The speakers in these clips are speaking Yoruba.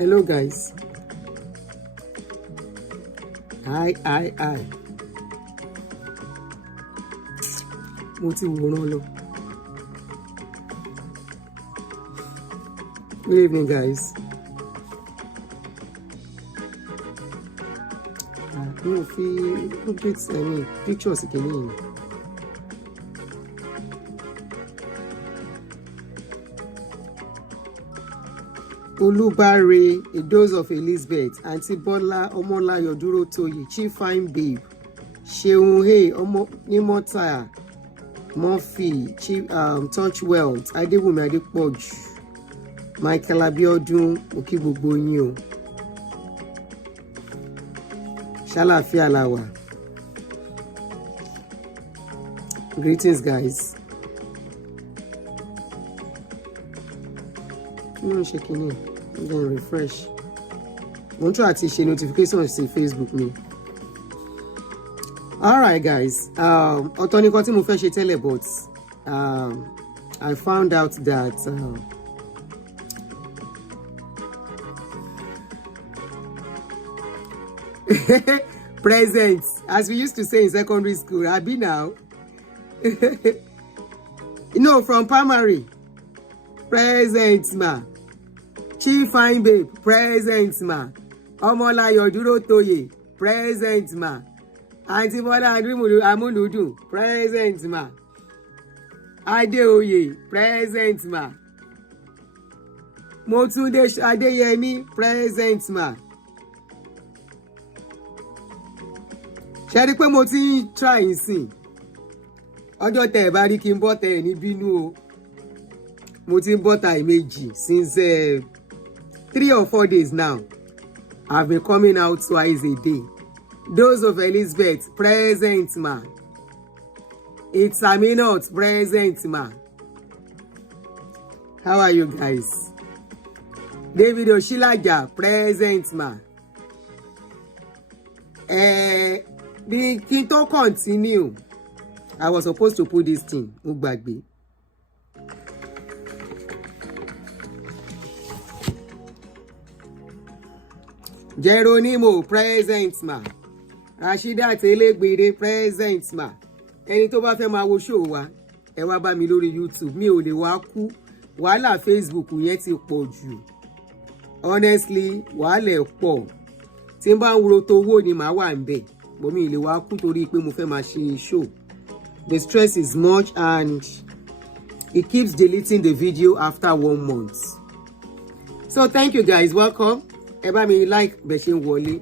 Hello guys. Hi. Mo ti wòran lọ. Good evening guys. Mi ò fi updates pictures kìíní yìí. Olúbáre, a dose of Elizabeth, Aunty Bola, Ọmọláyọ̀ Dúrótoyè, Chief Fine Babe, Ṣeun Hey, Ọmọ Nímọ́tà, Murphy, Chief Touch Wealth, Adéwùmí Adépọ̀jù, Michael Abiodun, mo kí gbogbo yín o. Ṣàlàáfíà la wà. Greetings guys. Ṣe kìíní. Then refresh. Won't try to share notifications on Facebook me. Alright guys. Ọ̀tọ̀ nìkan tí mo fẹ́ ṣe tẹ́lẹ̀, but I found out that presents, as we used to say in secondary school, I be now. No, from primary. Presents ma. Chief Fine Babe, present ma. Ọmọláyọ̀ Dúrótoyè, present ma. Aunty Bola Amúlùdùn, present ma. Adéoyè, present ma. Mọ́túndé Adéyẹmí, present ma. Ṣé rí pé mo ti ń try nsìn. Ọjọ́ tẹ́ ẹ bá rí kí n bọ́ tẹ́ ẹ ní bínú o. Mo ti ń bọ́ ta ìmejì since 3 or 4 days now. I've been coming out twice a day. Dose of Elizabeth, present ma. It's Aminat, present ma. How are you guys? David Oshilaja, present ma. Bí kí n tó continue, I was supposed to put this thing, mo gbàgbé. Geronimo, present ma. Rasheedat Elegbede, present ma. Ẹni tó bá fẹ́ máa wo show wa, ẹ wá bá mi lórí YouTube. Mi ò lè wá kú. Wàhálà Facebook yẹn ti pọ̀ jù. Honestly, wàhálà ẹ̀ pọ̀. Tí n bá ń ro tówó ni màá wà ńbẹ̀. But mi ò lè wá kú torí pé mo fẹ́ máa ṣe show. The stress is much and it keeps deleting the video after 1 month. So thank you guys. Welcome. Ẹ bá mi like bẹ̀ ṣe ń wọlé.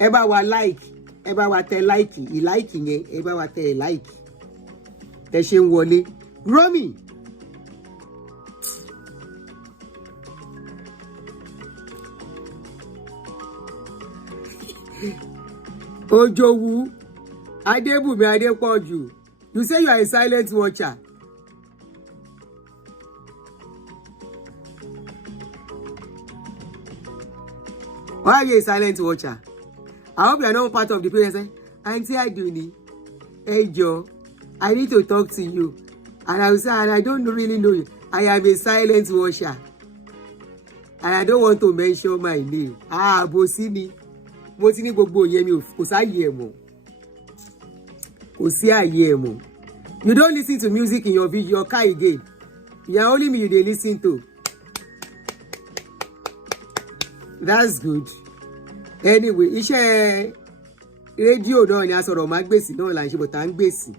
Ẹ bá wa like. Ẹ bá wa tẹ like. Like yẹn. Ẹ bá wa tẹ like. Tẹ ṣe ń wọlé. Romy. Ojowu. Adébùnmi Adépọ̀jù. You say you are a silent watcher. Why are you a silent watcher? I hope you are not part of the people that say, Auntie Aduni, hey Joe, I need to talk to you. And I will say, and I don't really know you. I am a silent watcher. And I don't want to mention my name. Bó sí ni. Mo ti ní gbogbo yẹn mi kò sáyé ẹ̀ mọ́. Kò sí àyè ẹ̀ mọ́. You don't listen to music in your video, your car again. You are only me you dey listen to. That's good. Anyway, iṣẹ́ rédíò náà ni asọ̀rọ̀ máa gbèsì náà là ń ṣe bọ̀tà ń gbèsì.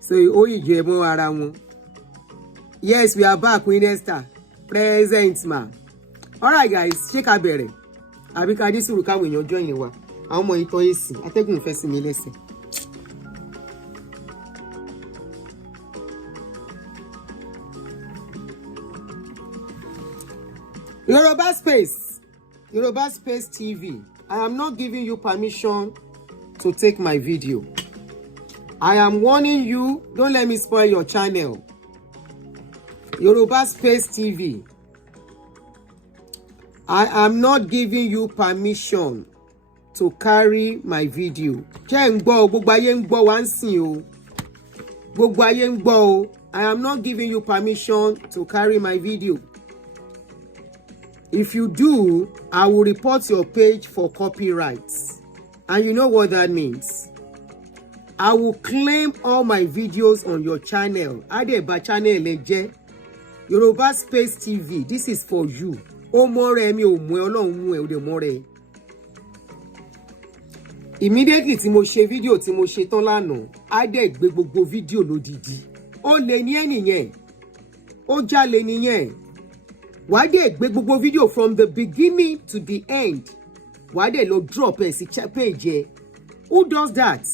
So ó yìí jẹ́ mọ́ ara wọn. Yes, we are back, Queen Esther. Present ma. All right, guys, ṣé ká bẹ̀rẹ̀ àbí ká dé sùúrù káwọn èèyàn join wa. Àwọn ọmọ ìtọ́ èsì atẹ́gùn fẹ́ sí mi lẹ́sẹ̀. Yoruba Space TV. I am not giving you permission to take my video. I am warning you, don't let me spoil your channel. Yoruba Space TV. I am not giving you permission to carry my video. Gbogbo ayé ń gbọ́ wá ń sìn o. Gbogbo ayé ń gbọ́ o. I am not giving you permission to carry my video. If you do, I will report your page for copyrights. And you know what that means? I will claim all my videos on your channel. Adeba channel leje. Yoruba Space TV. This is for you. O more mi o mu Ọlọ́run mu e o de more. Immediately tí mo ṣe video tí mo ṣe tán lánàá, a dé gbé gbogbo video lódìdí. Ó lè ní ẹnìyẹn. Ó jalè nìyẹn. Why they gbé gbogbo video from the beginning to the end? Why they lo drop ẹ sí page? Who does that?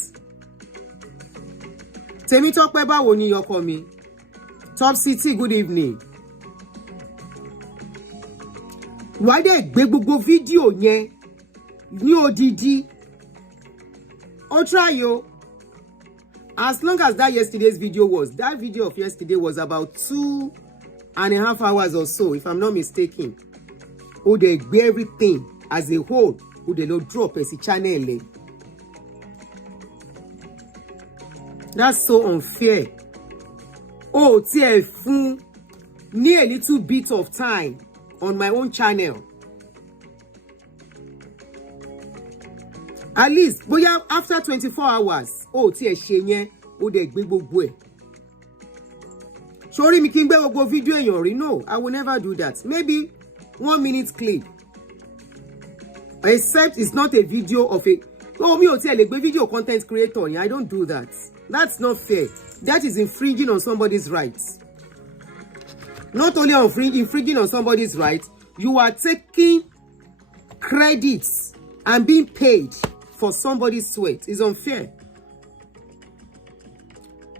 Temitope báwo ni ọkọ mi? Top City, good evening. Why they gbé gbogbo video yẹn ní odidi? Ó try yo. As long as that yesterday's video was, that video of yesterday was about 2.5 hours or so, if I'm not mistaken. Who they gbé everything as a whole, who they lo drop as a channel. That's so unfair. Oh, tí fún ní a little bit of time on my own channel. At least, bóyá after 24 hours, oh, tí ṣe yẹn, ó dẹ̀ gbé gbogbo ẹ̀. Sorry, mi kí n gbé gbogbo video èèyàn rí. No, I will never do that. Maybe 1 minute clip. Except it's not a video of a... Oh, mi ò tiẹ̀ lè gbé video content creator. I don't do that. That's not fair. That is infringing on somebody's rights. Not only infringing on somebody's rights, you are taking credits and being paid for somebody's sweat. It's unfair.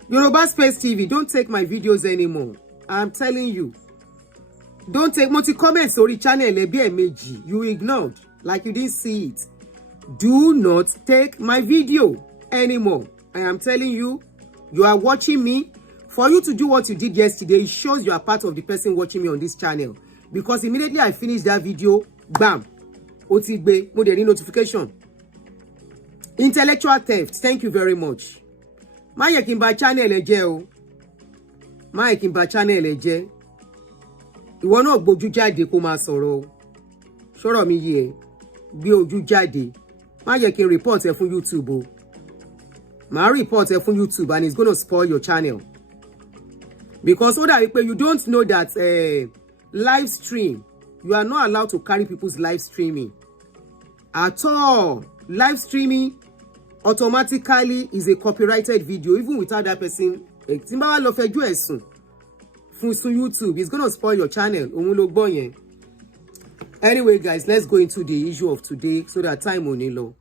Yoruba Space TV, don't take my videos anymore. I'm telling you. Don't take comments on the channel. You ignored, like you didn't see it. Do not take my video anymore. I am telling you, you are watching me. For you to do what you did yesterday, it shows you are part of the person watching me on this channel. Because immediately I finished that video, bam, Otigbe, mo dẹ̀ rí notification. Intellectual theft, thank you very much. Má yẹ kí n ba channel ẹ jẹ́ o. Má yẹ kí n ba channel ẹ jẹ́. Ìwọ náà gbójú jáde kó máa sọ̀rọ̀ o. Ṣọ́rọ̀ mi yé ẹ. Gbé ojú jáde. Má yẹ kí n report ẹ fún YouTube o. Má report ẹ fún YouTube and it's going to spoil your channel. Because ó dàbí pé you don't know that live stream, you are not allowed to carry people's live streaming at all. Live streaming automatically is a copyrighted video, even without that person. Tí bá wá lọ fẹjọ́ ẹ̀sùn fún YouTube, it's going to spoil your channel. Òun ló gbọ́ yẹn. Anyway, guys, let's go into the issue of today so that time ò ní lọ.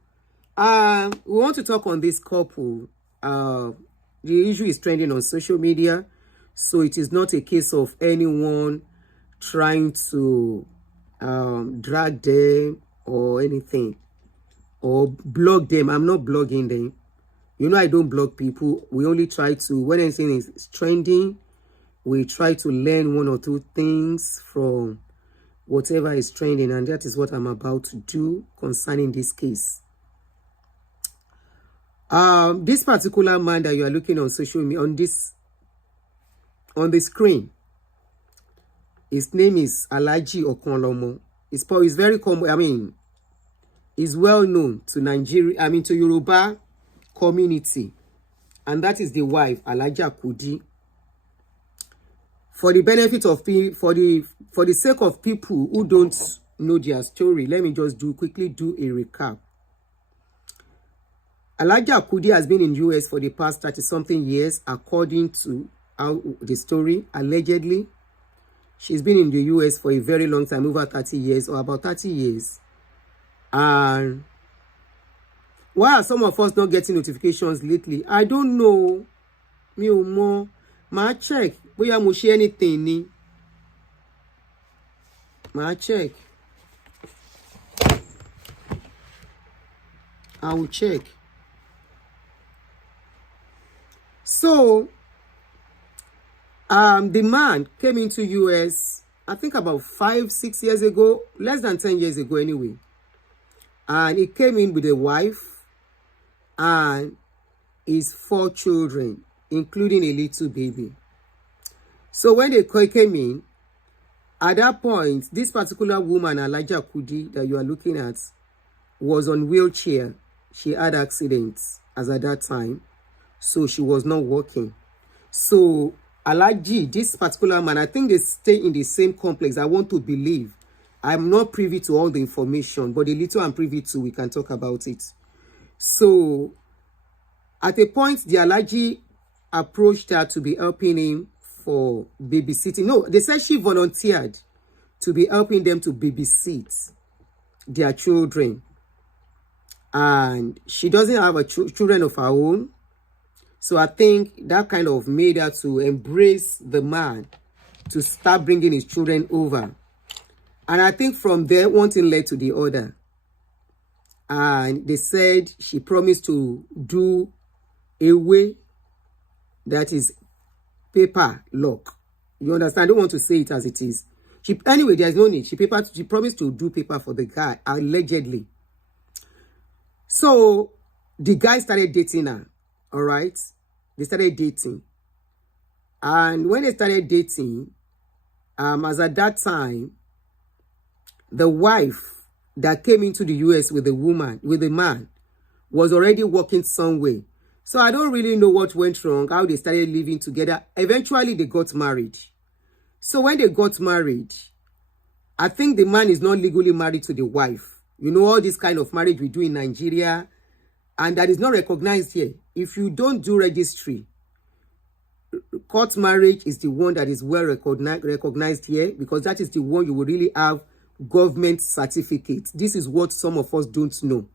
We want to talk on this couple. The issue is trending on social media, so it is not a case of anyone trying to drag them or anything or blog them. I'm not blogging them. You know, I don't blog people. We only try to, when anything is trending, we try to learn one or two things from whatever is trending, and that is what I'm about to do concerning this case. This particular man that you are looking on social media, on the screen, his name is Alhaji Okanlomo. It's very common. I mean, he's well known to Nigeria. I mean, to Yoruba community, and that is the wife, Alhaja Kudi. For the benefit of people, for the sake of people who don't know their story, let me just quickly do a recap. Alhaja Kudi has been in US for the past 30-something years, according to the story. Allegedly, She's been in the US for a very long time, over 30 years or about 30 years. And why are some of us not getting notifications lately? I don't know. Mi ò mọ̀. Ma check. Bóyá mo ṣe anything ni. Ma check. I will check. So, the man came into US, I think about 5-6 years ago, less than 10 years ago anyway. And he came in with a wife and his 4 children, including a little baby. So when they came in, at that point, this particular woman, Elijah Kudi, that you are looking at, was on wheelchair. She had accidents as at that time, so she was not working. So Alaji, this particular man, I think they stay in the same complex. I want to believe. I'm not privy to all the information, but the little I'm privy to, we can talk about it. So at a point, the Alaji approached her to be helping him for babysitting. No, they said she volunteered to be helping them to babysit their children. And she doesn't have children of her own. So I think that kind of made her to embrace the man, to start bringing his children over. And I think from there, one thing led to the other. And they said she promised to do a way that is paper lock. You understand? I don't want to say it as it is. Anyway, there's no need. She promised to do paper for the guy, allegedly. So the guy started dating her. All right. They started dating. And when they started dating, as at that time, the wife that came into the US with the man, was already working somewhere. So I don't really know what went wrong, how they started living together. Eventually, they got married. So when they got married, I think the man is not legally married to the wife. You know, all this kind of marriage we do in Nigeria, and that is not recognized here. If you don't do registry, court marriage is the one that is well recognized here, because that is the one you will really have government certificate. This is what some of us don't know.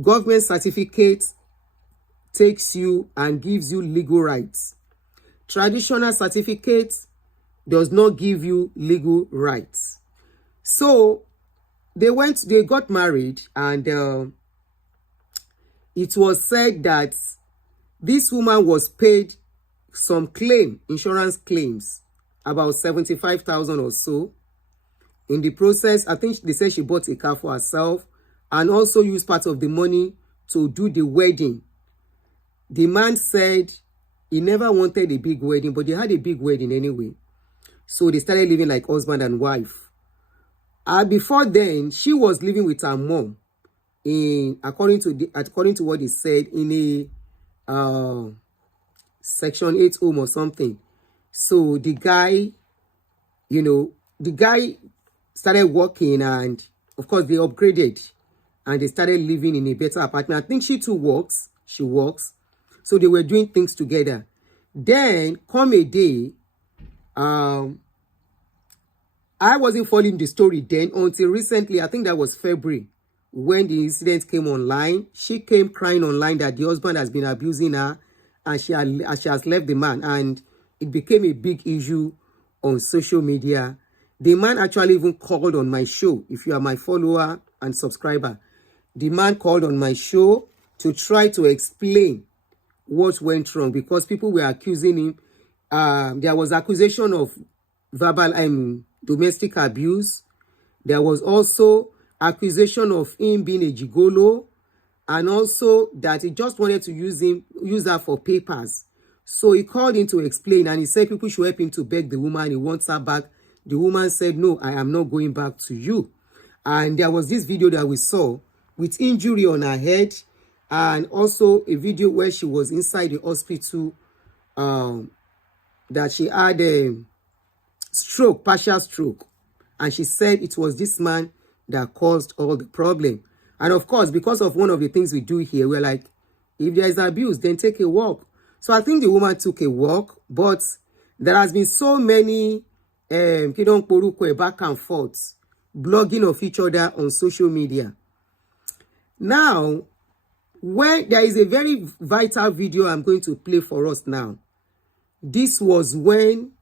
Government certificate takes you and gives you legal rights. Traditional certificate does not give you legal rights. So they got married, and it was said that this woman was paid some insurance claims, about 75,000 or so. In the process, I think they said she bought a car for herself and also used part of the money to do the wedding. The man said he never wanted a big wedding, but they had a big wedding anyway. So they started living like husband and wife. Before then, she was living with her mom, according to what he said, in a Section 8 home or something. So the guy, started working, and of course they upgraded and they started living in a better apartment. I think she too works. She works. So they were doing things together. Then come a day, I wasn't following the story then until recently. I think that was February when the incident came online. She came crying online that the husband has been abusing her, and she has left the man, and it became a big issue on social media. The man actually even called on my show. If you are my follower and subscriber, the man called on my show to try to explain what went wrong, because people were accusing him. There was accusation of verbal and domestic abuse. There was also accusation of him being a gigolo, and also that he just wanted to use her for papers. So he called in to explain, and he said people should help him to beg the woman. He wants her back. The woman said, "No, I am not going back to you." And there was this video that we saw with injury on her head, and also a video where she was inside the hospital, that she had a stroke, partial stroke. And she said it was this man that caused all the problem. And of course, because of one of the things we do here, we're like, if there is abuse, then take a walk. So I think the woman took a walk, but there has been so many kí ló ń porúkọ ẹ̀, back and forth, blogging of each other on social media. Now, when there is a very vital video I'm going to play for us now. This was when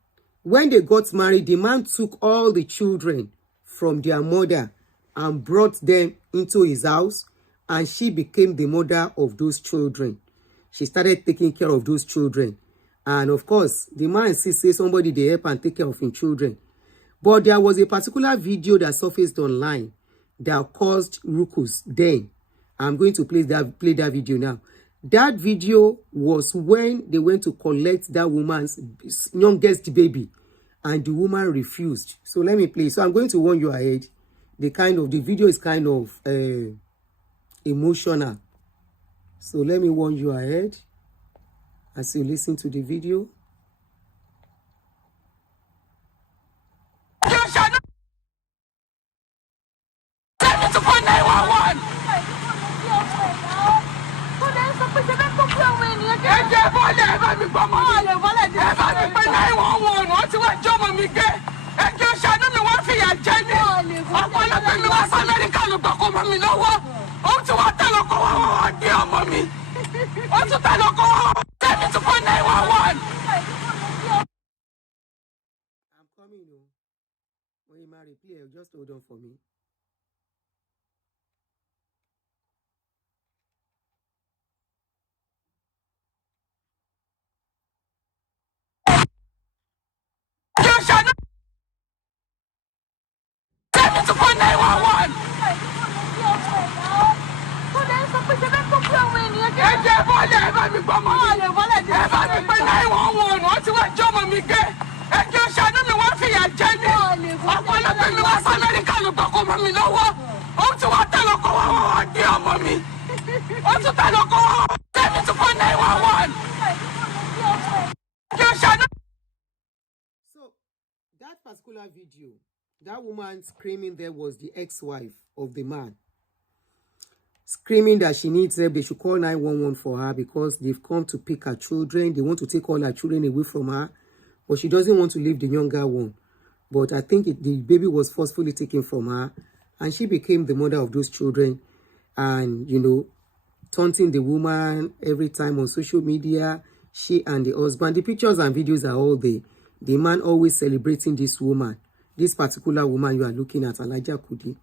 they got married, the man took all the children from their mother and brought them into his house, and she became the mother of those children. She started taking care of those children. And of course, the man says somebody they help and take care of his children. But there was a particular video that surfaced online that caused ruckus then. I'm going to play that video now. That video was when they went to collect that woman's youngest baby, and the woman refused. So let me play. So I'm going to warn you ahead. The video is kind of emotional. So let me warn you ahead as you listen to the video. I'm coming. When you marry, please just hold on for me. So that particular video, that woman screaming there was the ex-wife of the man, screaming that she needs help. They should call 911 for her because they've come to pick her children. They want to take all her children away from her, but she doesn't want to leave the younger one. But I think the baby was forcefully taken from her, and she became the mother of those children. And, you know, taunting the woman every time on social media, she and the husband. The pictures and videos are all there. The man always celebrating this woman, this particular woman you are looking at, Elijah Kudi.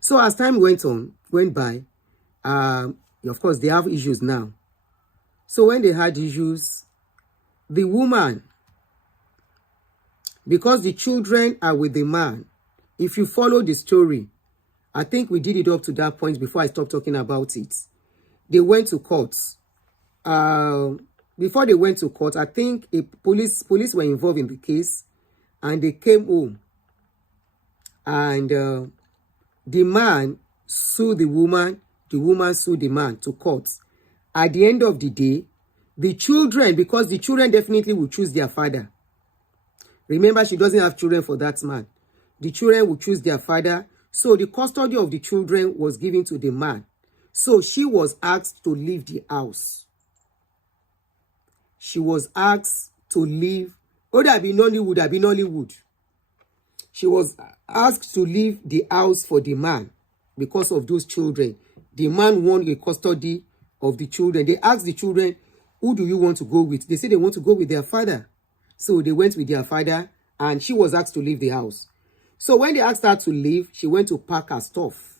So as time went by, of course, they have issues now. So when they had issues, the woman, because the children are with the man, if you follow the story, I think we did it up to that point before I stopped talking about it. They went to court. Before they went to court, I think police were involved in the case, and they came home. And the man sued the woman sued the man to court. At the end of the day, the children, because the children definitely will choose their father. Remember, she doesn't have children for that man. The children will choose their father. So the custody of the children was given to the man. So she was asked to leave the house. She was asked to leave. Would have been Nollywood. She was asked to leave the house for the man because of those children. The man won a custody of the children. They asked the children, who do you want to go with? They said they want to go with their father. So they went with their father, and she was asked to leave the house. So when they asked her to leave, she went to pack her stuff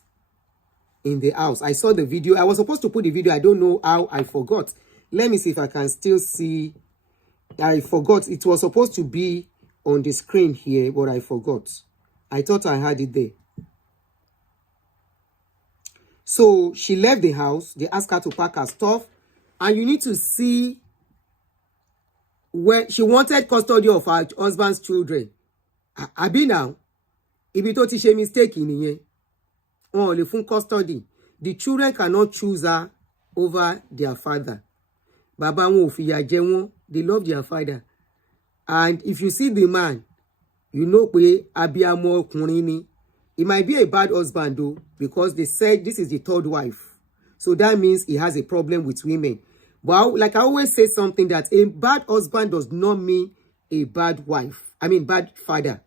in the house. I saw the video. I was supposed to put the video. I don't know how I forgot. Let me see if I can still see. I forgot. It was supposed to be on the screen here, but I forgot. I thought I had it there. So she left the house. They asked her to pack her stuff. And you need to see when she wanted custody of her husband's children. Abi now, ibi tó ti ṣe mistake nìyẹn. Wọ́n ò lè fún custody. The children cannot choose her over their father. Baba wọn ò fìyà jẹ wọ́n. They love their father. And if you see the man, you know pé abiyamọ ọkùnrin ni. It might be a bad husband though, because they said this is the third wife. So that means he has a problem with women. But like I always say something, that a bad husband does not mean a bad wife. bad father.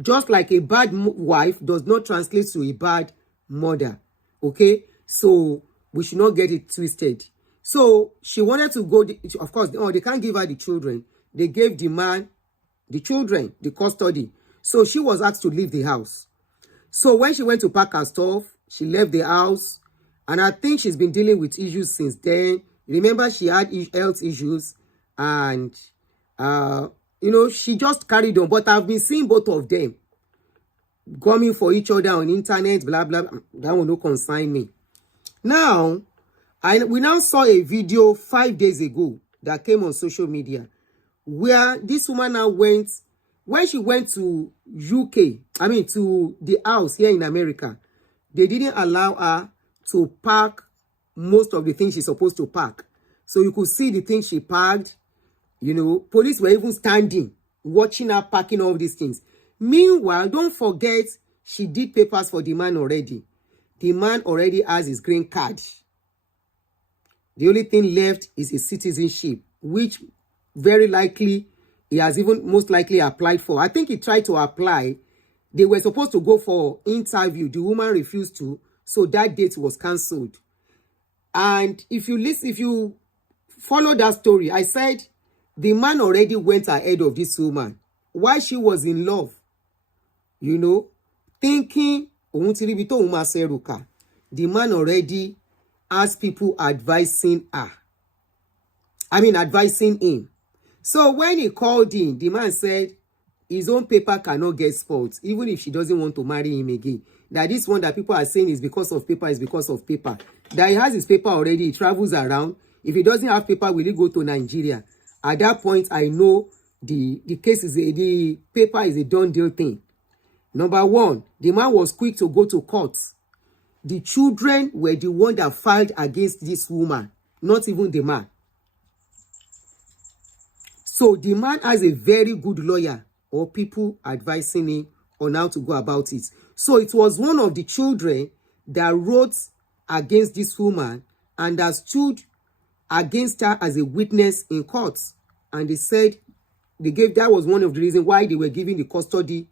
Just like a bad wife does not translate to a bad mother. Okay? So we should not get it twisted. So she wanted to go, of course, they can't give her the children. They gave the man the children, the custody. So she was asked to leave the house. So when she went to pack her stuff, she left the house. And I think she's been dealing with issues since then. Remember, she had health issues. And, she just carried on. But I've been seeing both of them coming for each other on internet, blah, blah. That will not concern me. Now, we now saw a video 5 days ago that came on social media where this woman now went, when she went to UK, to the house here in America, they didn't allow her to pack most of the things she's supposed to pack. So you could see the things she packed. Police were even standing, watching her packing all these things. Meanwhile, don't forget, she did papers for the man already. The man already has his green card. The only thing left is his citizenship, which very likely he has even most likely applied for. I think he tried to apply. They were supposed to go for interview. The woman refused to, so that date was cancelled. And if you follow that story, I said the man already went ahead of this woman while she was in love, thinking the man already has people advising him. So when he called in, the man said his own paper cannot get spoiled, even if she doesn't want to marry him again. That this one that people are saying is because of paper, is because of paper. That he has his paper already, he travels around. If he doesn't have paper, will he go to Nigeria? At that point, I know the case is the paper is a done deal thing. Number one, the man was quick to go to court. The children were the one that filed against this woman, not even the man. So the man has a very good lawyer or people advising him on how to go about it. So it was one of the children that wrote against this woman and that stood against her as a witness in court. And they said that was one of the reasons why they were giving the custody.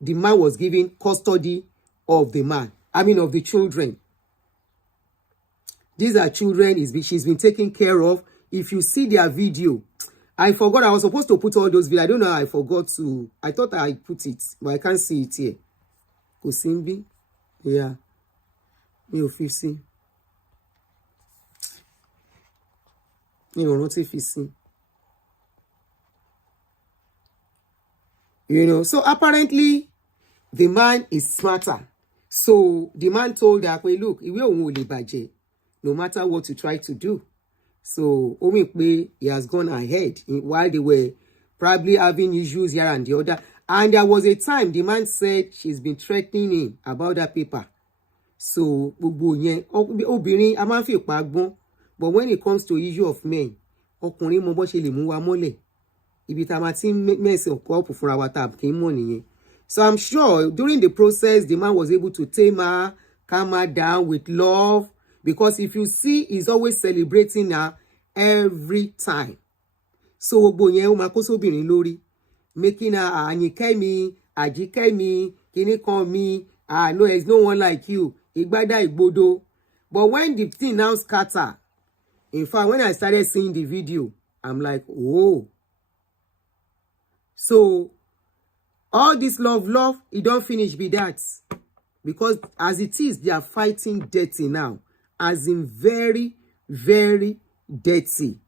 The man was giving custody of the man. Of the children. These are children she's been taken care of. If you see their video, I forgot I was supposed to put all those videos. I don't know how I forgot to. I thought I put it, but I can't see it here. Kosimbi. Yeah. Mi ò fi sí. Mi ò rántí fi sí. So apparently the man is smarter. So the man told her, look, no matter what you try to do. So he has gone ahead while they were probably having issues here and the other. And there was a time the man said she's been threatening him about that paper. So but when it comes to issue of men, so I'm sure during the process, the man was able to tame her, calm her down with love. Because if you see, he's always celebrating her every time. So, making her, Anyikemi, Ajikemi, Kinikomi, no, there's no one like you. Igbada Igbodo. But when the thing now scatter, in fact, when I started seeing the video, I'm like, oh. So, all this love, it don't finish with that. Because as it is, they are fighting dirty now. As in very, very dirty.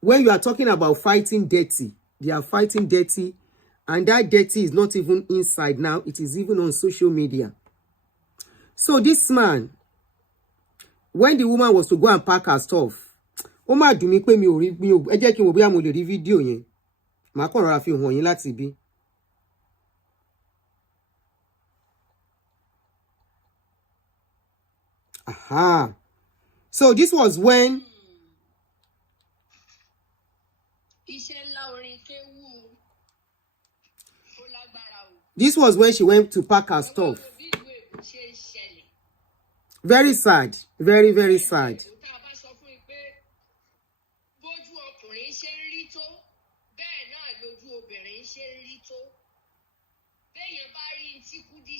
When you are talking about fighting dirty, they are fighting dirty. And that dirty is not even inside now. It is even on social media. So this man, when the woman was to go and pack her stuff, ó mà dùn mí pé mi ò rí ẹ jẹ́ kí n wò bóyá mo lè rí fídíò yẹn. Màá kàn rọra fi hàn yín láti bí. Aha. So this was when she went to pack her stuff. Very sad. Very, very sad.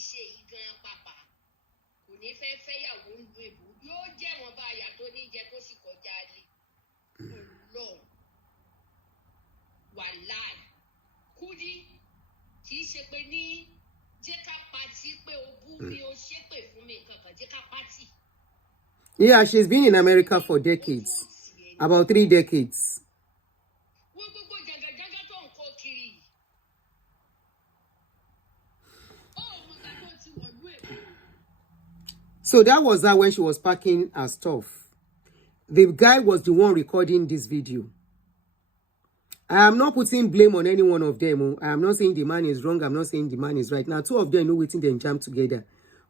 ṣe yìí gan pàpà kò ní fẹ́ fẹ́yàwó ń lu èbú yóò jẹ́ wọn bá àyà tó ní jẹ tó sì kọjá lé Ọlọ́run wàláì Kúdí kì í ṣe pé ní jẹ́ ká pati pé o bú mi o ṣépè fún mi kankan jẹ́ ká pati. Yeah, she's been in America for decades, about 3 decades. Wọ́n gbogbo jàgàjàgà tó ń kó kiri. So that was her when she was packing her stuff. The guy was the one recording this video. I am not putting blame on any one of them. I am not saying the man is wrong. I'm not saying the man is right. Now, 2 of them know waiting them jam together.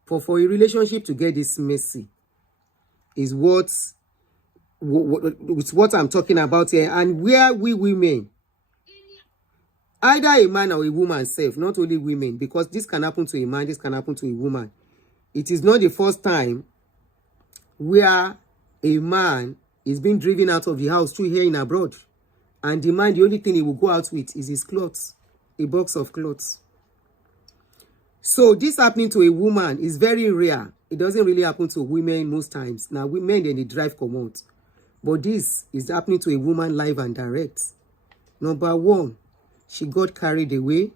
For a relationship to get this messy is what I'm talking about here. And where we women, either a man or a woman self, not only women, because this can happen to a man, this can happen to a woman. It is not the first time where a man is being driven out of the house through here in abroad. And the man, the only thing he will go out with is his clothes, a box of clothes. So this happening to a woman is very rare. It doesn't really happen to women most times. Now, women, then they drive come out. But this is happening to a woman live and direct. Number 1, she got carried away.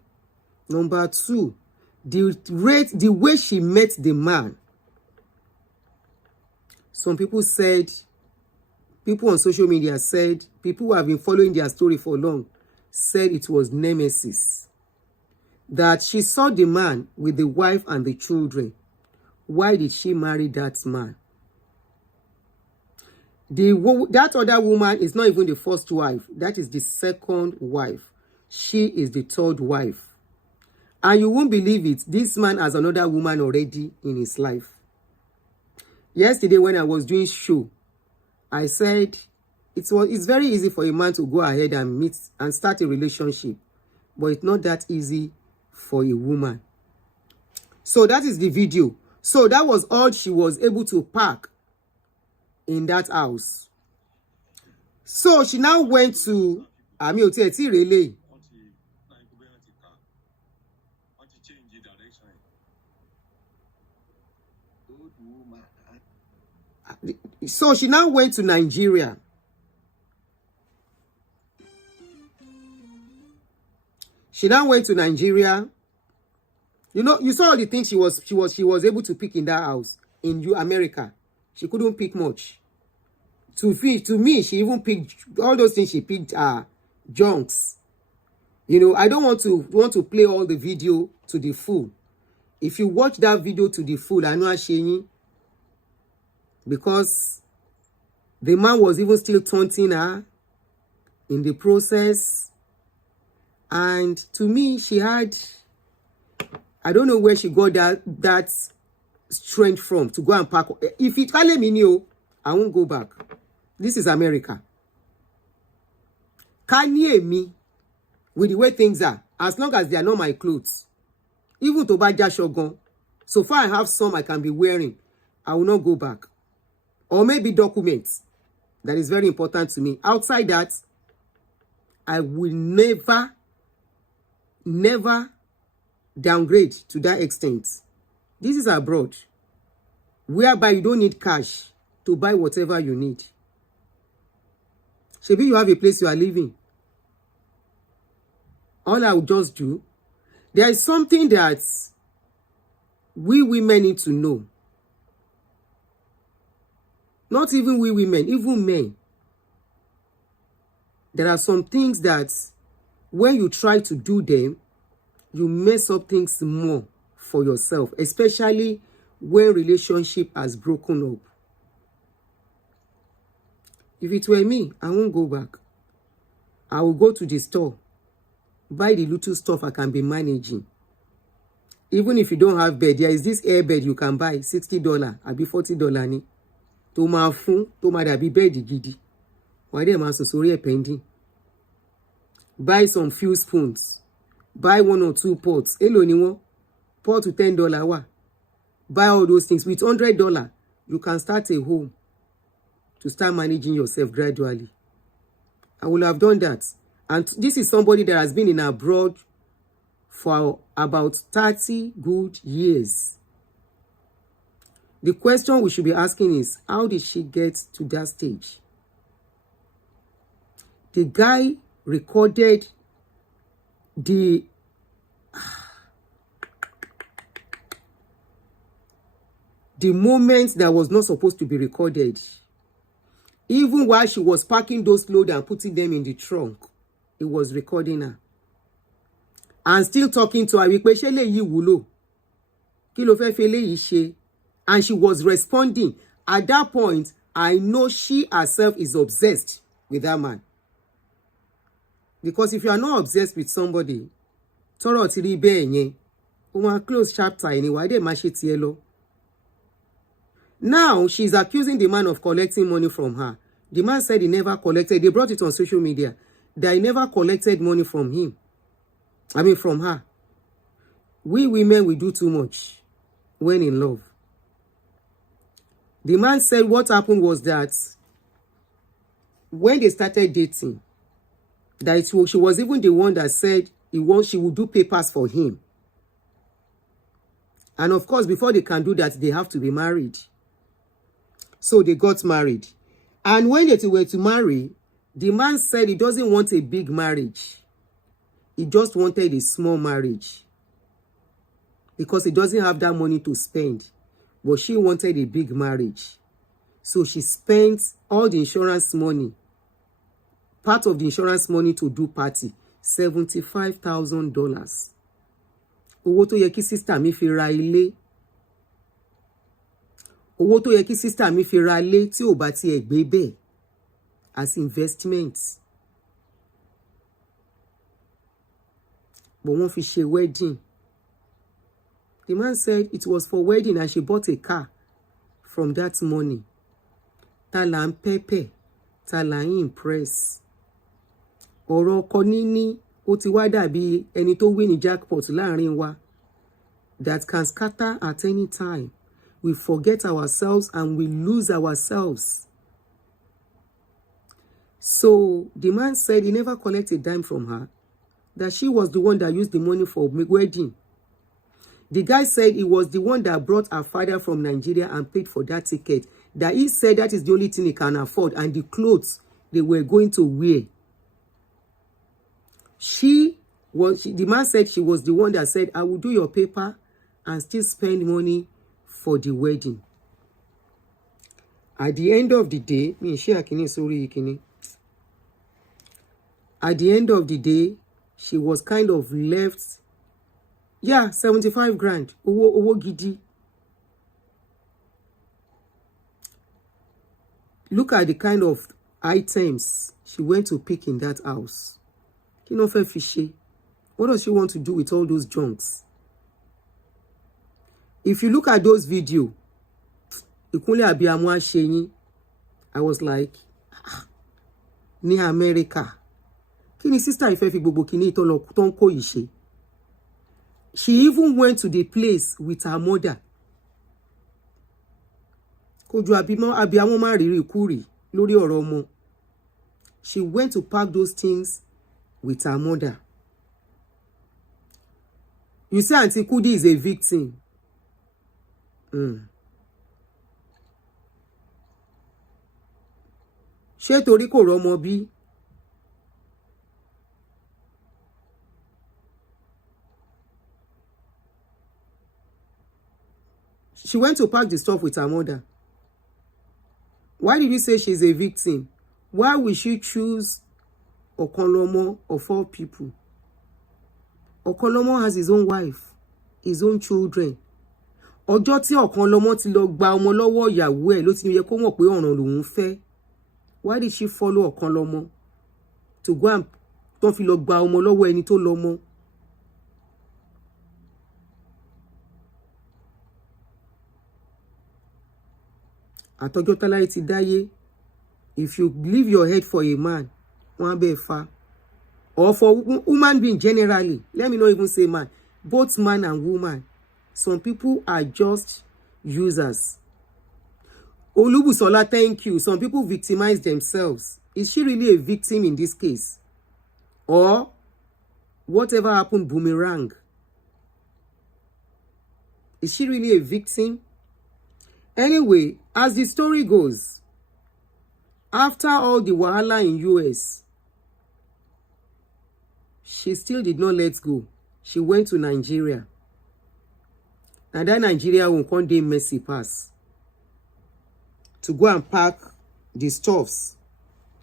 Number 2, the way she met the man. Some people said, people on social media said, people who have been following their story for long, said it was nemesis. That she saw the man with the wife and the children. Why did she marry that man? That other woman is not even the first wife. That is the second wife. She is the 3rd wife. And you won't believe it, this man has another woman already in his life. Yesterday when I was doing show, I said it's very easy for a man to go ahead and meet and start a relationship. But it's not that easy for a woman. So that is the video. So that was all she was able to pack in that house. So she now went to really. So she now went to Nigeria. She now went to Nigeria. You know, you saw all the things she was able to pick in that house in America. She couldn't pick much. To me, she even picked all those things. She picked junks. You know, I don't want to play all the video to the full. If you watch that video to the full, I know Ashenyi, because the man was even still taunting her in the process. And to me, she had, I don't know where she got that strength from to go and pack. If it can't let me know, I won't go back. This is America. Can you hear me with the way things are? As long as they are not my clothes. Even to buy shogun. So far I have some I can be wearing. I will not go back. Or maybe documents. That is very important to me. Outside that, I will never downgrade to that extent. This is abroad, whereby you don't need cash to buy whatever you need. Maybe you have a place you are living. All I will just do, there is something that we women need to know. Not even we women, even men. There are some things that when you try to do them, you mess up things more for yourself, especially when relationship has broken up. If it were me, I won't go back. I will go to the store, buy the little stuff I can be managing. Even if you don't have bed, there is this air bed you can buy, $60, abi $40 ni. To ma fun, to ma dabi bed gidi. Why dem ma so sori e pending. Buy some few spoons. Buy 1 or 2 pots. Elo ni won. Pot to $10 wa. Buy all those things. With $100, you can start a home to start managing yourself gradually. I will have done that. And this is somebody that has been in abroad for about 30 good years. The question we should be asking is, how did she get to that stage? The guy recorded the moment that was not supposed to be recorded. Even while she was packing those clothes and putting them in the trunk, it was recording her. And still talking to her, wípé ṣé léyìí wúlò? Kí ló fẹ́ fi eléyìí ṣe? And she was responding. At that point, I know she herself is obsessed with that man. Because if you are not obsessed with somebody, tọ́rọ̀ ti rí bẹ́ẹ̀ yẹn, ó máa close chapter anyway, dẹ̀ máa ṣe tiẹ̀ lọ. Now, she's accusing the man of collecting money from her. The man said he never collected. They brought it on social media that he never collected money from him. From her. We women, we do too much when in love. The man said what happened was that when they started dating, that she was even the one that said she would do papers for him. And of course, before they can do that, they have to be married. So they got married. And when they were to marry, the man said he doesn't want a big marriage. He just wanted a small marriage. Because he doesn't have that money to spend. But she wanted a big marriage. So she spent all the insurance money, part of the insurance money to do party, $75,000. Owó tó yẹ kí sister mi fi ra ilé. Owó tó yẹ kí sister mi fi ra ilé tí ò bá tiẹ̀ gbé bẹ́ẹ̀ as investment. But wọ́n fi ṣe wedding. The man said it was for wedding and she bought a car from that money. Ta là ń pẹ́pẹ́, ta là ń impress. Ọ̀rọ̀ ọkọ níní ó ti wá dàbí ẹni tó win ní jackpot láàrin wa that can scatter at any time. We forget ourselves and we lose ourselves. So the man said he never collected a dime from her, that she was the one that used the money for wedding. The guy said he was the one that brought her father from Nigeria and paid for that ticket. That he said that is the only thing he can afford and the clothes they were going to wear. The man said she was the one that said, I will do your paper and still spend money for the wedding. At the end of the day, at the end of the day, she was kind of left, 75 grand. Owo gidi. Look at the kind of items she went to pick in that house. What does she want to do with all those junks? If you look at those videos, I was like, ní America. Kini sister ife fi gbogbo kini ton ko yi se. She even went to the place with her mother. Koju abiyamo ma riri kuri lórí ọ̀rọ̀ ọmọ. She went to pack those things with her mother. You say Auntie Kudi is a victim. Ṣé torí kò rọ́mọ bí? She went to pack the stuff with her mother. Why did you say she's a victim? Why would she choose Okanlomo of all people? Okanlomo has his own wife, his own children. Ọjọ́ tí Okanlomo ti lọ gba ọmọ lọ́wọ́ ìyàwó ẹ̀ ló ti yẹ kó mọ̀ pé ọ̀ràn lòun fẹ́. Why did she follow Okanlomo to go and tó fi lọ gba ọmọ lọ́wọ́ ẹni tó lọ́mọ? Àtọjọ́ táláyé ti dáyé, if you leave your head for a man, wọ́n á bẹ́ẹ̀ fa. Or for woman being generally, let me not even say man, both man and woman. Some people are just users. Olubusola, thank you. Some people victimize themselves. Is she really a victim in this case? Or whatever happened, boomerang. Is she really a victim? Anyway, as the story goes, after all the wahala in US, she still did not let go. She went to Nigeria. And that Nigeria will one day Messier pass to go and pack the stuffs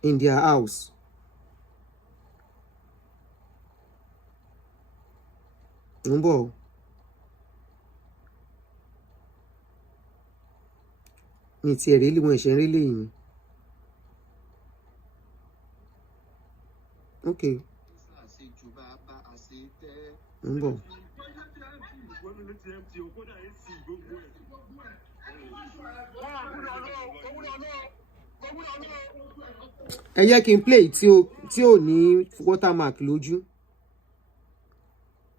in their house. Number. It's a really much really. Okay. Number. Ẹ jẹ́ kí n play tí ó ní watermark lójú.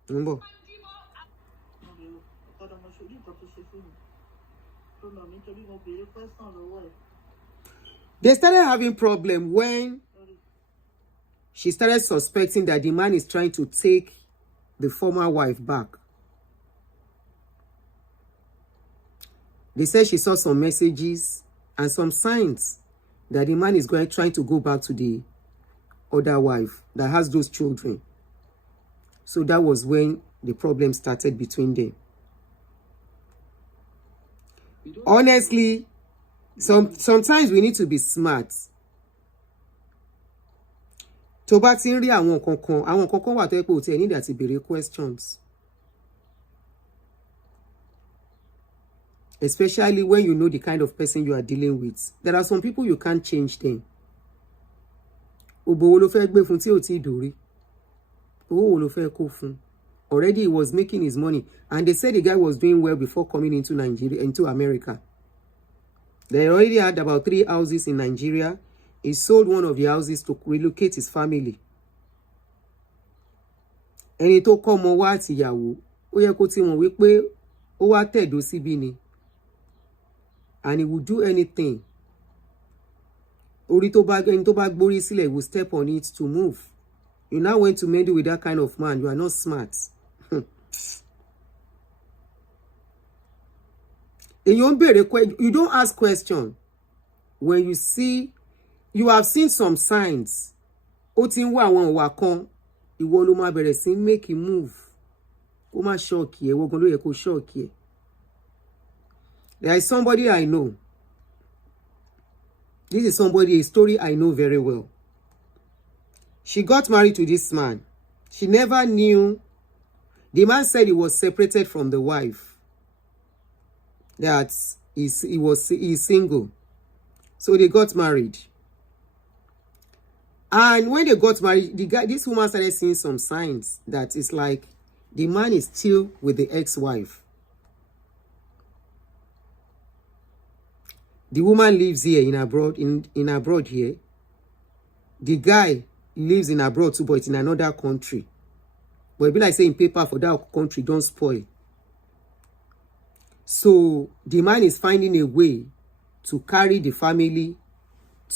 Number. They started having problem when she started suspecting that the man is trying to take the former wife back. They said she saw some messages and some signs that the man is trying to go back to the other wife that has those children. So that was when the problem started between them. Honestly, sometimes we need to be smart. Tó bá ti ń rí àwọn kankan wà tó yẹ pé ó ti need àti béèrè questions. Especially when you know the kind of person you are dealing with. There are some people you can't change them. Obo wo ló fẹ́ gbé fún tí ò tí dórí. Owó wo ló fẹ́ kó fún. Already he was making his money. And they said the guy was doing well before coming into Nigeria, into America. They already had about 3 houses in Nigeria. He sold one of the houses to relocate his family. Ẹni tó kọ́ ọmọ wá àtìyàwó, ó yẹ kó ti mọ̀ wípé ó wá tẹ̀dó síbí ni. And he would do anything. Ẹni tó bá gbórí sílẹ̀, he will step on it to move. You now went to meddle with that kind of man. You are not smart. You don't ask questions. When you see, you have seen some signs. Ó ti ń wá àwọn ìwà kan, ìwọ ló máa bẹ̀rẹ̀ sí make him move. Kó má shock ẹ, ìwọ gan ló yẹ kó shock ẹ. There is somebody I know. This is a story I know very well. She got married to this man. She never knew. The man said he was separated from the wife. That he's single. So they got married. And when they got married, this woman started seeing some signs that it's like the man is still with the ex-wife. The woman lives here in abroad here. The guy lives in abroad too, but in another country. But it be like saying paper for that country don't spoil. So the man is finding a way to carry the family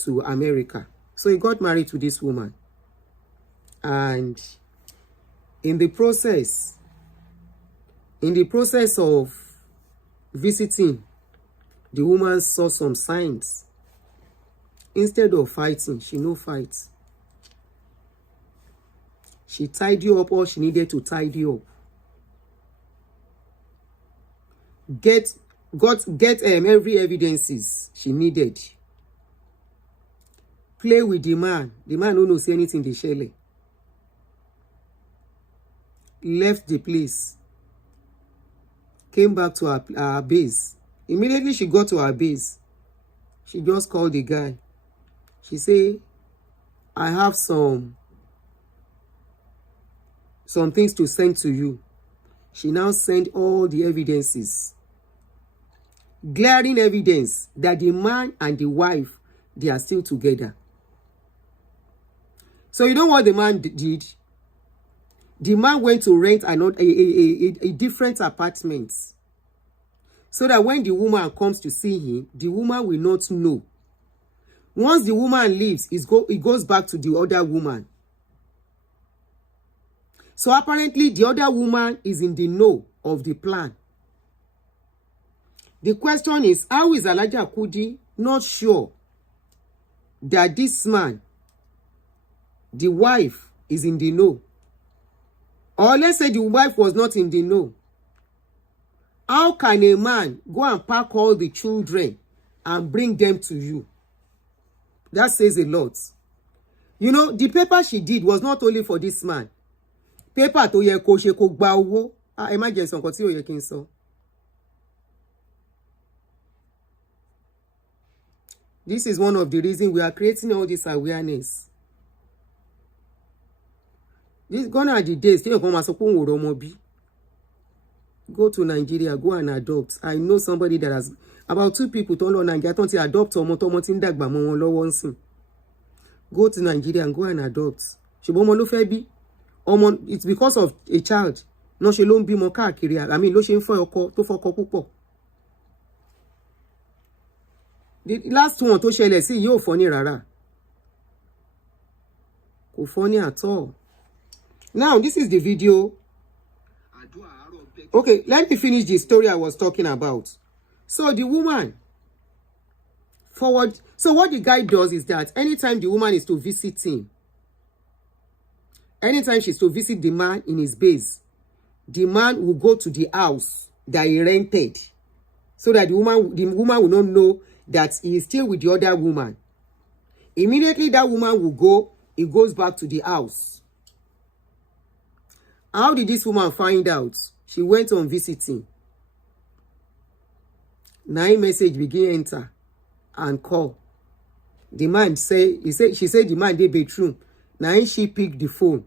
to America. So he got married to this woman. And in the process of visiting, the woman saw some signs. Instead of fighting, she no fights. She tidied up all she needed to tidy up. Get every evidences she needed. Play with the man. The man don't know say anything they share. Left the place. Came back to her base. Immediately she got to her base. She just called the guy. She said, I have some things to send to you. She now sent all the evidences. Glaring evidence that the man and the wife, they are still together. So you know what the man did? The man went to rent a different apartment. So that when the woman comes to see him, the woman will not know. Once the woman leaves, it goes back to the other woman. So apparently, the other woman is in the know of the plan. The question is, how is Alhaja Kudi not sure that this man, the wife, is in the know? Or let's say the wife was not in the know. How can a man go and pack all the children and bring them to you? That says a lot. You know, the paper she did was not only for this man. Paper to ye ko she ko gba owó. Imagine nǹkan tí ó yẹ kí n sọ. This is one of the reasons we are creating all this awareness. This gone are the days. Go to Nigeria, go and adopt. I know somebody that has about 2 people told on Nigeria to adopt or go to Nigeria and go and adopt. It's because of a child. No, she don't be more káàkiri. I mean, lo ṣe ń fọ́ ọkọ tó fọ́kọ púpọ̀. The last one tó ṣẹlẹ̀ sí yóò funny rárá. Kò funny at all. Now, this is the video. Okay, let me finish the story I was talking about. So the woman forward. So what the guy does is that anytime the woman is to visit him, anytime she's to visit the man in his base, the man will go to the house that he rented, so that the woman will not know that he is still with the other woman. Immediately that woman will go, he goes back to the house. How did this woman find out? She went on visiting. Now message begin enter and call. The man she said the man dey bedroom. Now she pick the phone.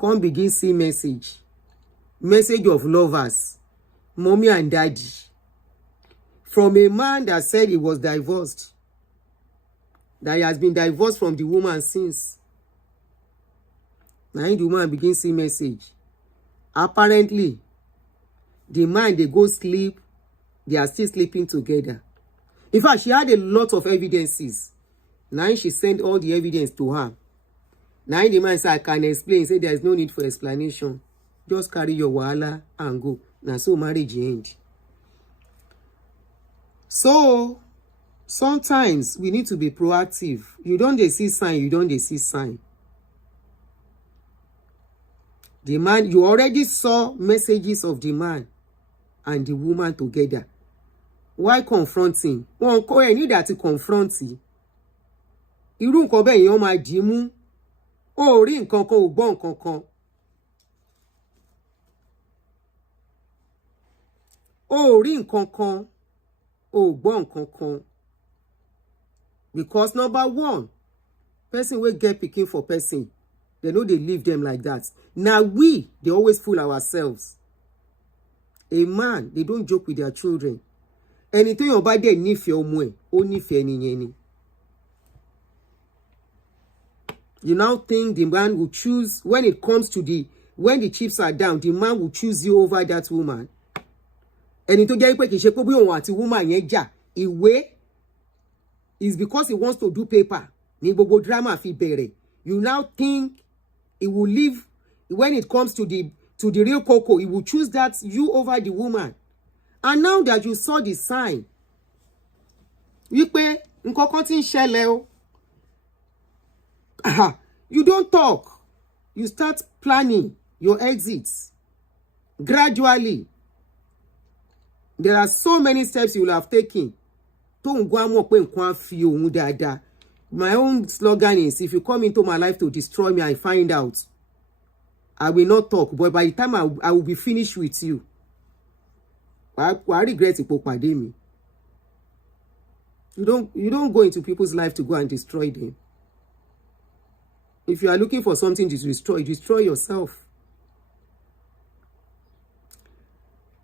Come begin see message. Message of lovers, mommy and daddy. From a man that said he was divorced. That he has been divorced from the woman since. Now the woman begin see message. Apparently, the man, they go sleep. They are still sleeping together. In fact, she had a lot of evidences. Now she sent all the evidence to her. Now the man said, I can explain. Say there is no need for explanation. Just carry your wahala and go. Now so marriage end. So sometimes we need to be proactive. You don't see sign, you don't see sign. The man, you already saw messages of the man and the woman together. Why confronting? Wọ́n kò ẹ ní that confronting. Irú nǹkan bẹ́ẹ̀ yẹn máa dì mú. Ó rí nǹkan kan, ò gbọ́ nǹkan kan. Ó rí nǹkan kan, ò gbọ́ nǹkan kan. Because number one, person will get picking for person. They know they leave them like that. Now they always fool ourselves. A man, they don't joke with their children. Anything your body nífẹ̀ẹ́ ọmọ ẹ̀, ó nífẹ̀ẹ́ ẹni yẹn ni. You now think the man will choose, when it comes to when the chips are down, the man will choose you over that woman. Ẹni tó jẹ́ pé kì í ṣe pé bí òun àti woman yẹn jà, ìwé is because he wants to do paper. Ní gbogbo drama fi bẹ̀rẹ̀. You now think he will leave when it comes to the real cocoa. He will choose that you over the woman. And now that you saw the sign, wípé nǹkan kan tí ń ṣẹlẹ̀ o. You don't talk. You start planning your exits gradually. There are so many steps you will have taken. Tó ń gbọ́ àmọ́ pé nǹkan á fi òun dáadáa. My own slogan is, if you come into my life to destroy me, I find out. I will not talk, but by the time I will be finished with you. I regret it. You don't go into people's life to go and destroy them. If you are looking for something to destroy yourself.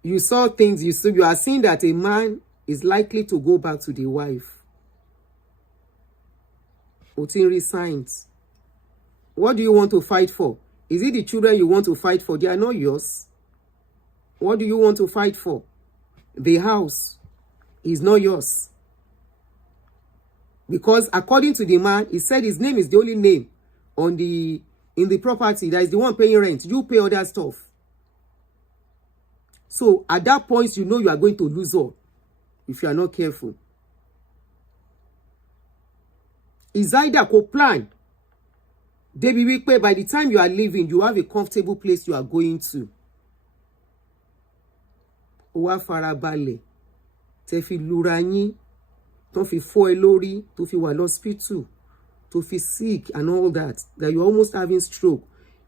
You saw things, you are seeing that a man is likely to go back to the wife. Otinri signs. What do you want to fight for? Is it the children you want to fight for? They are not yours. What do you want to fight for? The house is not yours. Because according to the man, he said his name is the only name in the property. That is the one paying rent. You pay other stuff. So at that point, you know you are going to lose all if you are not careful. It's either go plan. They be weak, by the time you are leaving, you have a comfortable place you are going to. Owa farabale. Te fi lura yín, tó fi fọ́ ẹ lórí, tó fi wà lọ́spítù, tó fi sick and all that you're almost having stroke.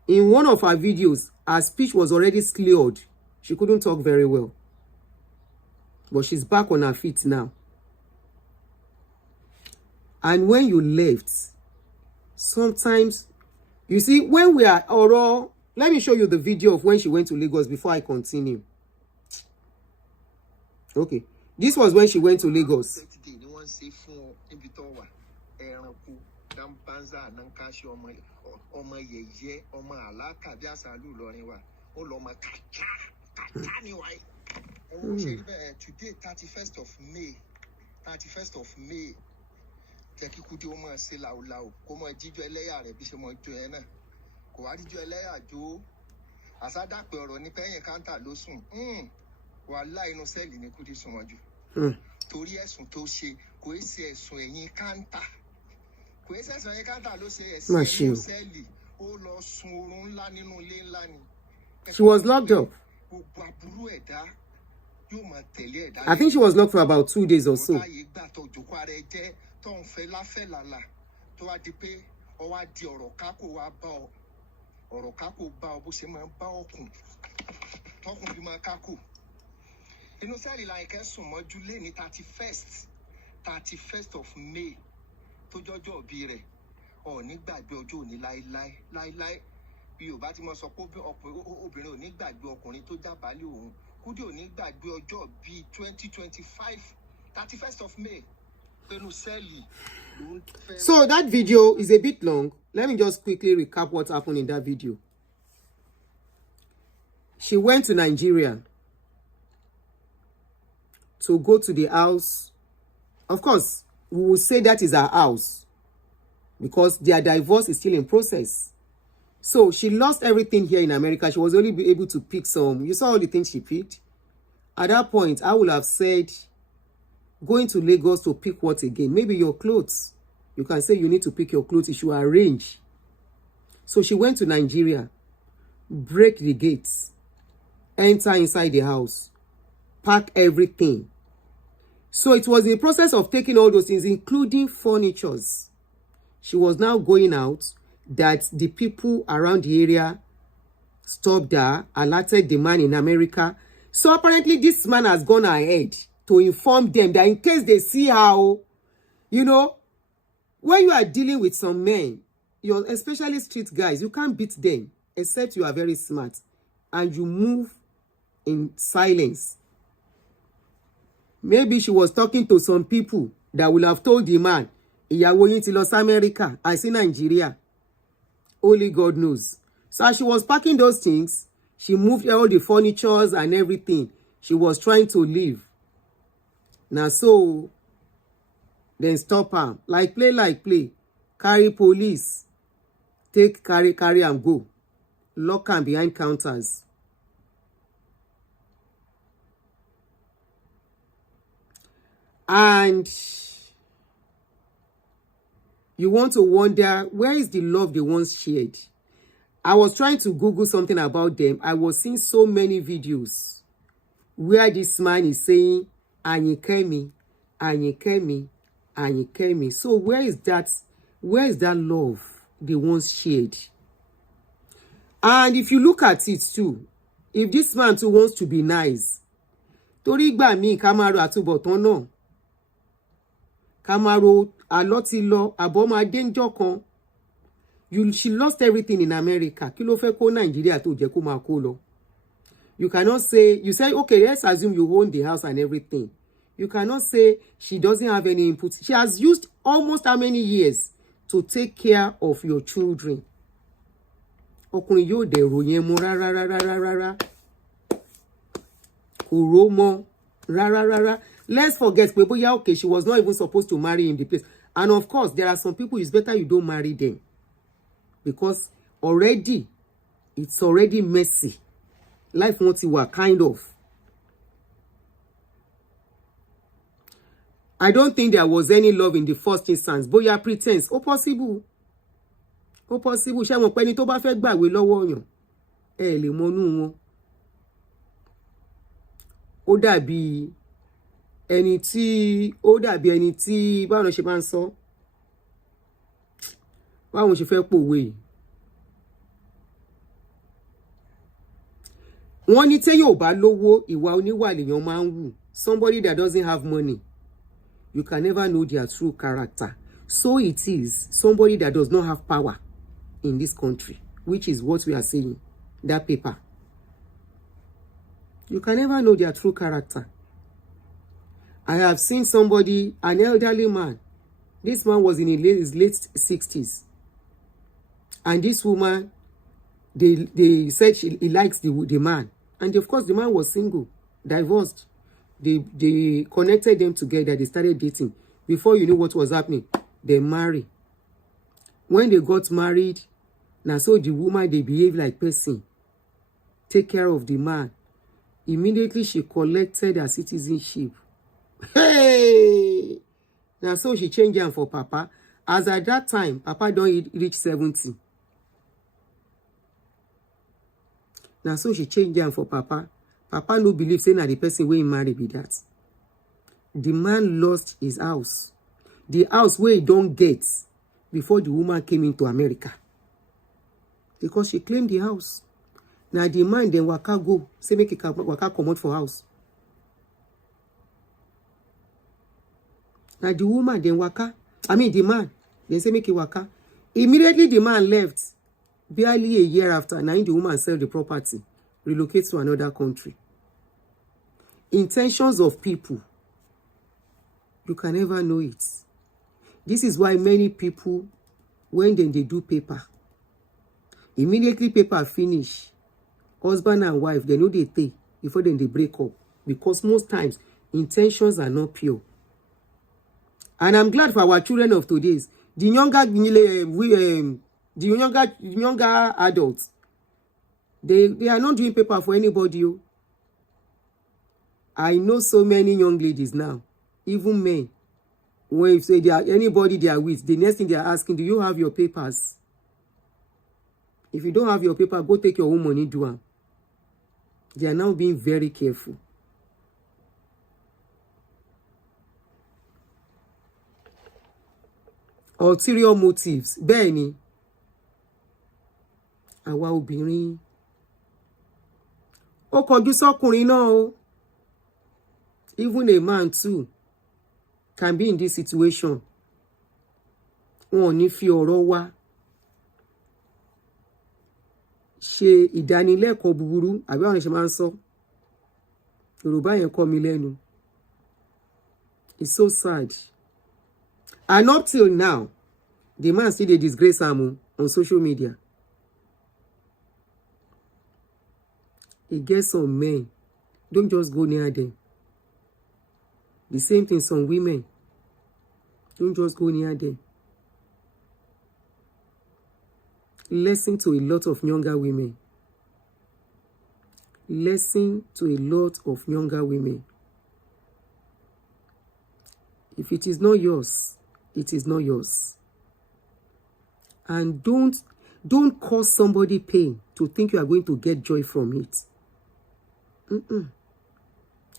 In one of her videos, her speech was already slurred. She couldn't talk very well. But she's back on her feet now. And when you left, sometimes, you see, when we are oral, let me show you the video of when she went to Lagos before I continue. Okay. This was when she went to Lagos. Today, 31st of May. 31st of May. Teki kuti o ma se lawo ko mo jijo eleya re bi se mo jo yen na ko wa jijo eleya jo asada pe oro ni peyin kanta lo sun wallahi inú sẹ́ẹ̀lì ni Kudi sùn wọ́n jù torí ẹ̀sùn tó ṣe kò í ṣe ẹ̀sùn ẹ̀yìn kántà kò í ṣe ẹ̀sùn ẹ̀yìn kántà ló ṣe ẹ̀sùn ẹ̀yìn sẹ́ẹ̀lì ó lọ sun oorun ńlá nínú ilé ńlá ni. She was locked up. Gbogbo aburú ẹ̀dá yóò máa tẹ̀lé ẹ̀dá. I think she was locked for about 2 days or so. Ọ̀tá yìí gbà tó jòkó ara ẹ jẹ́ tó ń fẹ́ láfẹ́ làlà tó wá di pé ọ wá di ọ̀rọ̀ kákò wá bá ọ ọ̀rọ̀ kákò bá ọ bó ṣe máa ń bá ọkùn tọkùn bí máa kákò. Inú sẹ́ẹ̀lì láìkẹ́ sùn mọ́jú lé ní 31st of May tó jọjọ́ òbí rẹ̀ ọ̀ ní gbàgbé ọjọ́ òní láíláí bí Yorùbá ti mọ sọ pé obìnrin ò ní gbàgbé ọkùnrin tó jábàálẹ̀ òun Kudi ò ní gbàgbé ọjọ́ bíi 2025 31st of May pẹ̀lú sẹ́ẹ̀lì. So that video is a bit long. Let me just quickly recap what happened in that video. She went to Nigeria to go to the house. Of course, we will say that is her house because their divorce is still in process. So she lost everything here in America. She was only able to pick some. You saw all the things she picked. At that point, I would have said, going to Lagos to pick what again? Maybe your clothes. You can say you need to pick your clothes. You should arrange. So she went to Nigeria, break the gates, enter inside the house, pack everything. So it was in the process of taking all those things, including furnitures. She was now going out that the people around the area stopped her, alerted the man in America. So apparently this man has gone ahead to inform them that in case they see how, you know, when you are dealing with some men, you're especially street guys, you can't beat them except you are very smart and you move in silence. Maybe she was talking to some people that will have told the man, ìyàwó yín ti lọ sí America, I see Nigeria. Only God knows. So as she was packing those things, she moved all the furnitures and everything. She was trying to leave. Now so, then stop her. Like play. Carry police. Take, carry and go. Lock her behind counters. And you want to wonder, where is the love they once shared? I was trying to Google something about them. I was seeing so many videos where this man is saying, Anyikemi, Anyikemi, Anyikemi. So where is that love they once shared? And if you look at it too, if this man too wants to be nice, torí gbà mí Kamaro àtúbọ̀tán náà. Kamaro alotilo aboma denjo kan. She lost everything in America. Kí ló fẹ́ kó Nigeria tó jẹ́ kó máa kó lọ. You cannot say, you say, okay, let's assume you own the house and everything. You cannot say she doesn't have any input. She has used almost how many years to take care of your children. Ọkùnrin yóò dẹ̀ ròyìn mọ́ rárá. Kò rò mọ́ rárá. Let's forget, okay, she was not even supposed to marry in the place. And of course, there are some people, it's better you don't marry them. Because it's already messy. Life won't work, kind of. I don't think there was any love in the first instance. Bóyá pretense. Ó possible. Ó possible. Ṣé mọ̀ pé ẹni tó bá fẹ́ gbàwé lọ́wọ́ yàn, ẹ lè mọnú wọn. Ó dàbí ẹni tí báwo ṣe máa ń sọ. Báwo ṣe fẹ́ pòwe yìí. Wọ́n ní téèyàn ò bá lówó, ìwà oníwà lèèyàn máa ń wù. Somebody that doesn't have money, you can never know their true character. So it is somebody that does not have power in this country, which is what we are saying, that paper. You can never know their true character. I have seen somebody, an elderly man. This man was in his late 60s. And this woman, they said he likes the man. And of course, the man was single, divorced. They connected them together. They started dating. Before you know what was happening, they married. When they got married, now so the woman, they behave like person. Take care of the man. Immediately, she collected her citizenship. Hey! Now so she changed her for Papa. As at that time, Papa don't reach 70. Now so she changed her for Papa. Papa no believe saying that the person wey marry be that. The man lost his house. The house where he don't get before the woman came into America. Because she claimed the house. Now the man then waka go. Say make it waka come out for house. Now the woman then waka. The man. They say make it waka. Immediately the man left. Barely a year after, now the woman sell the property. Relocate to another country. Intentions of people, you can never know it. This is why many people, when they do paper, immediately paper finish, husband and wife, they know they pay before then they break up. Because most times, intentions are not pure. And I'm glad for our children of today's. The younger adults, they are not doing paper for anybody. I know so many young ladies now, even men, when if say they are anybody they are with, the next thing they are asking, do you have your papers? If you don't have your paper, go take your own money, do them. They are now being very careful. Ulterior motives. Bẹ́ẹ̀ni, àwa obìnrin. Ó kọjú sọ́kùnrin náà o. Even a man too can be in this situation. Wọn ò ní fi ọ̀rọ̀ wa ṣe ìdánilẹ́kọ̀ọ́ búburú àbí àwọn ṣe máa ń sọ. Yorùbá yẹn kọ́ mi lẹ́nu. It's so sad. And up till now, the man still dey disgrace am on social media. He gets some men. Don't just go near them. The same thing some women. Don't just go near them. Lesson to a lot of younger women. Lesson to a lot of younger women. If it is not yours, it is not yours. And don't cause somebody pain to think you are going to get joy from it.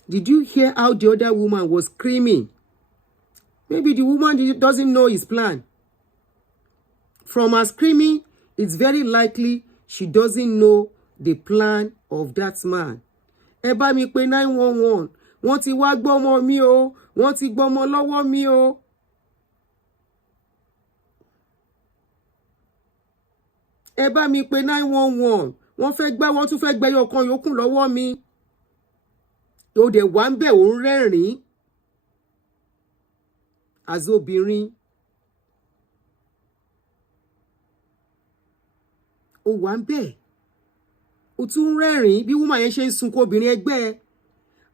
Did you hear how the other woman was screaming? Maybe the woman doesn't know his plan. From her screaming, it's very likely she doesn't know the plan of that man. Ẹ bá mi pè 911. Wọ́n ti wá gbọ́mọ mi o. Wọ́n ti gbọ́mọ lọ́wọ́ mi o. Ẹ bá mi pè 911. Wọ́n fẹ́ gbá, wọ́n tún fẹ́ gbẹ́yọ kan yòókù lọ́wọ́ mi. Ó dẹ̀ wá ń bẹ̀ ó ń rẹ́rìn-ín. Azobìnrin. Ó wá ń bẹ̀. Ó tún ń rẹ́rìn-ín bí woman yẹn ṣe ń sunkún obìnrin ẹgbẹ́ ẹ.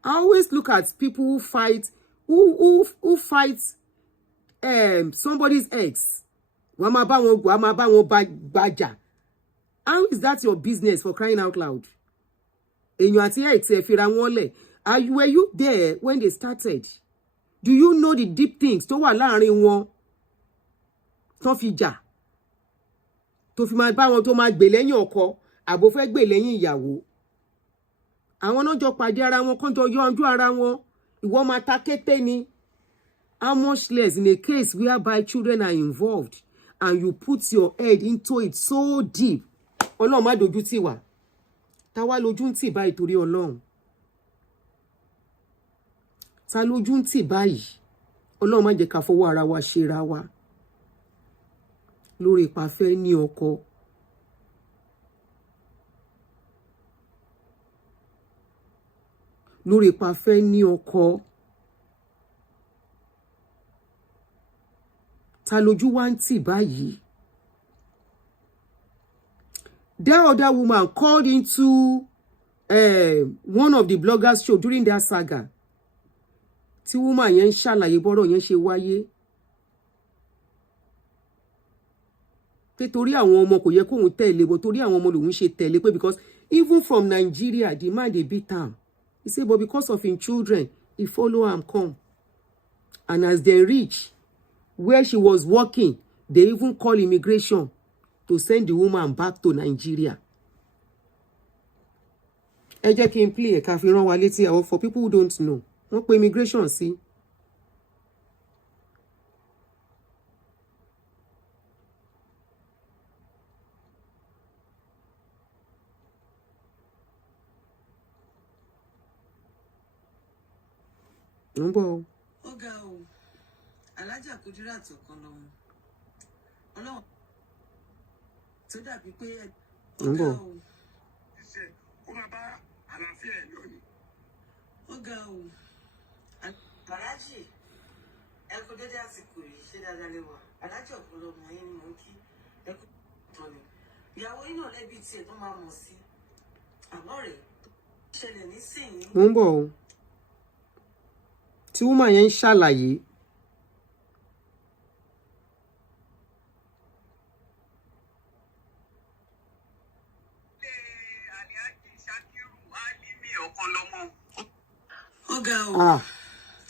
I always look at people who fight, who fight somebody's ex. Wọ́n máa bá wọn bàjà. How is that your business, for crying out loud? Èèyàn àti ex ẹ fira wọn lẹ̀. Were you there when they started? Do you know the deep things tó wà láàrin wọn tó fi jà tó fi máa bá wọn tó máa gbè lẹ́yìn ọkọ àbò fẹ́ gbè lẹ́yìn ìyàwó? Àwọn náà jọ pàdé ara wọn kán jọ yọjú ara wọn. Ìwọ máa ta kété ni. How much less in a case whereby children are involved and you put your head into it so deep? Ọlọ́run má dojú tì wá. Ta wá lójú ń tì báyìí torí Ọlọ́run. Ta lójú ń tì báyìí? Ọlọ́run má jẹ́ ká fọwọ́ ara wa ṣera wa. Lórí ipa fẹ́ ní ọkọ. Lórí ipa fẹ́ ní ọkọ. Ta lójú wá ń tì báyìí? That other woman called into one of the bloggers show during that saga. Tí woman yẹn ń ṣàlàyé bọ́rọ̀ yẹn ṣe wáyé. Pé torí àwọn ọmọ kò yẹ kóun tẹ̀lé bó torí àwọn ọmọ lòun ṣe tẹ̀lé pé because even from Nigeria the man dey beat am. He say but because of him children he follow am come. And as they reach where she was working, they even call immigration to send the woman back to Nigeria. Ẹ jẹ́ kí n play ẹ̀ ká fi rán wa létí àwọn for people who don't know. Wọ́n pe immigration sí. Ń bọ̀ o. Ó ga o. Alájà Kudirat Okanlomo. Ọlọ́run tó dàbí pé ó ga o. Ó máa bá àlàáfíà ẹ̀ lónìí. Ó ga o. Alájì ẹ kú dédé àsìkò yìí ṣé dáadáa lè wà. Alájà Okanlomo yín ni mò ń kí ẹ kú tán ni. Ìyàwó yín náà lẹ́bi tiẹ̀ tó máa mọ̀ sí. Àmọ́ rẹ̀ ṣẹlẹ̀ nísìnyí. Ń bọ̀ o. Tí woman yẹn ń ṣàlàyé. Ó ga o.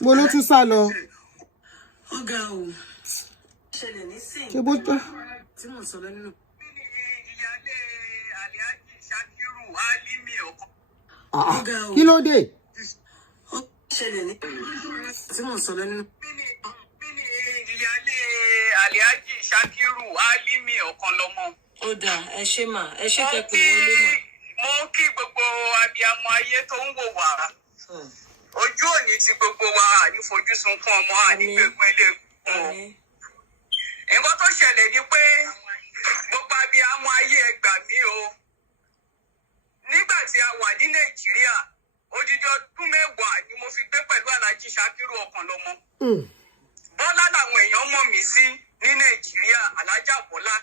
Mo ló tún sá lọ. Ó ga o. Ṣẹlẹ̀ nísìnyí. Ṣé bó tán? Tí mo sọ lẹ́nu. Ìyálé Àlíájì Ṣakiru Álímì ọkàn. Ó ga o. Kí ló dé? Ó ṣẹlẹ̀ ní. Tí mo sọ lẹ́nu. Ìyálé Àlíájì Ṣakiru Álímì Okanlomo. Ó dà ẹ ṣé mà ẹ ṣé tẹpẹ wọlé mà. Mo kí gbogbo abiyamọ ayé tó ń wò wá. Ojú òní ti gbogbo wa àní fojú sunkún ọmọ ànígbègbè ilé ẹ̀kọ́. Nǹkan tó ṣẹlẹ̀ ni pé gbogbo abiyamọ ayé ẹ gbà mí o. Nígbà tí a wà ní Nàìjíríà, odidi ọdún 10 ni mo fi gbé pẹ̀lú Aláàjì Ṣakiru Okanlomo. Bọ́lá làwọn èèyàn mọ̀ mí sí ní Nàìjíríà, Alájà Bọ́lá.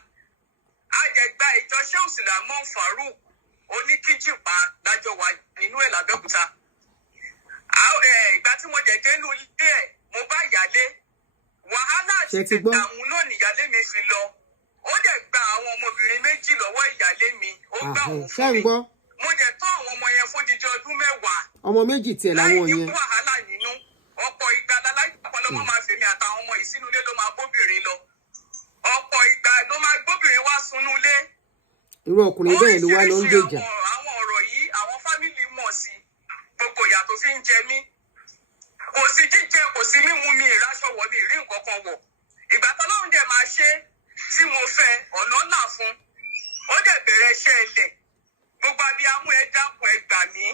Àjẹgbà ìjọ Shehu Suleiman Farouk oníkíjìpá lájọ wà nínú ẹ̀ l'Abẹ́òkúta. Ìgbà tí mo jẹ̀ dénú ilé ẹ̀, mo bá ìyálé. Wàhálà àti ìdààmú náà nìyálé mi fi lọ. Ó dẹ̀ gba àwọn ọmọbìnrin 2 lọ́wọ́ ìyálé mi. Ó gbà wọ́n fún mi. Mo dẹ̀ tọ́ àwọn ọmọ yẹn fódidi ọdún 10. Ọmọ 2 tiẹ̀ làwọn yẹn. Láì ní wàhálà nínú. Ọ̀pọ̀ ìgbà l'Aláàjì Okanlomo máa fèmí àtàwọn ọmọ yìí sínú ilé ló máa bóbìnrin lọ. Ọ̀pọ̀ ìgbà ló máa gbóbìnrin wá sunú ilé. Irú ọkùnrin bẹ́ẹ̀ ló wá lọ ń gbèjà. Àwọn ọ̀rọ̀ yìí àwọn fámìlì mọ̀ sí gbogbo ìyà tó fi ń jẹ mí. Kò sí jíjẹ, kò sí mímu mi ìráṣọ wọ̀ mi ìrí nǹkan kan wọ̀. Ìgbà t'Ọlọ́run dẹ̀ máa ṣe tí mo fẹ́ ọ̀nà là fún. Ó dẹ̀ bẹ̀rẹ̀ iṣẹ́ ilẹ̀. Gbogbo abiyamọ ẹ dákun ẹ gbà mí.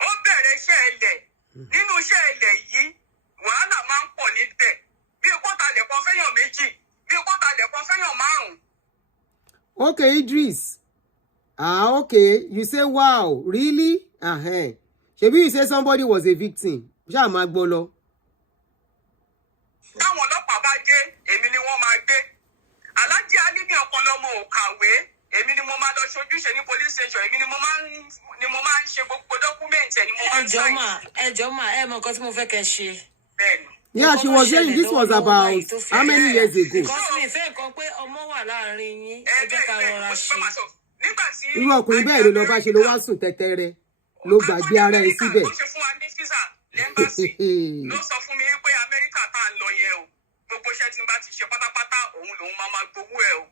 Ó bẹ̀rẹ̀ iṣẹ́ ilẹ̀. Nínú iṣẹ́ ilẹ̀ yìí, wàhálà máa ń pọ̀ níbẹ̀. Bí kọ́talẹ̀ kan fẹ́yàn 2, bí kọ́talẹ̀ kan fẹ́yàn 5. Okay, Idris. Okay. You say wow, really? Ṣebí you say somebody was a victim. Ṣá máa gbọ́ lọ. Táwọn ọlọ́pàá bá dé, èmi ni wọ́n máa gbé. Aláàjì Álímì Okanlomo ò kàwé. Èmi ni mo máa lọ ṣojúṣe ní police station. Èmi ni mo máa ń ṣe gbogbo dọ́kúmẹ̀ntì ẹ̀ ni mo máa ń sáyìn. Ẹjọ́ mà ẹ mọ nǹkan tí mo fẹ́ kẹ́ ṣe. Bẹ́ẹ̀ni. Yeah, she was saying this was about how many years ago? Because mi fẹ́ nǹkan pé ọmọ wà láàrin yín. Ẹ jẹ́ ká rọra ṣe. Irú ọkùnrin bẹ́ẹ̀ ló lọ bá ṣe ló wá sùn tẹ́tẹ́rẹ́ ló gbàgbé ara ẹ̀ síbẹ̀. Ló ṣe fún wa ní físà lẹ́mbàsì. Ló sọ fún mi pé Amẹ́ríkà iṣẹ́ tí n bá ti ṣe pátápátá òun lòun máa gbowó ẹ̀ o.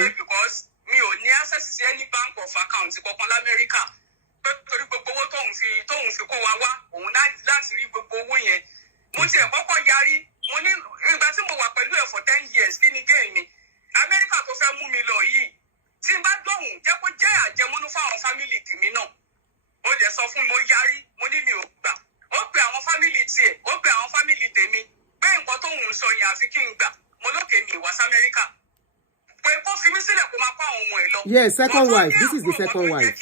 Pé because mi ò ní access sí any bank of account kankan l'Amẹ́ríkà pé torí gbogbo owó tóun fi kó wa wá òun láti rí gbogbo owó yẹn. Mo tiẹ̀ kọ́kọ́ yarí mo ní ìgbà tí mo wà pẹ̀lú ẹ̀ for 10 years kí ni gain mi Amẹ́ríkà tó fẹ́ mú mi lọ yìí tí n bá dọ̀hùn jẹ́ kó jẹ́ àjẹmọ́nú fáwọn fámìlì tèmi náà. Ó dẹ̀ sọ fún mi mo yarí mo ní mi ò gbà. Ó pe àwọn fámìlì tiẹ̀ ó pe àwọn fámìlì tèmi pé nǹkan tóun ń sọ yẹn àfi kí n gbà mo lókè mi ìwà sí Amẹ́ríkà pé kó fi mí sílẹ̀ kó máa kó àwọn ọmọ ẹ̀ lọ. Yes, second wife. This is the second wife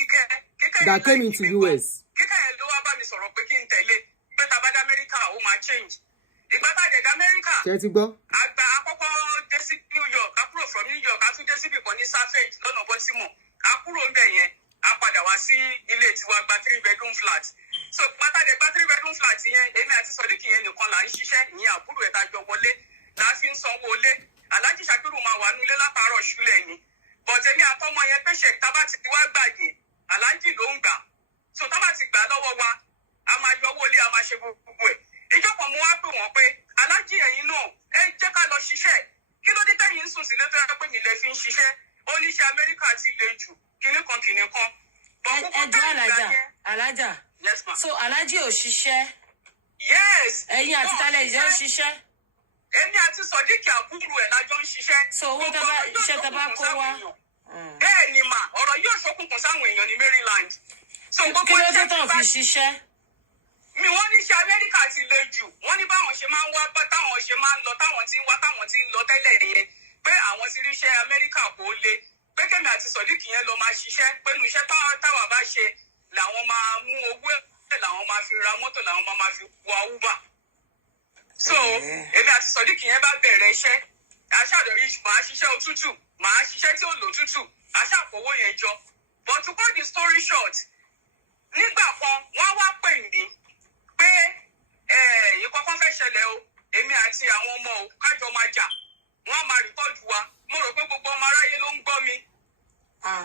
that came into US. Kíkẹ́ yẹn ló wá bá mi sọ̀rọ̀ pé kí n tẹ̀lé pé tá a bá dé Amẹ́ríkà ó máa change. Ìgbà tá a dé Amẹ́ríkà. Ṣé ti gbọ́? Àgbà àkọ́kọ́ dé sí New York, a kúrò from New York, a tún dé síbì kan ní Savage lọ́nà Baltimore. A kúrò ń bẹ̀ yẹn, a padà wá sí ilé tiwa gba 3-bedroom flat. So pátá dé gba 3-bedroom flat yẹn, èmi àti Sọ̀díkì yẹn nìkan là ń ṣiṣẹ́, ìyẹn àbúrò ẹ̀ tá jọ wọlé, là á fi ń sanwó ilé. Alhaji Shakiru máa wà nílé látàárọ̀ ṣúlẹ̀ ni. But èmi àtọmọ yẹn pẹ́ṣẹ̀ tábà ti wá gbàgbé, Alhaji ló ń gbà. So tábà ti gbà lọ́wọ́ wa, a máa yọ owó ilé, a máa ṣe gbogbo ẹ̀. Ìjọ kan mo wá pè wọ́n pé Alhaji ẹ̀yin náà ẹ jẹ́ ká lọ ṣiṣẹ́. Kí ló dé tẹ́yìn ń sùn sílé tó yẹ pé mi lè fi ń ṣiṣẹ́? Ó ní iṣẹ́ Amẹ́ríkà ti le jù, kinní kan. Ẹjọ́ Alhaja. Yes ma. So Alhaji ò ṣiṣẹ́. Yes. Ẹ̀yin àti Tálẹ̀ ìjọ ń ṣiṣẹ́. Èmi àti Sọ̀díkì àbúrò ẹ̀ lájọ ń ṣiṣẹ́. So owó iṣẹ́ tẹ́ bá kó wá. Bẹ́ẹ̀ ni mà, ọ̀rọ̀ yóò ṣókùnkùn sáwọn èèyàn ní Maryland. So Kí ló dé tán fi ṣiṣẹ́? Mi wọ́n ní iṣẹ́ Amẹ́ríkà ti le jù. Wọ́n ní báwọn ṣe máa ń wá bá táwọn ṣe máa ń lọ táwọn ti ń wá táwọn ti ń lọ tẹ́lẹ̀ yẹn. Pé àwọn ti rí iṣẹ́ Amẹ́ríkà kò le. Pé Kẹ́mi àti Sọ̀díkì yẹn lọ máa ṣiṣẹ́. Pé nu iṣẹ́ táwa bá ṣe làwọn máa mú owó ẹ̀ làwọn máa fi ra mọ́tò làwọn máa fi wa Uber. So èmi àti Sọ̀díkì yẹn bá bẹ̀rẹ̀ iṣẹ́. Aṣáàdọ̀rí màá ṣiṣẹ́ òtútù. Màá ṣiṣẹ́ tí ò lòtútù. Aṣáàkówó yẹn jọ. But to cut the story short, nígbà kan wọ́n wá pè mí pé ìkọ̀kan fẹ́ ṣẹlẹ̀ o èmi àti àwọn ọmọ o kájọ máa jà wọ́n á máa rìkọ́ọ̀dù wa mo rò pé gbogbo ọmọ aráyé ló ń gbọ́ mi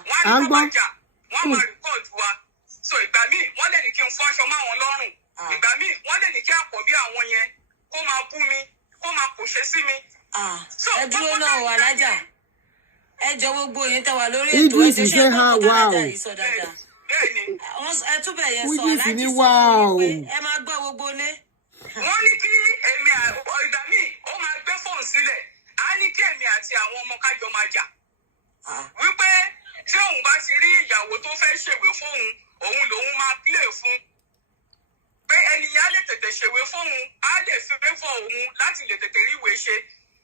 wọ́n á ní kó máa jà wọ́n á máa rìkọ́ọ̀dù wa so ìgbà míì wọ́n lè ní kí n fọ́ aṣọ mọ́ àwọn lọ́rùn ìgbà míì wọ́n lè ní kí àkọ́bí àwọn yẹn kó máa bú mi kó máa kòṣe sí mi. Ẹ dúró náà wà lájà ẹ jọ gbogbo yín tẹ́ wà lórí ètò Idris ẹjọ́ ṣe ṣe ha kókó wow. dáadáa yìí sọ dáadáa. Bẹ́ẹ̀ni. Ẹ túbẹ̀ yẹn sọ Idris Alhaji ní sọ wow. fún yín pé ẹ máa gbọ́ gbogbo lé. Wọ́n ní kí èmi ìgbà míì ó máa gbé fóònù sílẹ̀ á ní kí èmi àti àwọn ọmọ kájọ máa jà. Wípé tí òun bá ti rí ìyàwó tó fẹ́ ṣèwé fóun òun lòun máa play fún. Pé ẹnìyàn á lè tètè ṣèwé fóun á lè fi fẹ́fọ̀ òun láti lè tètè ríwèé ṣe.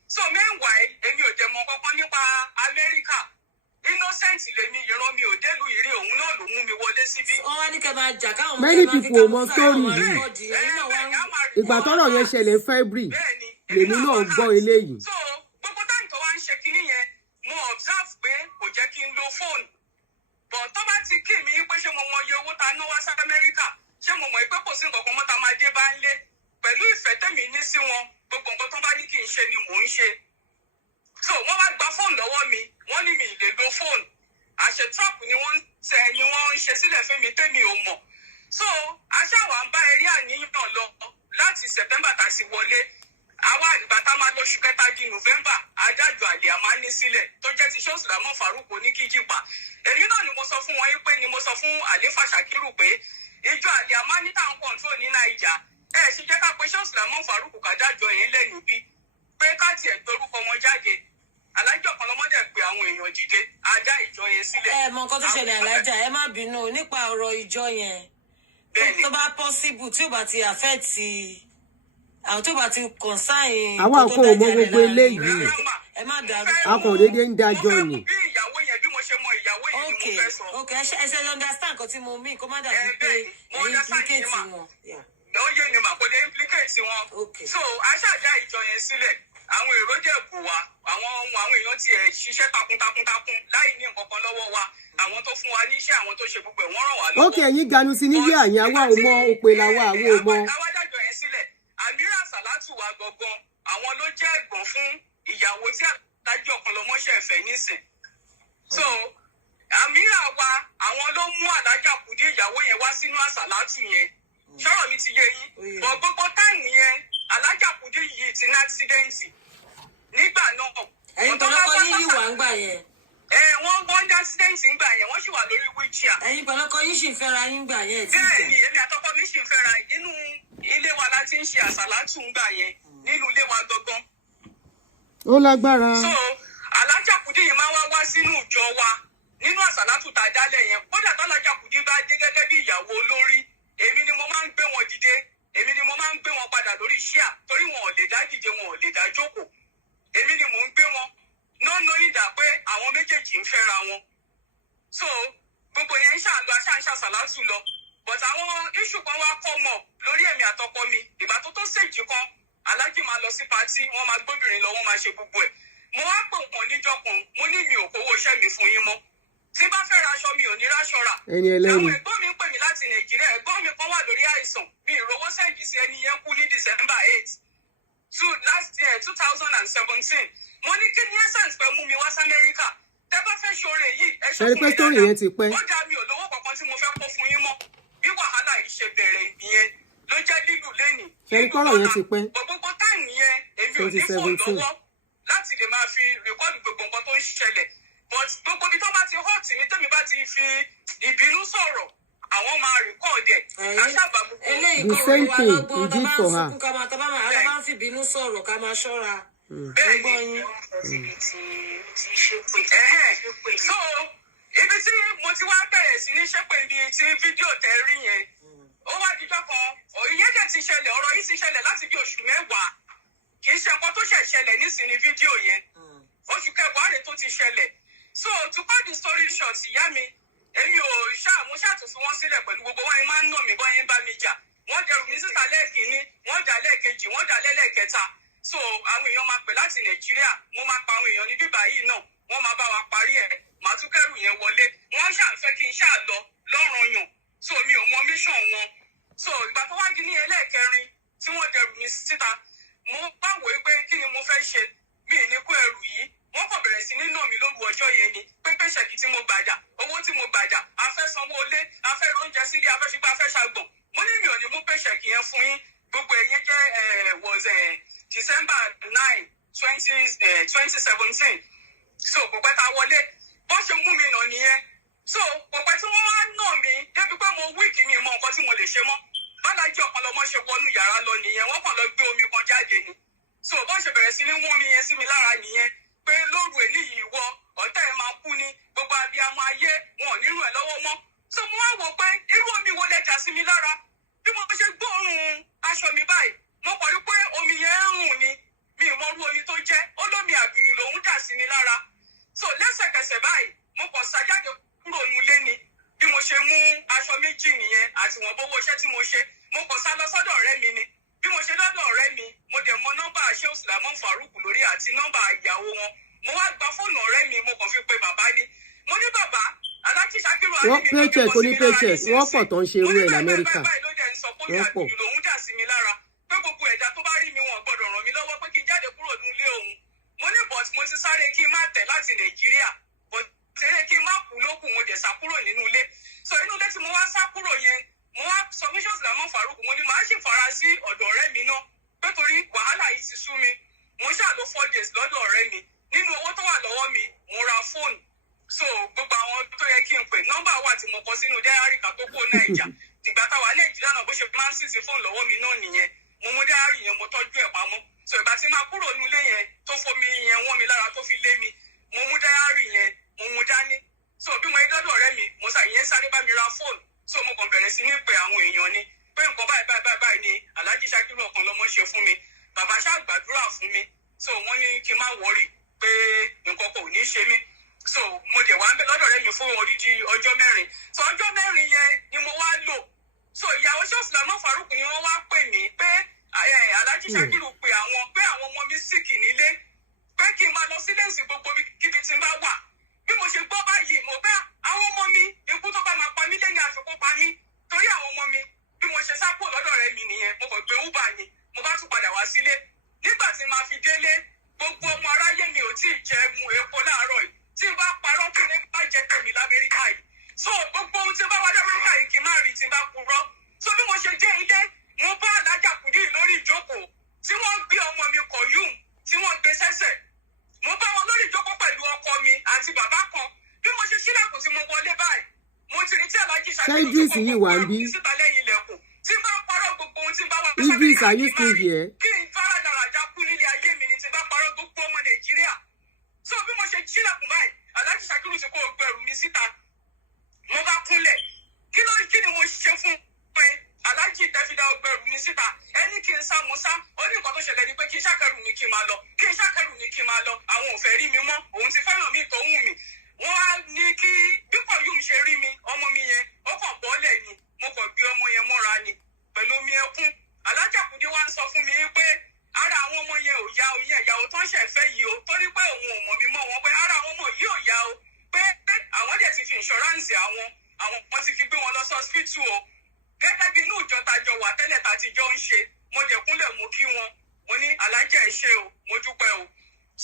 So meanwhile èmi ò jẹ́ mọ̀ kankan nípa Amẹ́ríkà. Innocent lèmi ìran mi ò délùú ìrí òun náà ló mú mi wọlé síbí. Wọ́n wá ní kẹ́ máa jà káwọn ọmọ Many kẹ́ máa fi people ká mọ mọ́ story sáwọn yìí. àríkọ́dì ẹ̀yin náà wá ń Ìgbà tọ́rọ̀ yẹn ṣẹlẹ̀ February lèmi náà gbọ́ eléyìí. So gbogbo táyì tó wá ń ṣe kinní yẹn mo observe pé kò jẹ́ kí n lo fóònù. But tó bá ti kí mi pé ṣé mo mọ iye owó ta ná wá sí Amẹ́ríkà ṣé mo mọ̀ pé kò sí nǹkan kan mọ́ ta máa dé bá ń lé pẹ̀lú ìfẹ́ tẹ̀mí ní sí wọn gbogbo nǹkan tó bá ní kí n ṣe ni mò ń ṣe. So wọ́n wá gba fóònù lọ́wọ́ mi wọ́n ní mi ì lè lo fóònù. Àṣẹ trap ni wọ́n ń ṣe sílẹ̀ fún mi tẹ́mi ò mọ̀. So aṣáwà ń bá eré àníyàn lọ láti September tá a sì wọlé. Àwa ìgbà tá a máa lọ oṣù kẹta di November adájọ́ àlè a máa ní sílẹ̀ tó jẹ́ ti ṣọ́ọ̀ṣì làmọ́ Farouk oníkíjìpá. Èyí náà ni mo sọ fún wọn yín pé ni mo sọ fún Àléfà Ṣàkírù pé ìjọ àlè a máa ní táwọn control ní Naija. Ẹ sì jẹ́ ká pé ṣọ́ọ̀ṣì làmọ́ Farouk kádájọ́ yẹn lẹ́nu bí pé ká tiẹ̀ gbórúkọ wọn jáde. Alájọ Okanlomo pé àwọn èèyàn dìde ajá ìjọ yẹn sílẹ̀. Ẹ mọ nǹkan tó ṣẹlẹ̀ Alájà ẹ má bínú nípa ọ̀rọ̀ ìjọ yẹn tó bá possible tí ó bá ti affect àwọn tó bá ti consign Àwa kò mọ gbogbo eléyìí. Ẹ má dàrú. A kàn déédéé ń dájọ́ ni. Mo fẹ́ bí ìyàwó yẹn bí mo ṣe mọ ìyàwó yẹn ni mo fẹ́ sọ. Okay, ẹ ṣe understand nǹkan tí mo mean kó má dàbí pé ẹ̀yin implicate wọn. Ó yé ni mà kò lè implicate wọn. So aṣáájá ìjọ yẹn sílẹ̀ àwọn èrò jẹ́ bù wá àwọn èèyàn tiẹ̀ ṣiṣẹ́ takuntakun láì ní nǹkan kan lọ́wọ́ wa àwọn tó fún wa níṣẹ́ àwọn tó ṣe gbogbo ẹ̀ wọ́n ràn wá lọ́wọ́. Ókè ẹ̀yin ganu sí níyà àyìn àwa ò mọ òpè làwa àwọn ò mọ. Àwájájọ yẹn sílẹ̀ Amira Salatu wa gangan àwọn ló jẹ́ ẹ̀gbọ́n fún ìyàwó tí Alájì Okanlomo ṣẹ̀fẹ̀ nísìn. So Amira wa àwọn ló mú Alájà Kúdí ìyàwó yẹn wá sínú Àsàlátù yẹn. Ṣọ́rọ̀ mi ti yé yín. Bọ̀ gbogbo táìmù yẹn Alájà Kúdí yìí ti ní àksidẹ́ǹtì. nígbà náà. ẹ̀yin pọ̀lọ́kọ́ yín yìí wà ń gbà yẹn. Wọ́n dá accident ń gbà yẹn, wọ́n sì wà lórí wheelchair. ẹ̀yin pọ̀lọ́kọ́ yín sì ń fẹ́ra yín gbà yẹn. bẹ́ẹ̀ ni èmi àtọkọ mi sì ń fẹ́ra inú ilé wa láti ń ṣe àsàlátù ń gbà yẹn nínú ilé wa gangan. ó lágbára. so Alájà Kúdí yìí máa wá sínú ìjọ wa nínú àsàlátù tá a dálẹ̀ yẹn. kódà t'Alájà Kúdí bá dé gẹ́gẹ́ bí ìyàwó olórí, èmi ni mo máa ń gbé wọn dìde, èmi ni mo máa ń gbé wọn padà lórí ṣíà torí wọn ò lè dá dìde, wọn ò lè dá jókòó. èmi ni mò ń gbé wọn nọ́nà ìdá pé àwọn méjèèjì ń fẹ́ra wọn. so gbogbo yẹn ń ṣàlọ aṣáǹṣà sàlátù lọ, but àwọn iṣu kan wá kọ́ mọ̀ lórí èmi àtọkọ mi. ìgbà tó ṣèjì kan alájì máa lọ sí patí, wọ́n máa gbóbìnrin lọ, wọ́n máa ṣe gbogbo ẹ̀. mo wá pè wọ́n níjọ́ kan, mo ní mi ò kówó iṣẹ́ mi fún yín mọ́, tí bá fẹ́ raṣọ mi ò ní ráṣọ rà. àwọn ẹ̀gbọ́n mi ń pè mí láti Nàìjíríà, ẹ̀gbọ́n mi kan wà lórí àìsàn, mi ìrówó sẹ́ǹdì sí ẹni yẹn kú ní December 8 last year 2017. mo ní kí ni essence pé mú mi wá sí Amẹ́ríkà, tẹ́ bá fẹ́ ṣoore yìí ẹ ṣe fún mi dáadáa. ó dá mi ò lówó kankan tí mo fẹ́ kó fún yín mọ́. bí wàhálà yìí ṣe bẹ̀rẹ̀ ìyẹn ló jẹ́ lílù lẹ́nìí. gbogbo táìmù yẹn èmi ò ní fóònù lọ́wọ́ láti lè máa fi rìkọ́dù gbogbo nǹkan tó ń ṣẹlẹ̀, but gbogbo ibi tó bá ti hot mi tẹ́mi bá ti fi ìbínú sọ̀rọ̀ àwọn máa rìkọ́ọ̀dù ẹ̀. eléyìí kọ́ ọ̀rọ̀ wa lọ́gbọ́n tá bá ń sunkún ká máa tá bá ń fi ìbínú sọ̀rọ̀ ká máa ṣọ́ra. bẹ́ẹ̀ ni so ibi tí mo ti wá bẹ̀rẹ̀ sí ní ṣépè ibi tí fídíò tẹ́ rí yẹn, ó wá dijọ́ kan ìyẹn dẹ̀ ti ṣẹlẹ̀, ọ̀rọ̀ yìí ti ṣẹlẹ̀ láti bí oṣù mẹ́wàá, kì í ṣe nǹkan tó ṣẹ̀ ṣẹlẹ̀ nísìnyí fídíò yẹn, oṣù kẹwàá rẹ̀ tó ti ṣẹlẹ̀. so to cut the story short, ìyá mi èmi ò mo ṣàtúnṣe wọn sílẹ̀ pẹ̀lú gbogbo wọn máa ń nà mí bọ́yẹn bá mi jà, wọ́n dẹrù mi síta lẹ́ẹ̀kínní, wọ́n dà lẹ́ẹ̀kejì, wọ́n dà lẹ́ẹ̀kẹta. so àwọn èèyàn máa pè láti Nàìjíríà, mo máa pa àwọn èèyàn ní bíbá yìí náà, wọ́n máa bá wa parí ẹ̀, màá tún kẹ́rù yẹn wọlé. wọ́n ṣàǹfẹ́ kí n ṣáà lọ lọ́rùn yàn, so mi ò mọ mission wọn. so ìgbà tó wá di ní ẹlẹ́ẹ̀kẹrin tí wọ́n dẹrù mi síta, mo bá wòó pé kí ni mo fẹ́ ṣe, mi ì ní kó ẹrù yìí. wọ́n kàn bẹ̀rẹ̀ sí ní nà mí lóru ọjọ́ yẹn ni pé ṣẹ̀kì tí mo gbàjà, owó tí mo gbàjà, a fẹ́ sanwó ilé, a fẹ́ oúnjẹ sílé, a fẹ́ ṣígbà, a fẹ́ ṣàgbọ̀n. mo ní mi ò ní mú pé ṣẹ̀kì yẹn fún yín. gbogbo ẹ̀yẹn jẹ́ was December 9 2017. so gbogbo ta wọlé bó ṣe mú mi nà nìyẹn. so gbogbo tí wọ́n wá nà mí débi pé mo wíìkì mi mọ nǹkan tí mo lè ṣe mọ́. bálájí Ọ̀kanlọ́mọ ṣe wọnú yàrá lọ nìyẹn, wọ́n kàn lọ gbé omi kan jáde ni. so bó ṣe bẹ̀rẹ̀ sí ní wọ́n mi yẹn sí mi lára nìyẹn pé lóru eléyìí wọ ọ̀tá ẹ̀ máa kú ní gbogbo abiyamọ ayé, wọn ò nírú ẹ̀ lọ́wọ́ mọ́. so mo wá wò pé irú omi wo lẹ́jà sí mi lára. bí mo ṣe gbóòórùn aṣọ mi báyìí, mo kọ̀ rí pé omi yẹn ń rùn ni, mi ì mọ irú omi tó jẹ́, olómi àbìrì lòún dà sí mi lára. so lẹ́sẹ̀kẹsẹ̀ báyìí mo kàn ṣàjáde kúrò nílé ni. bí mo ṣe mú aṣọ méjì nìyẹn àti wọn bówó iṣẹ́ tí mo ṣe, mo kàn sá lọ sọ́dọ̀ ọ̀rẹ́ mi ni. bí mo ṣe lọ́dọ̀ ọ̀rẹ́ mi, mo dẹ̀ mọ nọ́mbà Shehu Sulaiman Farouk lórí àti nọ́mbà ìyàwó wọn. mo wá gba fóònù ọ̀rẹ́ mi, mo kàn fi pe bàbá ni. mo ní bàbá Aláàjì Ṣakiru wọ́n paycheck oní paycheck wọ́n pọ̀ tó ń ṣe irú ẹ̀ l'Amẹ́ríkà. wọ́n pọ̀ lòun dà sí mi lára pé gbogbo ẹ̀dá tó bá rí mi wọn gbọ́dọ̀ ràn mí lọ́wọ́ pé kí n jáde kúrò nílé òun. mo ní but mo ti sáré kí n má tẹ̀ láti Nàìjíríà, but tẹ́lẹ̀ kí n má kú lókun, mo dẹ̀ sá kúrò nínú ilé. so inú ilé tí mo wá sá kúrò yẹn, mo wá sọ fún Shehu Sulaiman Farouk, mo ní màá ṣì fara sí ọ̀dọ̀ ọ̀rẹ́ mi náà pé torí wàhálà yìí ti sú mi. mo ṣàlò 4 days lọ́dọ̀ ọ̀rẹ́ mi, nínú owó tó wà lọ́wọ́ mi mo ra fóònù. so gbogbo àwọn tó yẹ kí n pè, nọ́mbà wà tí mo kọ sínú dáárì ká tó kó Nàìjà. tìgbà táwa Nàìjíríà náà bó ṣe máa ń sì sí fóònù lọ́wọ́ mi náà nìyẹn. mo mú dáárì yẹn, mo tọ́jú ẹ̀ pamọ́. so ìgbà tí máa kúrò nílé yẹn tó fomi yẹn wọ́n mi lára tó fi lé mi, mo mú dáárì yẹn, mo mú dání. so bí mo yẹ dọ́dọ̀ ọ̀rẹ́ mi, mo ìyẹn sáré bá mi ra fóònù. so mo kàn bẹ̀rẹ̀ sí ní pe àwọn èèyàn ni pé nǹkan báyìí ni Aláàjì Ṣakiru Ọ̀kanlọ́mọ ṣe fún mi. bàbá ṣáà gbàdúrà fún mi. so wọ́n ní kí n má wọrí pé nǹkan kò ní ṣe mí. so mo dẹ̀ wá ń bẹ lọ́dọ̀ rẹ̀ mi fún odidi ọjọ́ 4. so ọjọ́ 4 yẹn ni mo wá lò. so ìyàwó Shehu Sulaiman Farouk ni wọ́n wá pè mí pé Aláàjì Ṣakiru pé àwọn ọmọ mi síkì nílé pé kí n máa lọ sílé ìsìn gbogbo kíbi tí n bá wà. bí mo ṣe gbọ́ báyìí, mo bá àwọn ọmọ mi, ikú tó bá máa pa mí lẹ́yìn àfikún pa mí torí àwọn ọmọ mi. bí mo ṣe sá kúrò lọ́dọ̀ rẹ̀ mi nìyẹn, mo kàn gbé Uber ni, mo bá tún padà wá sílé. nígbà tí màá fi délé, gbogbo ọmọ aráyé mi ò tí ì jẹ mu epo láàárọ̀ yìí. tí n bá parọ́ kí ni bá jẹ tèmi l'Amẹ́ríkà yìí. so gbogbo ohun tí n bá wá l'Amẹ́ríkà yìí kì í má rí tí n bá purọ́. so bí mo ṣe dé ilé, mo bá Alájà Kúdí lórí ìjókòó tí wọ́n gbé ọmọ mi Koyum tí wọ́n gbé sẹ́sẹ̀. Idris yìí wà ń bí. Idris, are you still here? Kí n fara dàrájà kú nílé ayé mi ni tí bá parọ́ gbogbo ọmọ Nàìjíríà. So bí mo ṣe jílẹ̀kùn báyìí, Alhaji Sakiru ṣe kó gbẹrù mi síta. Mo bá kúnlẹ̀. Kí ni mo ṣe fún pé Alhaji tẹ́fídà gbẹrù mi síta? Ẹni kí n sá mo sá. Ó ní nǹkan tó ṣẹlẹ̀ ni pé kí n ṣàkẹ́rù mi kí n máa lọ. Kí n ṣàkẹ́rù mi kí n máa lọ. Àwọn ò fẹ́ rí mi mọ́. Òun ti fẹ́ràn mi tó wù mí. Wọ́n á ní kí bí Koyum ṣe rí mi, ọmọ mi yẹn, ó kàn bọ́lẹ̀ ni. Mo kàn gbé ọmọ yẹn mọ́ra ni. Pẹ̀lú omi ẹkún. Alhaji Akude wá ń sọ fún mi pé ara àwọn ọmọ yẹn ò yá o yẹn ìyàwó tó ń ṣẹ̀fẹ́ yìí o torí pé òun ò mọ̀ mí mọ́ wọn pé ara àwọn ọmọ yìí ò yá o pé àwọn dẹ̀ ti fi ìṣọ́ráǹsì àwọn ti fi gbé wọn lọ sí hospital o gẹ́gẹ́ bí inú ìjọ tajọ wà tẹ́lẹ̀ tá ti jọ ń ṣe mo dẹ̀ kúnlẹ̀ mo kí wọn mo ní Alhaji ẹ ṣé o mo dúpẹ́ o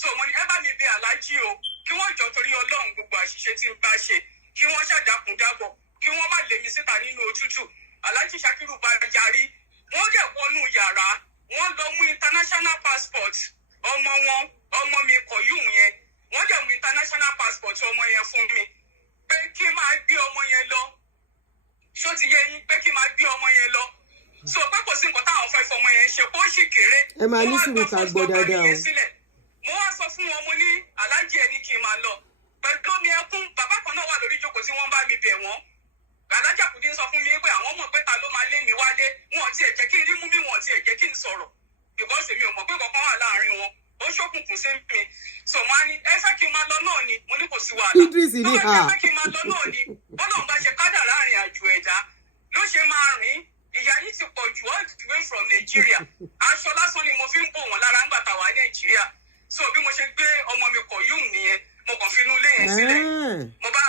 so mo ní ẹ bá mi bẹ Alhaji o kí wọ́n jọ torí Ọlọ́run gbogbo àṣìṣe tí ń bá ṣe kí wọ́n ṣàdákùn dábọ̀ kí wọ́n má lé mi síta nínú òtútù Alhaji Sakiru bá yarí wọ́n dẹ̀ wọnú yàrá wọ́n lọ mú international passport ọmọ mi Koyum yẹn wọ́n dẹ̀ mú international passport ọmọ yẹn fún mi pé kí n máa gbé ọmọ yẹn lọ ṣó ti yé yín pé kí n máa gbé ọmọ yẹn lọ so pé kò sí nǹkan táwọn fẹ́ fọmọ yẹn ṣe kó sì kéré ẹ máa ní sùúrù ká gbọ́ dáadáa o. mo wá sọ fún wọn mo ní Alhaji ẹ ní kí n máa lọ pẹ̀lú omi ẹkún bàbá kan náà wà lórí ìjókòó tí wọ́n bá mi bẹ̀ wọ́n Alhaji Akude sọ fún mi pé àwọn mọ̀ pé ta ló máa lé mi wálé wọn ò tiẹ̀ jẹ́ kí n rí mú bí wọn ò tiẹ̀ jẹ́ kí n sọ̀rọ̀ because èmi ò mọ̀ pé kankan wà láàrin wọn ó ṣókùnkùn sí mi so wọn á ní ẹ fẹ́ kí n máa lọ náà ni mo ní kò sí wàhálà Idris ní ha ẹ fẹ́ kí n máa lọ náà ni bọ́lá bá ṣe kádàrá àrìn àjò ẹ̀dá ló ṣe máa rìn ìyá yìí ti pọ̀ jù all the way from Nigeria aṣọ lásán ni mo fi ń bò wọ́n lára ńgbà tá wà ní Nàìjíríà so bí mo ṣe gbé ọmọ mi Koyum nìyẹn mo kàn fi inú ilé yẹn sílẹ̀ mo bá.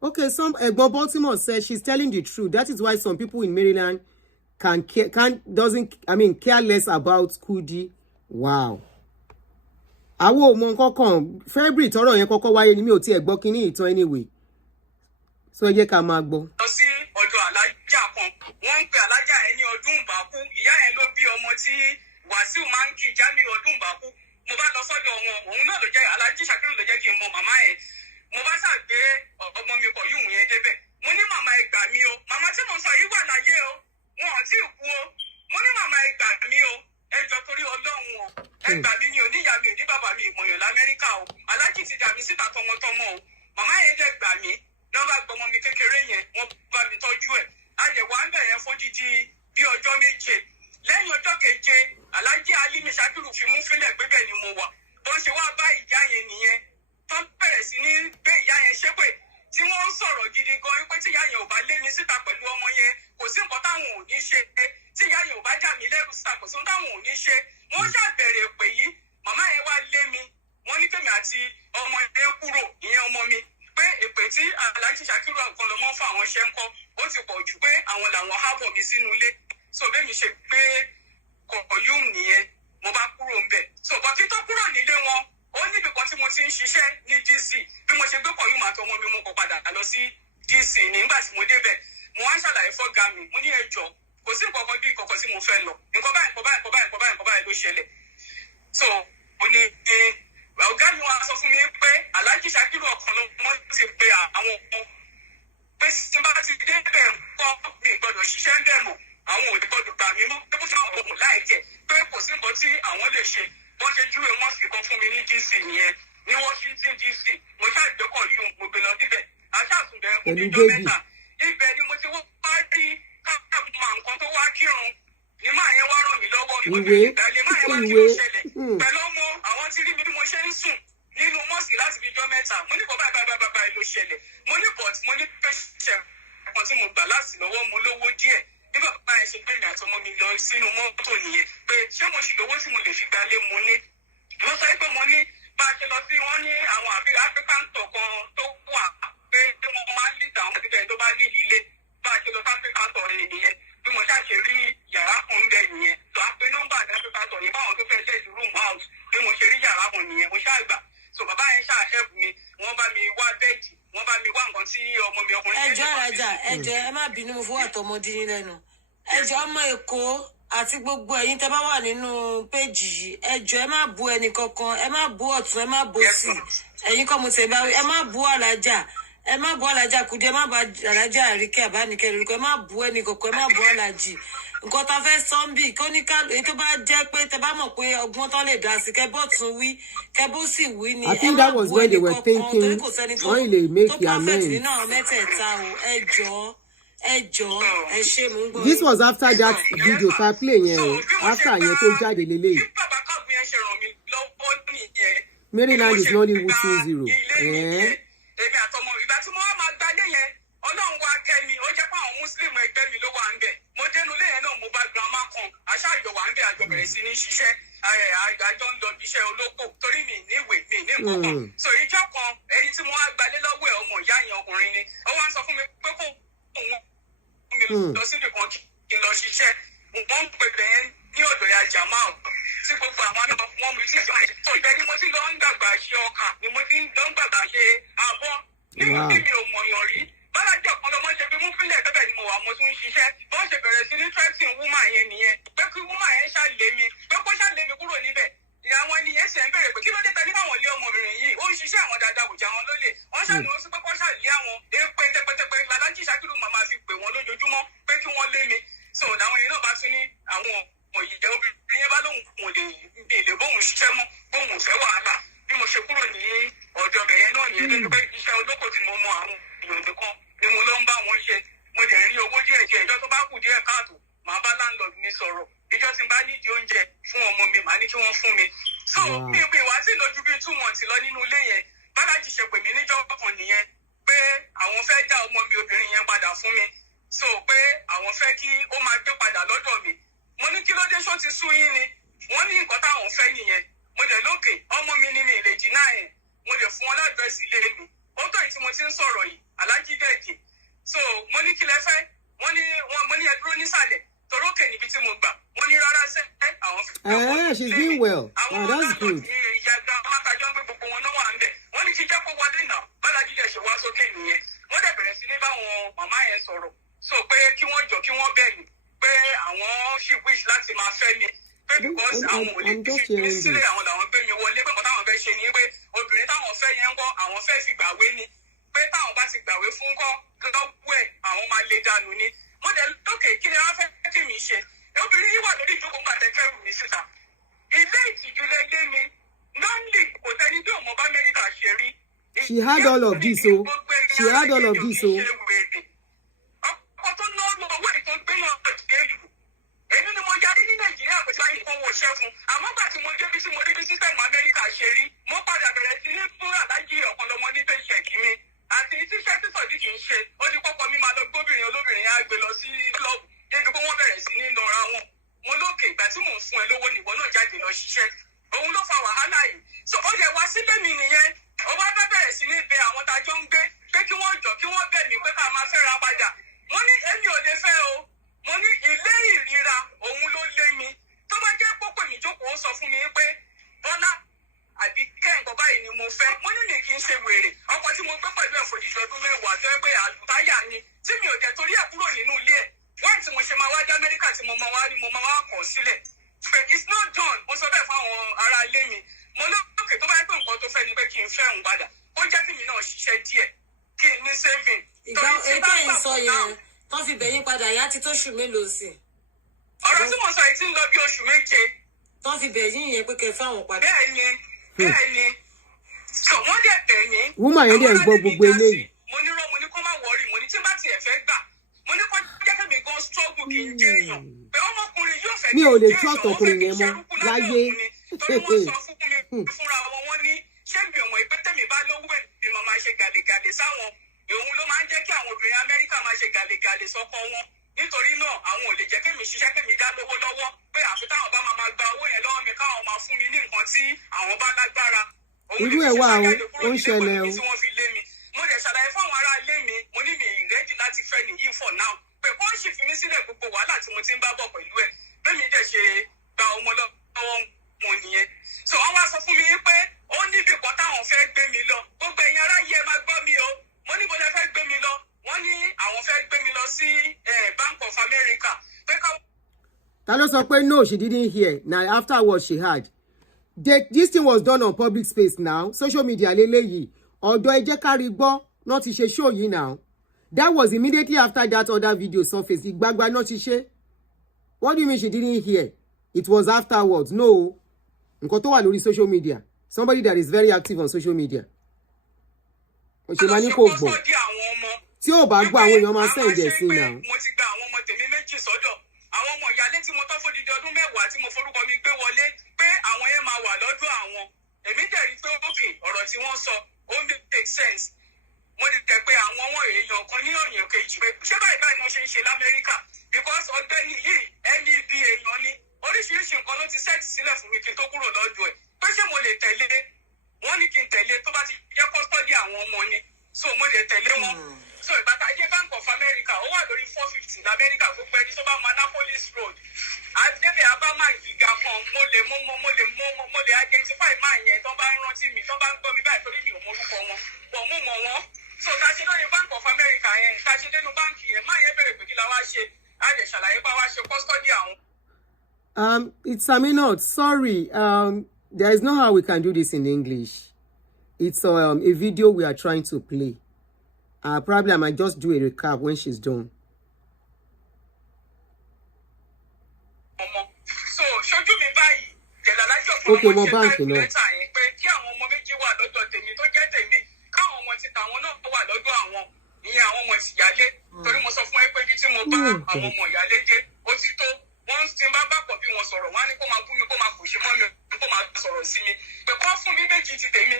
Okay, some Egbo Baltimore said she's telling the truth. That is why some people in Maryland care less about Kudi. Wow. Àwo mọ nǹkankan February tọ́rọ̀ yẹn kọ́kọ́ wáyé ni mi ò tiẹ̀ gbọ́ kíní ìtàn anyway. So ẹ jẹ́ ká máa gbọ́. Lọ sí ọ̀dọ̀ alájà kan wọ́n ń pe alájà ẹ̀ ní ọdún ìbákú ìyá ẹ̀ ló bí ọmọ tí Wàsíù máa ń kí Jami ọdún ìbákú mo bá lọ sọ́dọ̀ wọn òun náà ló jẹ́ Alhaji Sakiru ló jẹ́ kí n mọ màmá ẹ̀ mo bá ṣàgbé ọmọ mi Koyum yẹn débẹ̀ mo ní màmá ẹ gbà mí o màmá tí mo sọ yìí wà láyé o wọn ò tí ì kú o mo ní màmá ẹ gbà mí o ẹ jọ̀ọ́ torí Ọlọ́run o ẹ gbà mí ni oníyàá mi ò ní bàbá mi ìmọ̀yàn l'Amẹ́ríkà o Alhaji ti dà mí síta tọmọtọmọ o màmá yẹn dẹ̀ gbà mí náà bá gbọmọ mi kékeré yẹn wọ́n bá mi tọ́jú ẹ̀ àyẹ̀wò à ń bẹ̀ yẹn fódìdí bí ọjọ́ méje lẹ́yìn ọjọ́ keje Alhaji Alimi Sakiru fi mú fílẹ̀ gbébẹ̀ ni mo wà bó ń ṣe wá bá ìyá yẹn nìyẹn tó bẹ̀rẹ̀ sí ní gbé ìyá yẹn ṣépè tí wọ́n ń sọ̀rọ̀ gidi gan wípé tí ìyá yẹn ò bá lé mi síta pẹ̀lú ọmọ yẹn kò sí nǹkan táwọn ò ní ṣe tí ìyá yẹn ò bá jà mí lẹ́rù síta kò sí nǹkan táwọn ò ní ṣe wọ́n ṣàbẹ̀rẹ̀ èpè yìí màmá yẹn wá lé mi wọ́n ní tèmi àti ọmọ yẹn kúrò ìyẹn ọmọ mi pé èpè tí Alhaji Sakiru Okanlomo fún àwọn ṣẹ́ ń kọ́ ó ti pọ̀ jù pé àwọn làwọn hábọ̀ mi sínú ilé so bẹ́ẹ̀ mi ṣe pé Koyum nìyẹn mo bá kúrò ńbẹ̀ so bọ́tí tó kúrò nílé wọn ó níbi kan tí mo ti ń ṣiṣẹ́ ní DC bí mo ṣe gbé Koyum àtọmọ mi mo kọ padà lọ sí DC nígbà tí mo débẹ̀ mo wá ń ṣàlàyé fọ́gá mi mo ní ẹjọ́ kò sí nǹkan kan bí nǹkan kan tí mo fẹ́ lọ nǹkan báyìí ló ṣẹlẹ̀ so mo ní ọ̀gá mi wá sọ fún mi pé Alhaji Sakiru Okanlomo ti pe àwọn ọmọ pé tí n bá ti dé bẹ̀ kọ́ mi gbọ́dọ̀ ṣiṣẹ́ ń bẹ̀ mọ́ àwọn òde gbọ́dọ̀ gbà mí mọ́ pé kó fún àwọn ọmọ láìjẹ́ pé kò sí nǹkan tí àwọn lè ṣe wọ́n ṣe júwe mọ́sì kan fún mi ní DC nìyẹn ní Washington DC mo ṣàgbékọ̀ yìí mo gbé lọ síbẹ̀ aṣáàtúndẹ̀ ìjọ mẹ́ta ibẹ̀ ni mo ti wá rí káàkiri nǹkan tó wá kírun ní máa yẹn wá ràn mí lọ́wọ́ ìwé ìgbàlè máa yẹn wá kí ló ṣẹlẹ̀ pẹ̀lú ọmọ àwọn tí rí mi bí mo ṣe ń sùn nínú mọ́sì láti fi jọ mẹ́ta mo ní kọ́ báyìí ló ṣẹlẹ̀ mo ní mo ní pẹ́ṣẹ̀ kan tí mo gbà láti lọ́wọ́ mo lówó díẹ̀ bí bàbá yẹn ṣe gbé mi àtọmọ mi lọ sínú mọ́tò nìyẹn pé ṣé mo sì lówó tí mo lè fi gbalé mo ní mo sọ pé mo ní bá a ṣe lọ sí wọn ní àwọn African tọ̀ kan tó wà pé wọ́n máa ń lìtà àwọn òṣìṣẹ́ tó bá ní ilé bá a ṣe lọ sí African tọ̀ rẹ̀ nìyẹn bí mo ṣáà ṣe rí yàrá kan bẹ́ẹ̀ nìyẹn tó a pé nọ́mbà ní African tọ̀ yẹn báwọn tó fẹ́ lẹ́sìn room house bí mo ṣe rí yàrá kan nìyẹn mo ṣáà gbà so bàbá yẹn ṣáà help mi wọ́n bá mi wá bẹ́ẹ̀dì wọ́n bá mi wá nǹkan tí ọmọ mi ọkùnrin ẹjọ́ alájà ẹjọ́ ẹ má bínú mo fọwọ́ àtọmọdé yín lẹ́nu ẹjọ́ ọmọ Èkó àti gbogbo ẹ̀yin tẹ́ bá wà nínú péjì yìí ẹjọ́ ẹ má bú ẹnì kankan ẹ má bú ọ̀tún ẹ má bú òsì ẹ̀yin kọ́ mo tẹ̀ bá ẹ má bú alájà ẹ má bu alájà Kúdí, ẹ má bu alájà Àríkẹ́ Àbánikẹ́ lórúkọ, ẹ má bu ẹnì kọ̀ọ̀kan, ẹ má bu alájì. Nǹkan tá fẹ́ sọ́ńbì kó ní ká èyí tó bá jẹ́ pé tẹ bá mọ̀ pé ọgbọ́n tán lè dá sí kẹ́ bọ́ tún wí kẹ́ bó sì wí ni. I think that was when they were thinking when they make the amends. nínú àwọn mẹ́tẹ̀ẹ̀ta o, ẹ jọ̀ọ́ ẹ ṣe mú gbọ́. This was after that video ta play yẹn o, after yẹn tó jáde lélẹ́yìí. Maryland is not even 2-0. Èmi àtọmọ ìgbà tí mo wá máa gbalé yẹn Ọlọ́run wá kẹ́ mi ó jẹ́ pé àwọn muslim ẹgbẹ́ mi ló wà ń bẹ̀ mo dénú ilé yẹn náà mo bá grandma kan aṣáájọ wà ń bẹ̀ àjọ bẹ̀rẹ̀ sí ní ṣiṣẹ́ àjọ ń lọ iṣẹ́ olóko torí mi níwèé mi ní nǹkan kan so ìjọ kan ẹni tí mo wá gbalé lọ́wọ́ ẹ̀ ọmọ ìyá yẹn ọkùnrin ni ó wá ń sọ fún mi pé kó òun lọ síbi kan kí n lọ ṣiṣẹ́ wọ́n ń pè bẹ́ẹ̀ ní ọ̀dọ̀ ya Jamal tí gbogbo àwọn àna wọn mi ti sọ tó ibẹ̀ ni mo ti lọ ń gbàgbà ṣe ọkà ni mo ti lọ ń gbàgbà ṣe abọ́ nígbà tí mi ò mọ̀yàn rí bálájọ kan lọmọ ṣe fi mú fílẹ̀ bẹ́ẹ̀ ni mo wà mo tún ń ṣiṣẹ́ bọ́n ṣe bẹ̀rẹ̀ sí ní tracing woman yẹn nìyẹn pé kí woman yẹn ṣàlè mi pé kó ṣàlè mi kúrò níbẹ̀ ìyàwó ẹni yẹn ṣe ń bèrè pé kí ló dé tẹ́lẹ̀ fáwọn ilé ọmọbìnrin yìí ó ń ṣiṣẹ́ àwọn dáadáa kò já wọn lólè wọ́n ṣàlè wọn sí pé kó ṣàlè àwọn èèpẹ̀ tẹpẹtẹpẹ làlájì Ṣàkírù màmá fi pè wọ́n lójoojúmọ́ pé kí wọ́n lé mi so làwọn yẹn náà bá tún ní àwọn ìjẹ́ obìnrin yẹn bá lóhùn kò lè bóhùn ṣiṣẹ́ mọ́ bóhùn fẹ́ wàhálà bí mo ṣe kúrò ní ọ̀dọ̀ bẹ̀yẹn náà nìyẹn lẹ́nu pé iṣẹ́ olóko tí mo mọ àwọn èèyàn nìkan ni mo lọ ń bá wọn ṣe mo dẹ̀ rí owó díẹ̀ díẹ̀ ìjọ tó bá kù díẹ̀ káàtó màá bá landlord mi sọ̀rọ̀ ìjọ tí n bá nídìí oúnjẹ fún ọmọ mi màá ní kí wọ́n fún mi so mi wá sí lójú bíi 2 months lọ nínú ilé yẹn Bálájì ṣe pè mí níjọ́ kan nìyẹn pé àwọn fẹ́ dá ọmọ mi obìnrin yẹn padà fún mi so pé àwọn fẹ́ kí ó máa gbé padà lọ́dọ̀ mi mo ní kí ló dé ṣó ti sú yín ni wọ́n ní nǹkan táwọn fẹ́ nìyẹn mo dẹ̀ lókè ọmọ mi ní mi lè jìnnà ẹ̀ mo dẹ̀ fún wọn ládírẹ́sì ilé mi ó tó yìí tí mo ti ń sọ̀rọ̀ yìí Aláàjì Dèjì so mo ní kí lẹ fẹ́ mo ní ẹ dúró nísàlẹ̀ torókè níbi tí mo gbà wọ́n ní rárá sẹ́ àwọn fẹ́ she's doing well. àwọn ọ̀dọ́ ìyá gba amátajọ́ ń gbé gbogbo wọn náà wà ń bẹ̀ wọ́n ní kí jẹ́ kó wọlé náà Bálájì dẹ̀ ṣe wá sókè nìyẹn wọ́n dẹ̀ bẹ̀rẹ̀ sí ní báwọn màmá yẹn sọ̀rọ̀ so pé kí wọ́n jọ kí wọ́n bẹ̀ mí pé àwọn sì wish láti máa fẹ́ mi pé because àwọn ò lè fi mí sílẹ̀ àwọn làwọn gbé mi wọlé pé kò táwọn fẹ́ ṣe ni pé obìnrin táwọn fẹ́ yẹn ń kọ́ àwọn fẹ́ fi gbàwé ni pé táwọn bá ti gbàwé fún kọ́ lọ́wọ́ ẹ̀ àwọn máa lè dànù ni mo dẹ̀ lókè kí ni wọ́n fẹ́ kí mi ṣe obìnrin yìí wà lórí ìjókòó gbàtẹ́kẹ́rù mi síta ilé ìtìjú lé mi nọ́ọ̀lì kò tẹ́ni tí òun bá Amẹ́ríkà ṣe rí. She had all of this o she had all of this o. ọkọ tó ná owó ètò gbéyàn kéèlù èmi ni mo yarí ní Nàìjíríà pé sáyìn kan wò ṣẹ́ fún àmọ́ gbà tí mo débi tí mo débi sísẹ́mù Amẹ́ríkà ṣe rí mo padà bẹ̀rẹ̀ sí ní fún Aláàjì Ọ̀kanlọ́mọ ní paycheck mi àti tíṣẹ́ tí sọ̀dí kì í ṣe ó ní kọ́kọ́ mi máa lọ gbóbìnrin olóbìnrin á gbé lọ sí club débi pé wọ́n bẹ̀rẹ̀ sí ní lọ́ra wọn mo lókè ìgbà tí mò ń fún ẹ lówó nìwọ náà jáde lọ ṣiṣẹ́ òun ló fa wàhálà yìí so ó yẹ wá sílé mi nìyẹn ó wá bẹ̀rẹ̀ sí ní bẹ àwọn tájọ́ ń gbé pé kí wọ́n jọ kí wọ́n bẹ̀ mí pé ká máa fẹ́ra padà mo ní èmi ò lè fẹ́ o mo ní ilé ìríra òun ló lé mi tó bá jẹ́ pópò mi jókòó sọ fún mi pé Bọ́lá àbí kẹ́ǹkọ́ báyìí ni mo fẹ́ mo ní mi kì í ṣe wèrè ọkọ tí mo gbé pẹ̀lú ẹ̀fọ́díṣẹ́ ọdún 10 tó yẹ pé àlùtáyà ni tí mi ò jẹ́ torí ẹ̀ kúrò nínú ilé ẹ̀ wọ́n tí mo ṣe máa wá dé Amẹ́ríkà tí mo máa wá ní mo máa wá kọ̀ sílẹ̀ pé it's not done mo sọ bẹ́ẹ̀ fáwọn ará ilé mi mo lókè tó bá yẹ pé nǹkan tó fẹ́ ni pé kí n fẹ́ òun padà ó jẹ́ kí mi náà ṣiṣẹ́ díẹ̀ kí n ní saving. ìgbà ètò ìsọ yẹn tó fi bẹ̀yìn padà yá ti tó oṣù mélòó sí. ọ̀rọ̀ tí mo sọ yìí ti ń lọ bí oṣù 7. tó fi bẹ̀yìn yẹn pé kẹ́ fáwọn padà. bẹ́ẹ̀ ni so wọ́n dẹ̀ bẹ̀ mí. woman yẹn dẹ̀ ń gbọ́ gbogbo eléyìí. mo ní rọ́ mo ní kó má wọrí mo ní tí bá tiẹ̀ fẹ́ gbà mo ní kó jẹ́ kí mi gan struggle kì í jẹ́ èèyàn pé ọmọkùnrin yóò fẹ́ kí mi ò lè jẹ́ trust èèyàn, ọkùnrin wọ́n yẹn fẹ́ kí mọ́ ṣerúkú lábẹ́ láyé. òun ni torí wọ́n sọ fún mi fúnra wọn wọ́n ní ṣé mi ò mọ̀ pé tẹ̀mí bá lówó ẹ̀ ni mo máa ṣe gàlégàlé sáwọn òun ló máa ń jẹ́ kí àwọn obìnrin Amẹ́ríkà máa ṣe gàlégàlé sọ́kọ wọn nítorí náà àwọn ò lè jẹ́ kémi ṣiṣẹ́ kémi dá lówó lọ́wọ́ pé àfi táwọn bá máa gba owó yẹn lọ́wọ́ mi káwọn máa fún mi ní nǹkan tí àwọn bá lágbára. irú ẹ̀ wà ó ń ṣẹlẹ̀ o. mo dẹ̀ ṣàlàyé fún àwọn ará ilé mi mo ní mi ìrẹ́dì láti fẹ́ nìyí for now pé kó sì fi mí sílẹ̀ gbogbo wàhálà tí mo ti ń bá bọ̀ pẹ̀lú ẹ̀ bẹ́ẹ̀ mi dẹ̀ ṣe gba ọmọ lọ́wọ́ wọn nìyẹn. so wọ́n wá sọ fún mi pé ó níbi kan táwọn fẹ́ gbé mi lọ gbogbo ẹ̀yin ará yẹ máa gbọ́ mi o mo ní bọ́lá fẹ́ gbé mi lọ wọ́n ní àwọn fẹ́ gbé mi lọ sí Bank of America pé káwọn. ta ló sọ pé no she didn't hear na after what she had. This thing was done on public space now social media leléyìí ọ̀dọ̀ ẹ jẹ́ ká rí gbọ́ not ti ṣe show yìí now. That was immediately after that other video surfaced. Ìgbàgbà náà ti ṣe. What do you mean she didn't hear? It was afterwards. No. Nǹkan tó wà lórí social media. Somebody that is very active on social media. Òṣèlú ní kò gbọ́. Tí ò bá gbọ́ àwọn èèyàn máa send ẹ̀ sí now. Mo ti gba àwọn ọmọ tèmi méjì sọ́dọ̀. Àwọn ọmọ ìyálé tí mo tọ́ fún dídí ọdún mẹ́wàá tí mo forúkọ mi gbé wọlé pé àwọn yẹn máa wà lọ́dọ̀ àwọn. Èmi dẹ̀ rí pé òkè ọ̀rọ̀ tí wọ́n sọ ó make sense. Mo ti tẹ̀ pé àwọn ọmọ èèyàn kan ní ọ̀yàn kejì pé ṣé báyìí báyìí wọ́n ṣe ń ṣe l'Amẹ́ríkà because ọ̀gbẹ́ni yìí ẹni bí èèyàn ni oríṣiríṣi nǹkan ló ti set sílẹ̀ fún mi kí n tó kúrò lọ́dọ̀ ẹ̀ pé ṣé mo lè tẹ̀lé wọ́n ní kí n tẹ̀lé tó bá ti jẹ́ custody àwọn ọmọ ni so mo lè tẹ̀lé wọn so ìbáta jẹ́ Bank of America ó wà lórí 450 l'Amẹ́ríkà tó pẹ́ ní tó bá mọ Annapolis Road àdébẹ̀ abámá ìgbìgà kan mo lè identify máa yẹn tó bá ń rántí mi tó bá ń gbọ́ mi báyìí torí mi ò mọ orúkọ wọn pọ̀ mú mọ wọn so tá a ṣe lórí Bank of America yẹn tá a ṣe dénú báǹkì yẹn máa yẹn bèrè pé kí la wá ṣe á lè ṣàlàyé pé wá ṣe custody àwọn. It's Aminat. Sorry. There is no how we can do this in English. It's a video we are trying to play. Probably I might just do a recap when she's done. So, ṣojú mi báyìí, jẹ̀lálájọ́ fún Okay, ọmọ mo ṣe bank táìpù náà. lẹ́tà yẹn pé kí àwọn ọmọ méjì wà lọ́dọ̀ tèmi tó jẹ́ tèmi, káwọn ọmọ ti tàwọn náà wà lọ́dọ̀ àwọn, ìyẹn àwọn ọmọ tìyálé. Torí mo sọ fún ẹ pé ibi tí mo bá àwọn ọmọ ìyálé dé, ó ti tó. Wọ́n ti bá bàpọ̀ bí wọ́n sọ̀rọ̀, wọ́n á ní kó máa bú mi, kó máa kò ṣe mọ́ mi, kó máa sọ̀rọ̀ sí mi. Pé kọ́ fún mi méjì ti tèmi.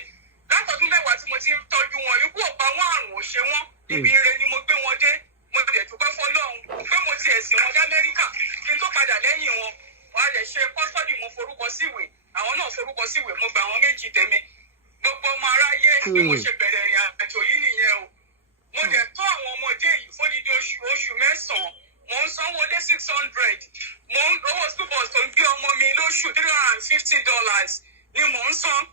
Látọdún mẹ́wàá tí mo ti ń tọ́jú wọn, ikú ọ̀pá wọn àrùn ò ṣe wọ́n. Ibi ire ni mo gbé wọn dé. Mo dẹ̀ dúpẹ́ fọ́lọ́run pé mo ti ẹ̀sìn wọn d'Amẹ́ríkà kí n tó padà lẹ́yìn wọn. Wọ́n á lè ṣe custody mo forúkọ síwèé. Àwọn náà forúkọ síwèé mo gba àwọn méjì tèmi. Gbogbo ọmọ aráyé bí mo ṣe bẹ̀rẹ̀ ìrìn àjò yìí nìyẹn o. Mo dẹ̀ tọ́ àwọn ọmọdé yìí fódìdí oṣù mẹ́sàn-án. Mo ń sanwó lé $600. Mo ń owó school bus tó ń gbé ọmọ mi lóṣù $350 ni mò ń san.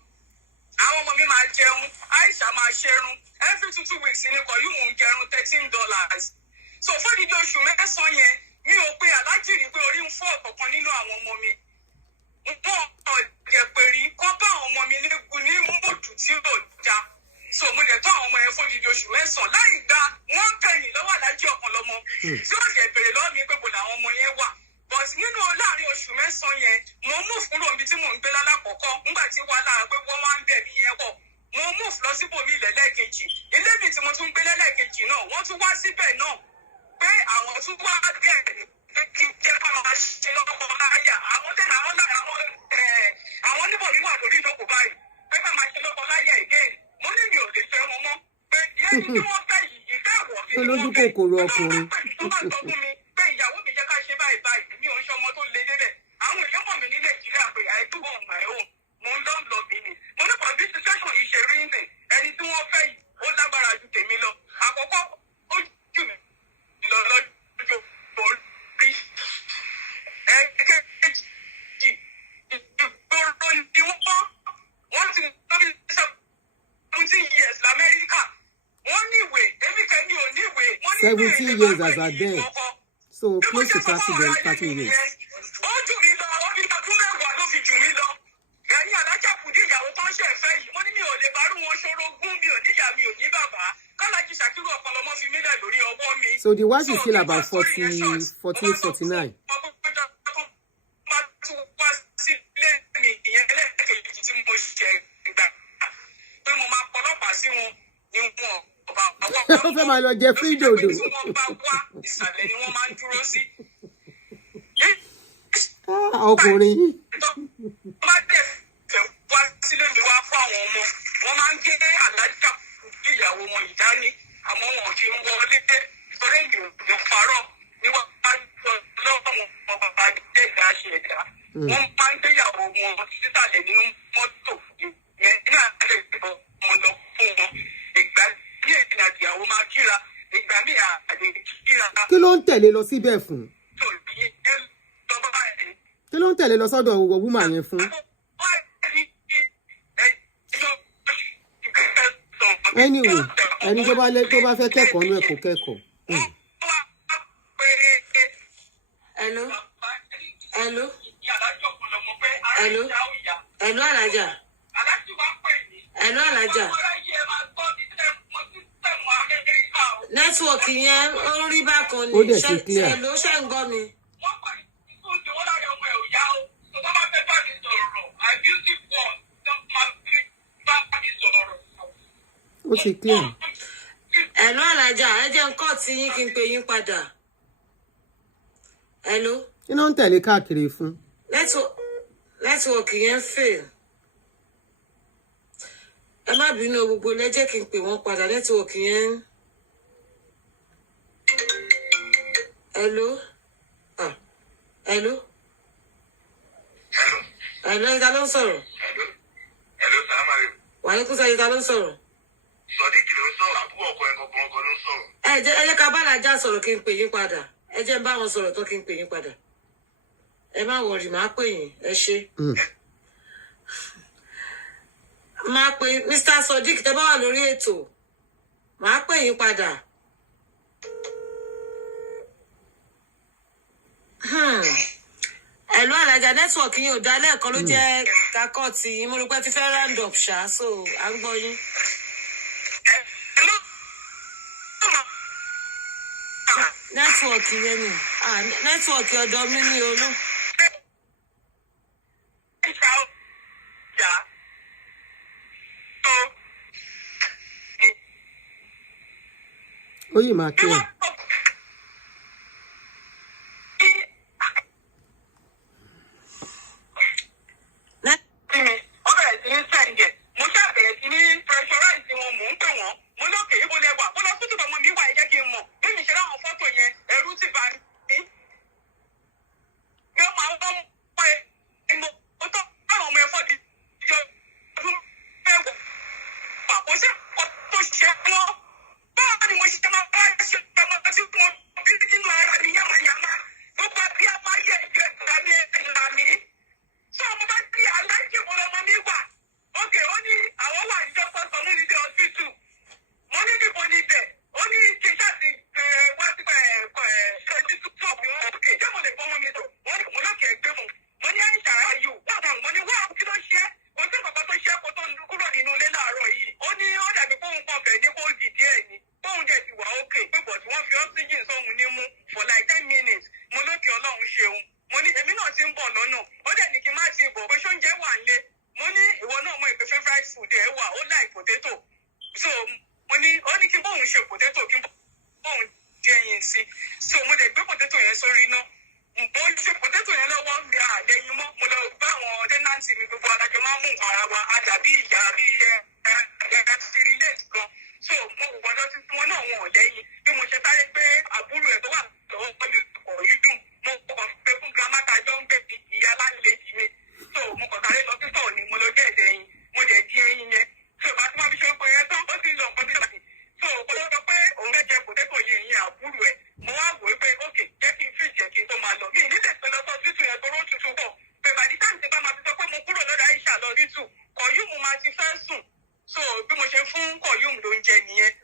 Àwọn ọmọ mi máa jẹun, Aisha máa ṣerun. Every 2 weeks ni kò yóò mú gẹrun $13. So fódìdí oṣù mẹ́sàn-án yẹn mi ò pe aláàjì rí pé orí ń fọ́ ọ̀kọ̀ọ̀kan nínú àwọn ọmọ mi. Wọ́n ọ̀jẹ̀ pé rí kọ́ bá àwọn ọmọ mi léegun ní mòdù tí ò já. So mo dẹ̀ tọ́ àwọn ọmọ yẹn fódìdí oṣù mẹ́sàn-án láì gba wọ́n kẹ́yìn lọ́wọ́ aláàjì Okanlomo tí ó jẹ́ bèrè lọ́wọ́ mi pé bò làwọn ọmọ yẹn wà. But nínú láàrin oṣù mẹ́sàn-án yẹn mo move kúrò níbi tí mò ń gbé lálákọ̀ọ́kọ́ nígbà tí wàhálà pé wọ́n wá ń bẹ̀ mí yẹn pọ̀. Mo move lọ síbòmí lẹ́lẹ́kejì. Ilé mi tí mo tún gbé lẹ́lẹ́kejì náà wọ́n tún wá síbẹ̀ náà pé àwọn tún wá gẹ̀ẹ́rì kí jẹ́ ká máa ṣe lọ́kọ̀ láyà. Àwọn níbọ̀ mi wà lórí ìdókòó báyìí pé ká máa ṣe lọ́kọ̀ láyà again. Mo ní mi ò lè fẹ́ wọn mọ́ pé yẹ́nì tí wọ́n fẹ́ yìí ìfẹ́ àwọ̀ kí ni wọ́n fẹ́. Olójú kòkòrò ọkùnrin. Tó bá sọ fún mi pé ìyàwó mi jẹ́ ká ṣe báyìí báyìí mi ò ń ṣọmọ tó le débẹ̀. Àwọn èèyàn mọ̀ mí ní Nàìjíríà pé àìtúbọ̀ ọ̀gbà ẹ̀ o mo ń lọ bí mi. Mo ní pọ̀ bí situation yìí ṣe rí nì ẹni tí wọ́n fẹ́ yìí ó lágbára ju tèmi lọ. Àkọ́kọ́ ó jù mí lọ lọ́jọ́ orí. Ẹ̀ẹ́dẹ́gbẹ̀jì ìgboro ni wọ́n ti lórí 17 years l'Amẹ́ríkà. Wọ́n níwèé, èmi kẹ́ni ò níwèé. 17 years as a dead. So close to 30 years. Ó jù mí lọ, ó ní ọdún mẹ́wàá ló fi jù mí lọ. Ẹ̀yin alájà kùdí ìyàwó tó ń ṣe ẹ̀fẹ́ yìí. Wọ́n ní mi ò lè bárú wọn ṣorogún, mi ò níyà, mi ò ní bàbá. Kálájì Ṣàkírù Okanlomo fi mílẹ̀ lórí ọwọ́ mi. So the wife is still about 48, 49. Ó fẹ́ máa lọ jẹ free dodo. Ọkùnrin. Wọ́n wá sílé mi wá fún àwọn ọmọ. Wọ́n máa ń gé alájà kùdí ìyàwó wọn ìdání. Àmọ́ wọn kì í wọlé torí mi ò ní parọ́ níwájú ọlọ́run ọba ẹ̀dá ṣe ẹ̀dá. Wọ́n máa ń gbéyàwó wọn sísàlẹ̀ nínú mọ́tò ìyẹn ní àlẹ́ ìbọn wọn lọ fún wọn. Ìgbà bí èdè àti ìyàwó máa kíra, ìgbà bí àlè kíra. Kí ló ń tẹ̀lé lọ síbẹ̀ fún? Kí ló ń tẹ̀lé lọ sọ́dọ̀ woman yẹn fún? Anyway, ẹni tó bá fẹ́ kẹ́kọ̀ọ́ ní ẹ̀kọ́ kẹ́kọ̀ọ́. Hello. Hello. Hello. Hello alájà. Hello alájà. Network yẹn ó rí bákan Ó ni. dẹ̀ ti clear. Ṣé ló ṣe ń gbọ́ mi? Wọ́n pè ní kó ṣe wọ́n lára ọmọ ẹ̀ ò yá o. Tó bá fẹ́ bá mi sọ̀rọ̀, abusive one tó máa fi bá mi sọ̀rọ̀. Ó ti clear. Hello alájà, ẹ jẹ́ nǹkan tí yín kí n pè yín padà. Hello. Kí ló ń tẹ̀lé káàkiri fún? Network yẹn fail. Ẹ má bínú gbogbo lẹ jẹ́ kí n pè wọ́n padà. Network yẹn. Hello. Hello. Hello, ìta ló ń sọ̀rọ̀. Hello, salaam alaikum. Wàlékún sọ ìta ló ń sọ̀rọ̀. Sọ̀díkì ló ń sọ̀rọ̀, àbúrò ọkọ ẹ̀ kankan ló ń sọ̀rọ̀. Ẹ jẹ́ ká bá làjà sọ̀rọ̀ kí n pè yín padà. Ẹ jẹ́ n bá wọn sọ̀rọ̀ tó kí n pè yín padà. Ẹ má wọ̀rì, máa pè yín. Ẹ ṣé. Máa pè Mr. Sodiq tẹ́ bá wà lórí ètò. Máa pè yín padà. Hello alájà, network yín ò dá lẹ́ẹ̀kan ló jẹ́ kakọ́ tí yín. Mo rò pé ti fẹ́ round up ṣá, so à ń gbọ́ yín. Network yẹn ni. Network ọ̀dọ̀ mi ni olú. Ó yìí máa clear.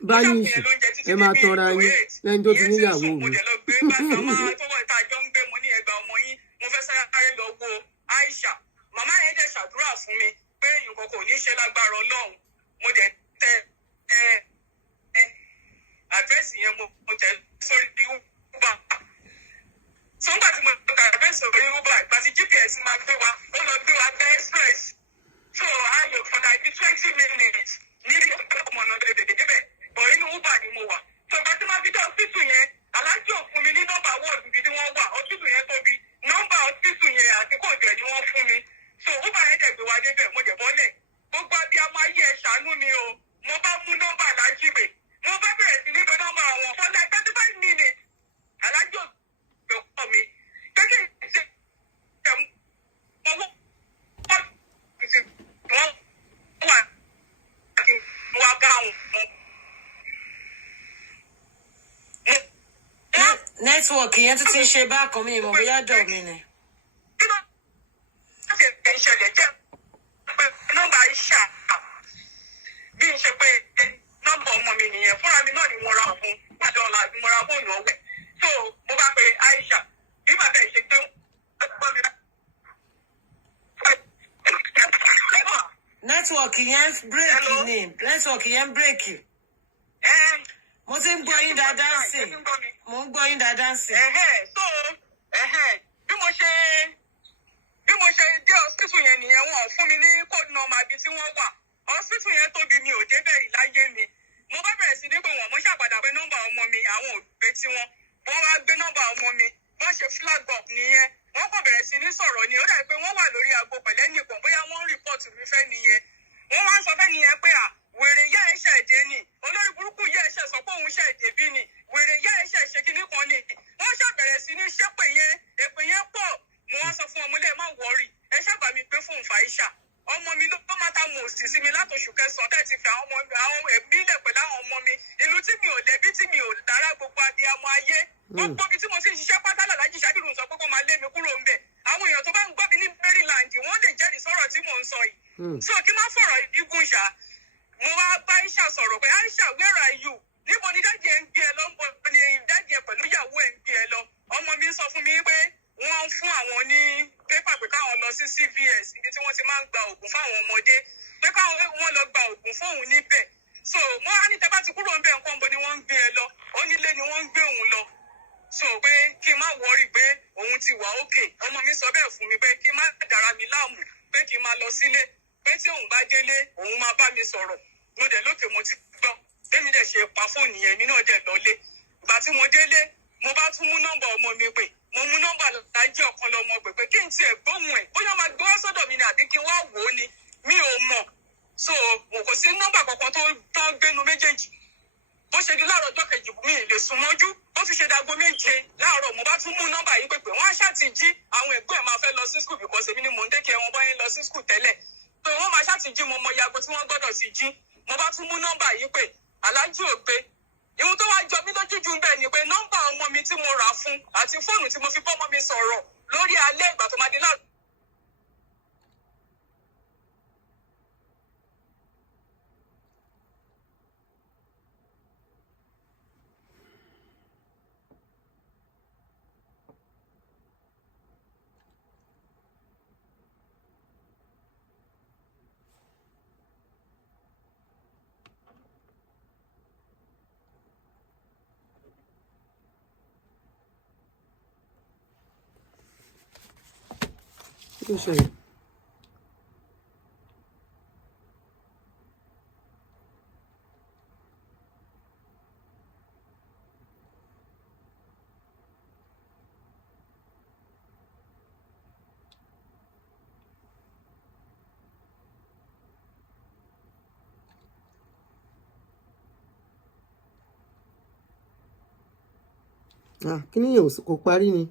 Báyìí ẹ máa tọra yín lẹ́yìn tó ti níyàwó mi. Màmá yẹn dẹ̀ ṣàdúrà fún mi pé nǹkan kò ní ṣe lágbára Ọlọ́run. Mo dẹ̀ tẹ àdírẹ́sì yẹn mo tẹ̀ sórí Uber. Sọ́ńgbà tí mo tẹ àdírẹ́sì sórí Uber ìgbà tí GPS máa gbé wa, ó lọ gbé wa bẹ́ express. So a lò for like 20 minutes níbi ọmọ náà débẹ̀. Bọ̀ inú Uber ni mo wà. So ìgbà tí máa fi dé hospital yẹn, alájọ fún mi ní nọ́mbà wọ́ọ̀dù ibi tí wọ́n wà. Hospital yẹn tóbi. Nọ́mbà hospital yẹn àti kóòdù ẹ̀ ni wọ́n fún mi. So Uber yẹn dẹ̀ gbé wa débẹ̀, mo dẹ̀ bọ́lẹ̀. Gbogbo abiyamọ ayé ẹ̀ ṣàánú mi o. Mo bá mú nọ́mbà alájìbè. Mo bá bẹ̀rẹ̀ sí ní pé nọ́mbà wọn for like 35 minutes. Alájọ gbé ọkọ mi. Gẹ́gẹ́ ṣe owó wọ́n wà àti wọ́n bá wọn. Network yẹn tún ti ń ṣe bákan mi ìmọ̀ bóyá dọ̀ mi ni. Ìṣẹ̀lẹ̀ jẹ́ pé nọ́mbà Aisha bí n ṣe pé nọ́mbà ọmọ mi nìyẹn fúnra mi náà ni mo ra fún pàdé ọ̀la àti mo ra fóònù ọ̀wẹ̀. So mo bá pe Aisha bí bàbá ẹ̀ ṣe pé ẹgbọ́n mi. Network yẹn bírèkì ni. Network yẹn bírèkì. Mo ti ń gbọ́ yín dáadáa sí. Mo ń gbọ́ yín dáadáa sí. So bí mo ṣe dé hospital yẹn nìyẹn, wọn fún mi ní code number bí tí wọ́n wà. Hospital yẹn tóbi, mi ò débẹ̀ rí láyé mi. Mo bá bẹ̀rẹ̀ sí ní pé wọ́n, mo ṣàpàdà pé nọ́mbà ọmọ mi, àwọn ò gbé tiwọn. Wọ́n wá gbé nọ́mbà ọmọ mi, wọ́n ṣe flag up nìyẹn. Wọ́n kàn bẹ̀rẹ̀ sí ní sọ̀rọ̀ ni. Ó dà pé wọ́n wà lórí aago pẹ̀lẹ́ nìkan, bóyá wọ́n ń rìpọ́ọ̀tù mi fẹ́ nìyẹn. Wọ́n wá ń sọ fẹ́ nìyẹn pé wèrè yá ẹ̀ṣẹ̀ èdè ni. Olórí burúkú yá ẹ̀ṣẹ̀ sọ pé òun ṣẹ̀ èdè bí ni. Wèrè yá ẹ̀ṣẹ̀ ṣe kinní kan ni. Wọ́n ṣàbẹ̀rẹ̀ sí ní ṣépè yẹn, èpè yẹn pọ̀. Mo wá sọ fún ọmọdé, má wọrí, ẹ ṣàbà mi pé fún Fàíṣà. Ọmọ mi ló máta mọ̀ sí sí mi látòṣù kẹsàn-án tẹ́ ti fi àwọn ẹbí ilẹ̀ pẹ̀lú àwọn ọmọ mi. Ìlú tí mi ò lẹ́bí, tí mi ò dára, gbogbo abiyamọ ayé. Gbogbo ibi tí mo ti ń ṣiṣẹ́ pátá làlájì Ṣàdìrù sọ pé kó máa lé mi kúrò ńbẹ̀. Àwọn èèyàn tó bá ń gbọ́ mi ní Maryland, wọ́n lè jẹ́rìí sọ̀rọ̀ tí mò ń sọ yìí. So kí má fọ̀rọ̀ ìbígùn ṣá. Mo wá bá Aisha sọ̀rọ̀ pé Aisha, where are you? Níbo ni dájì ẹ̀ ń gbé ẹ lọ? Níbo ni dájì ẹ̀ pẹ̀lú ìyàwó ẹ̀ ń gbé ẹ lọ? Ọmọ mi sọ fún mi pé wọ́n fún àwọn ní pépà pé káwọn lọ sí CVS, ibi tí wọ́n ti máa ń gba oògùn fáwọn ọmọdé, pé káwọn wọ́n lọ gba oògùn fóun níbẹ̀. So mo á ní tẹ́ bá ti kúrò ńbẹ̀ nǹkan bo ni wọ́n ń gbé ẹ lọ. Ó nílé ni wọ́n ń gbé òun lọ. So pé kí n má wọrí pé òun ti wà òkè. Ọmọ mi sọ bẹ́ẹ̀ fún mi pé kí n má dára mi láàmú, pé kí n má lọ sílé, pé tí òun bá délé òun máa bá mi sọ̀rọ̀. Mo dẹ̀ lókè, mo ti gbọ́. Bẹ́ẹ̀ mi dẹ̀ ṣe pa fóònù yẹn, mi náà dẹ̀ lọlé. Ìgbà tí mo délé, mo bá tún mú nọ́mbà ọmọ mi pè. Mo mú nọ́mbà Lájí Ọ̀kanlọ́mọ pé kí n tiẹ̀ gbóhùn ẹ̀, bóyá máa gbé wá sọ́dọ̀ mi ni àbí kí n wá wò ó ni, mi ò mọ̀. So kò sí nọ́mbà kankan tó ń gbénu méjèèjì. Bó ṣe di láàárọ̀ ọjọ́ kejì, mi ì lè sùn mọ́jú. Ó ti ṣe dago 7 láàárọ̀, mo bá tún mú nọ́mbà yìí pé wọ́n á ṣáà ti jí àwọn ẹ̀gbọ́n ẹ̀ máa fẹ́ lọ sí skul, because èmi ni mò ń dékẹ́ wọn báyẹn lọ sí skul tẹ́lẹ̀. So wọ́n máa ṣáà ti jí, mo mọ iye aago tí wọ́n gbọ́dọ̀ sí jí. Mo bá tún mú nọ́mbà yìí pé Aláàjì ò gbé. Ìhun tó wá jọ mí lójú jù bẹ́ẹ̀ ni pé nọ́mbà ọmọ mi tí mo rà fún àti fóònù tí mo fi bọ́ ọmọ mi sọ̀rọ̀ lórí alẹ́ ìgbà tó máa di láàárọ̀. Kí ló ṣẹlẹ̀? Kí ni yẹn kò parí ni?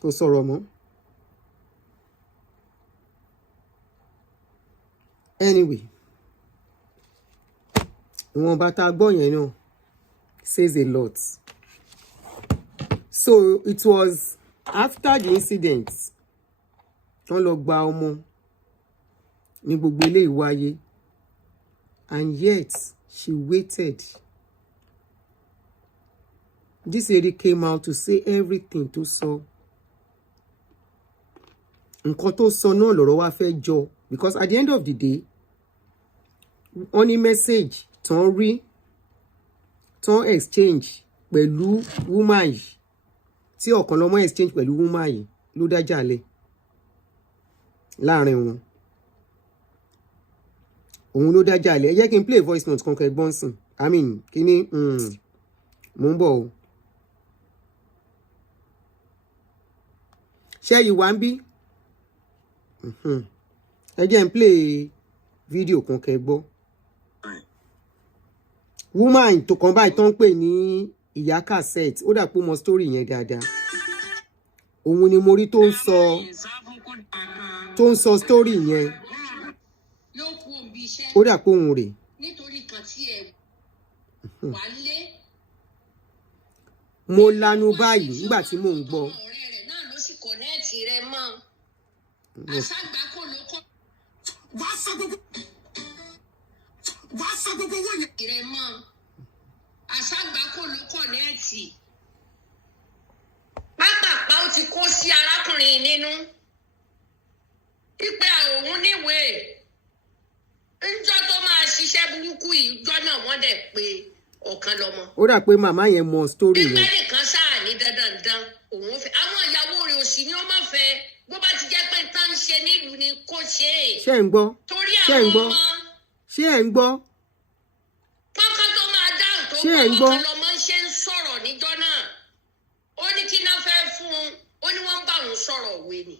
Kò sọ̀rọ̀ mọ́. Anyway, ìwọ̀nba tá a gbọ́ yẹn náà says a lot. So it was after the incident wọ́n lọ gba ọmọ ní gbogbo ilé ìwáyé, and yet she waited. This lady came out to say everything tó sọ. Nǹkan tó sọ náà lọ̀rọ̀ wá fẹ́ jọ, because at the end of the day wọ́n ní message tán rí tán exchange pẹ̀lú woman yìí, tí Ọ̀kanlọ́mọ exchange pẹ̀lú woman yìí ló dájà lẹ̀ láàrin wọn. Òun ló dájà lẹ̀. Ẹ jẹ́ kí n play voice note kankan ẹgbọ́n sìn. I mean kí ni mò ń bọ̀ o. Ṣé yìí wá ń bí? Ẹ jẹ́ n play fídíò kan kẹ́ gbọ́. Woman tó kàn báyìí tó ń pè ní ìyá cassette, ó dà pé mo story yẹn dáadáa. Òun ni mo rí tó ń sọ story yẹn. Ó dà pé òun rè. Nítorí kan tí ẹ wà lé. Mo lanu báyìí nígbà tí mò ń gbọ́. Ọ̀rẹ́ rẹ̀ náà ló sì kọ̀nẹ́ẹ̀tì rẹ̀ mọ́. Àṣàgbà kò ló kọ́. Wàá sọ gbogbo owó yẹn. Rẹ̀ mọ́. Àṣàgbà kò ló kọ̀nẹ́ẹ̀tì. Pápápá ó ti kó sí arákùnrin nínú. ipe òun níwèé ńjọ́ tó máa ṣiṣẹ́ burúkú yìí jọ́ náà wọ́n dẹ̀ pé Okanlomo. Ó dà pé màmá yẹn mọ story yẹn. Ìgbẹ́ nìkan sáà ní dandan òun fẹ́ àwọn ìyàwó rẹ̀ òsì ni ó máa fẹ́ bó bá ti jẹ́ pé tán ń ṣe nílùú ni kò ṣe é. Ṣé ń gbọ́? Torí Ṣé ń àwọn gbọ́? ọmọ Ṣé ẹ̀ ń gbọ́? pọ́nkán tó máa dáhùn tó Ṣé ẹ̀ ń gbọ́? Okanlomo ṣe ń sọ̀rọ̀ níjọ́ náà ó ní kí náà fẹ́ fún un ó ní wọ́n bá òun sọ̀rọ̀ òwe ni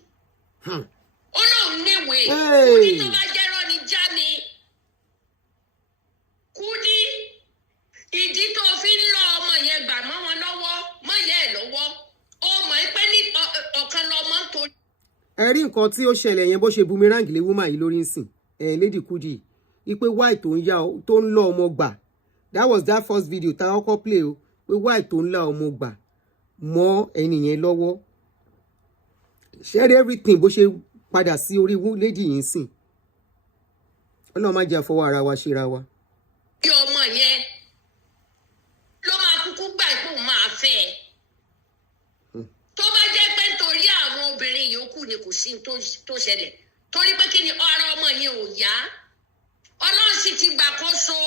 ó lóun níwèé Kúdí tó bá jẹ́rọ́ ni já mi Kúdí ìdí tó fi ń lọ ọmọ yẹn gbà mọ́ wọn lọ́wọ́ mọ́ yẹ́ ẹ̀ lọ́wọ́ ó mọ̀ pé ní Okanlomo tó. Ẹ rí nǹkan tí ó ṣẹlẹ̀ yẹn bó ṣe boomerang lé woman yìí lórí nsìn Lady Kudi ipe why tó ń yá tó ń lọ ọmọ gbà that was that first video tá a kọ́kọ́ play o pé why tó ń lá ọmọ gbà mọ́ ẹni yẹn lọ́wọ́ share everything bó ṣe padà sí orí lady yìí sìn Ọlọ́run má jẹ́ àfọwọ́ ara wa ṣera wa. Bí ọmọ yẹn ló máa kúkú gbà pé òun máa fẹ́ ẹ tó bá jẹ́ pé nítorí àwọn obìnrin yòókù ni kò sí tó ṣẹlẹ̀ torí pé kí ni ara ọmọ yẹn ò yá Ọlọ́run sì ti gbàkóso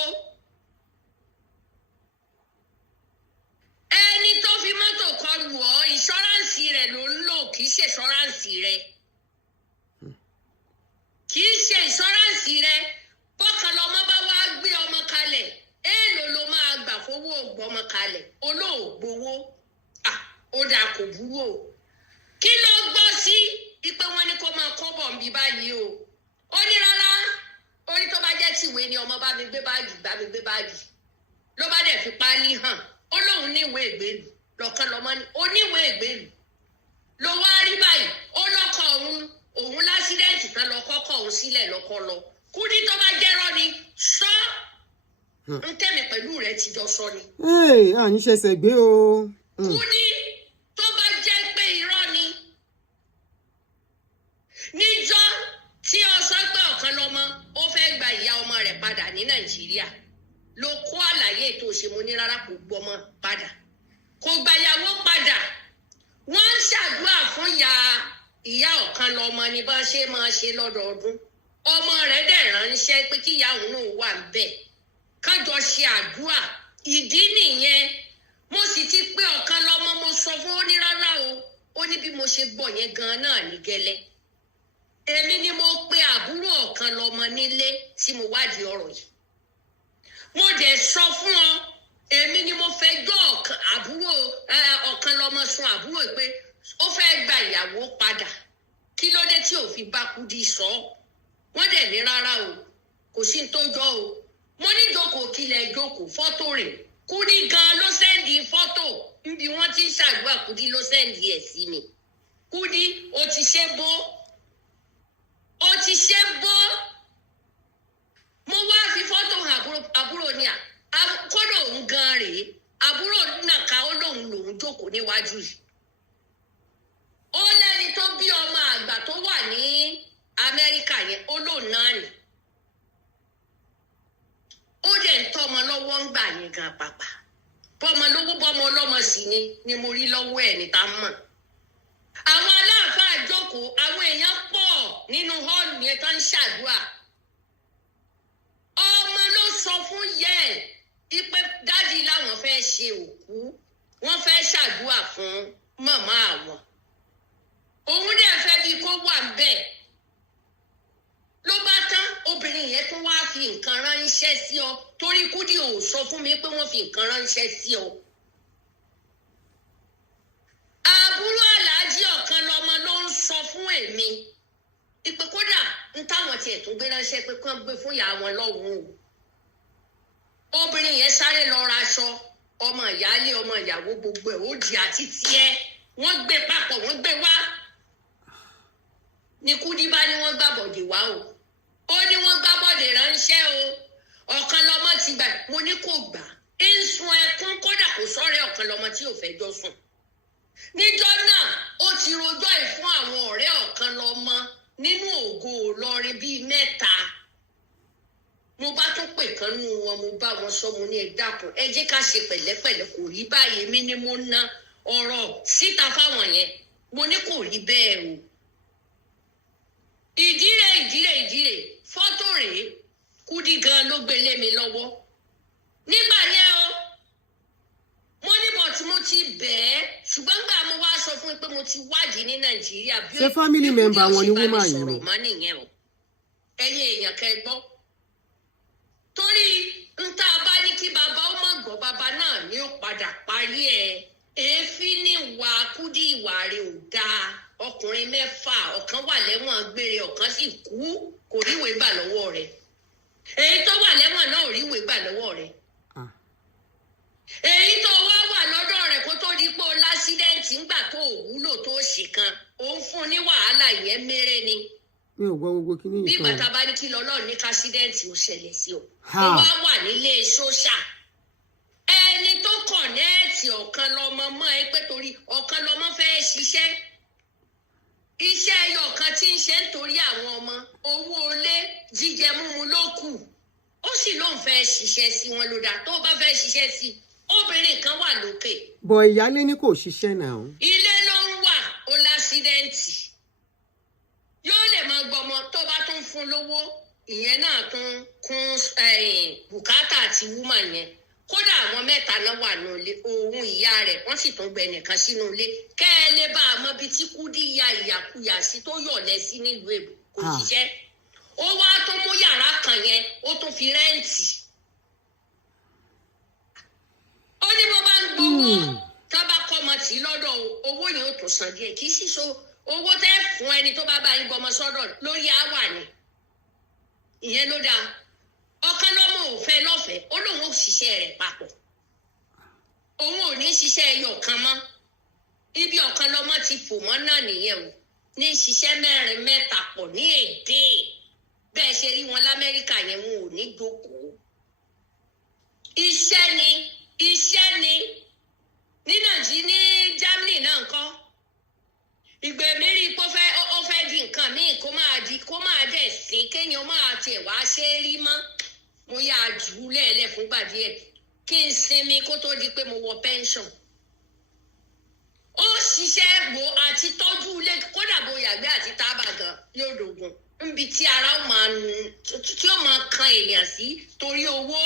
ẹni tó fi mọ́tò kọlù ọ́ ìṣọ́ráǹsì rẹ̀ ló ń lò kì í ṣe ìṣọ́ráǹsì rẹ̀ kì í ṣe ìṣọ́ráǹsì rẹ̀ Okanlomo bá wá gbé ọmọ kalẹ̀ èèlò ló máa gbà fowó ògbọ́mọ kalẹ̀ olóògbówó ó dà kò búrò kí ló gbọ́ sí ipe wọn ni kó máa kọ́ bọ̀ ń bí báyìí o ó ní rárá ó ní tó bá jẹ́ tìwé ni ọmọ bá mi gbé báàgì ló bá dẹ̀ fi páálí hàn ó lóun níwèé ìgbélú Okanlomo ní oníwèé ìgbélú ló wá rí báyìí ó lọ́kọ̀ òun lásídẹ̀ǹtì tán lọ kọ́kọ́ òun sílẹ̀ lọ́kọ́ lọ Kúdí tó bá jẹ́rọ́ ni sọ ń tẹ̀mí pẹ̀lú rẹ̀ ti jọ sọ ni. Àní ṣẹ̀ṣẹ̀ gbé o. Kúdí tó bá jẹ́ pé irọ́ ni níjọ́ tí ó sọ pé Okanlomo ó fẹ́ gba ìyá ọmọ rẹ̀ padà ní Nàìjíríà ló kó àlàyé ètò òṣèlú ní rárá kò gbọ́mọ padà kò gbàyàwó padà wọ́n ń ṣàdúrà fún ìyá Okanlomo ní bá ṣe máa ṣe lọ́dọọdún ọmọ rẹ̀ dẹ̀ ránṣẹ́ pé kí ìyá òun náà wà níbẹ̀ kájọ ṣe àdúrà ìdí nìyẹn mo sì ti pé Okanlomo mo sọ fún ó ní rárá o ó ní bí mo ṣe gbọ́ yẹn gan náà ní gẹ́lẹ́ èmi ni mo pe àbúrò Okanlomo nílé tí mo wádìí ọ̀rọ̀ yìí mo dẹ̀ sọ fún ọ èmi ni mo fẹjọ́ àbúrò Okanlomo sun àbúrò pé ó fẹ́ gba ìyàwó padà kí ló dé tí ò fi bá Kúdí sọ wọ́n dẹ̀ ní rárá o kò sí tó jọ o mo ní jókòó kílẹ̀ jókòó fọ́tò rẹ̀ Kúdí gan ló sẹ́ndì fọ́tò níbi wọ́n ti ń ṣàdúrà Kúdí ló sẹ́ndì ẹ̀ sí mi Kúdí o ti ṣe bó mo wá fi fọ́tò àbúrò ní kódà òun gan rèé àbúrò náà ká ó lóun jókòó níwájú yìí ó lẹ́ni tó bí ọmọ àgbà tó wà ní Amẹ́ríkà yẹn ó lóun náà nì ó dẹ̀ ń tọ́mọ lọ́wọ́ ń gbà yẹn gan pàpà bọ́mọ lówó bọ́mọ ọlọ́mọ sì ni mo rí lọ́wọ́ ẹ̀ ní tá mọ̀ àwọn aláàfáà jókòó àwọn èèyàn pọ̀ nínú họ́ọ̀lù yẹn tó ń ṣàdúrà ọmọ ló sọ fún yẹ ipe dádì làwọn fẹ́ ṣe òkú wọ́n fẹ́ ṣàdúrà fún màmá àwọn òun dẹ̀ fẹ́ bí kó wà bẹ́ẹ̀ ló bá tán obìnrin yẹn tún wá fi nǹkan ránṣẹ́ sí ọ torí Kúdí ò sọ fún mi pé wọ́n fi nǹkan ránṣẹ́ sí ọ. àbúrò aláàjì Okanlomo ló ń sọ fún èmi ìpè kódà ń táwọn tiẹ̀ tún gbé ránṣẹ́ pé kán gbé fún ìyá wọn lọ́hùn-ún o. obìnrin yẹn sáré lọ ra aṣọ ọmọ ìyáálé ọmọ ìyàwó gbogbo ẹ̀ ó di àti tiẹ̀ wọ́n gbé papọ̀ wọ́n gbé wá ní Kúdí bá ní wọ́n gbàbọ̀dè wá o ó ní wọ́n gbàbọ̀dè ránṣẹ́ o Okanlomo ti gbà mo ní kò gbà ń sun ẹkún kódà kò sọ́rẹ́ Okanlomo tí ò fẹ́ jọ sùn níjọ́ náà ó ti rojọ́ ẹ̀ fún àwọn ọ̀rẹ́ Okanlomo nínú Ògo Ìlọrin bíi 3 mo bá tún pè kan nínú wọn mo bá wọn sọ mo ní ẹ dákun ẹ jẹ́ ká ṣe pẹ̀lẹ́pẹ̀lẹ́ kò rí báyìí mi ni mo ná ọ̀rọ̀ síta fáwọn yẹn mo ní kò rí bẹ́ẹ̀ o ìdíre fọ́tò rèé Kudi gan ló gbélé mi lọ́wọ́ nígbà yẹn o mo ní bọ̀ tí mo ti bẹ̀ẹ́ ṣùgbọ́n gbà mo wá sọ fún pé mo ti wádìí ní Nàìjíríà bí ṣé family member wọn ni woman yìí sọ̀rọ̀ má nìyẹn o ẹ̀yin èèyàn kẹ́ gbọ́ torí n tá a bá ní kí bàbá ó mọ̀ gbọ́ bàbá náà ni ó padà parí ẹ̀ èéfín ní ìwà Kudi ìwà rẹ̀ ò dáa ọkùnrin 6 ọ̀kan wà lẹ́wọ̀n gbére ọ̀kan sì kú kò ríwèé gbà lọ́wọ́ rẹ̀ èyí tó wà lẹ́wọ̀n náà ò ríwèé gbà lọ́wọ́ rẹ̀ èyí tó wà lọ́dọ̀ rẹ̀ kó tó di pé o lásídẹ́ǹtì ńgbà tó wúlò tó ṣì kan òun fún ní wàhálà ìyẹn méré ni. mi ò gbọ́ gbogbo kíní yìí. bí bàtà bá ní kí lọ́lọ́run ní kásídẹ́ǹtì ò ṣẹlẹ̀ sí o. ó wà nílé sóṣà ẹni tó kọ̀nẹ́ẹ̀tì Ọ̀kanlọ́mọ mọ́ ẹ pé torí Ọ̀kanlọ́mọ fẹ́ ṣiṣẹ́ iṣẹ́ ẹyọ kan tí ń ṣe nítorí àwọn ọmọ owó ilé jíjẹ múmu ló kù ó sì lóun fẹ́ ṣiṣẹ́ sí wọn ló dá tó bá fẹ́ ṣiṣẹ́ sí obìnrin kan wà lókè. bọ̀ ìyálé ní kò ṣiṣẹ́ náà. ilé ló ń wà ó lásídẹ́ǹtì yóò lè máa gbọmọ tó bá tún fún lówó ìyẹn náà tún kún bùkátà àti wúmà yẹn kódà àwọn 3 náà wà nínú ilé òun ìyá rẹ̀ wọ́n sì tún gbẹ nìkan sínú ilé kẹ́ ẹ lè bá a mọ bí tí Kudi ya ìyàkuyà sí tó yọ̀lẹ́ sí nílùú èbó kò ṣiṣẹ́ ó wá tó mú yàrá kan yẹn ó tún fi rẹ́ǹtì ó ní bó bá ń gbowó tá bá kọ́ ọmọ tì í lọ́dọ̀ owó yẹn ó tún san díẹ̀ kì í sì so owó tẹ́ fún ẹni tó bá bá yín gbọmọ sọ́dọ̀ lórí àwà ni ìyẹn ló dáa Ọ̀kanlọ́mọ ò fẹ́ lọ́fẹ̀ẹ́ ó lóun ò ṣiṣẹ́ rẹ̀ papọ̀ òun ò ní ṣiṣẹ́ ẹyọ kan mọ́ ibi Ọ̀kanlọ́mọ ti fò mọ́ náà nìyẹn o ní ṣiṣẹ́ 4 mẹ́ta pọ̀ ní èdè bẹ́ẹ̀ ṣe rí wọn l'Amẹ́ríkà yẹn wọn ò ní jókòó iṣẹ́ ni ní Nàìjíríà ní Germany náà ńkọ́ ìgbè mérí pé ó fẹ́ di nǹkan míì kó máa dẹ̀ sí kéèyàn máa tiẹ̀ wá ṣe é rí mọ́ mo yà á jù ú lẹ́ẹ̀lẹ́ fúngbà díẹ̀ kí n sinmi kó tó di pé mo wọ pension ó ṣiṣẹ́ wo àti tọ́jú ilé kódà bó yàgbé àti tábà gan yóò dògùn níbi tí ara tí ó máa kan èèyàn sí torí owó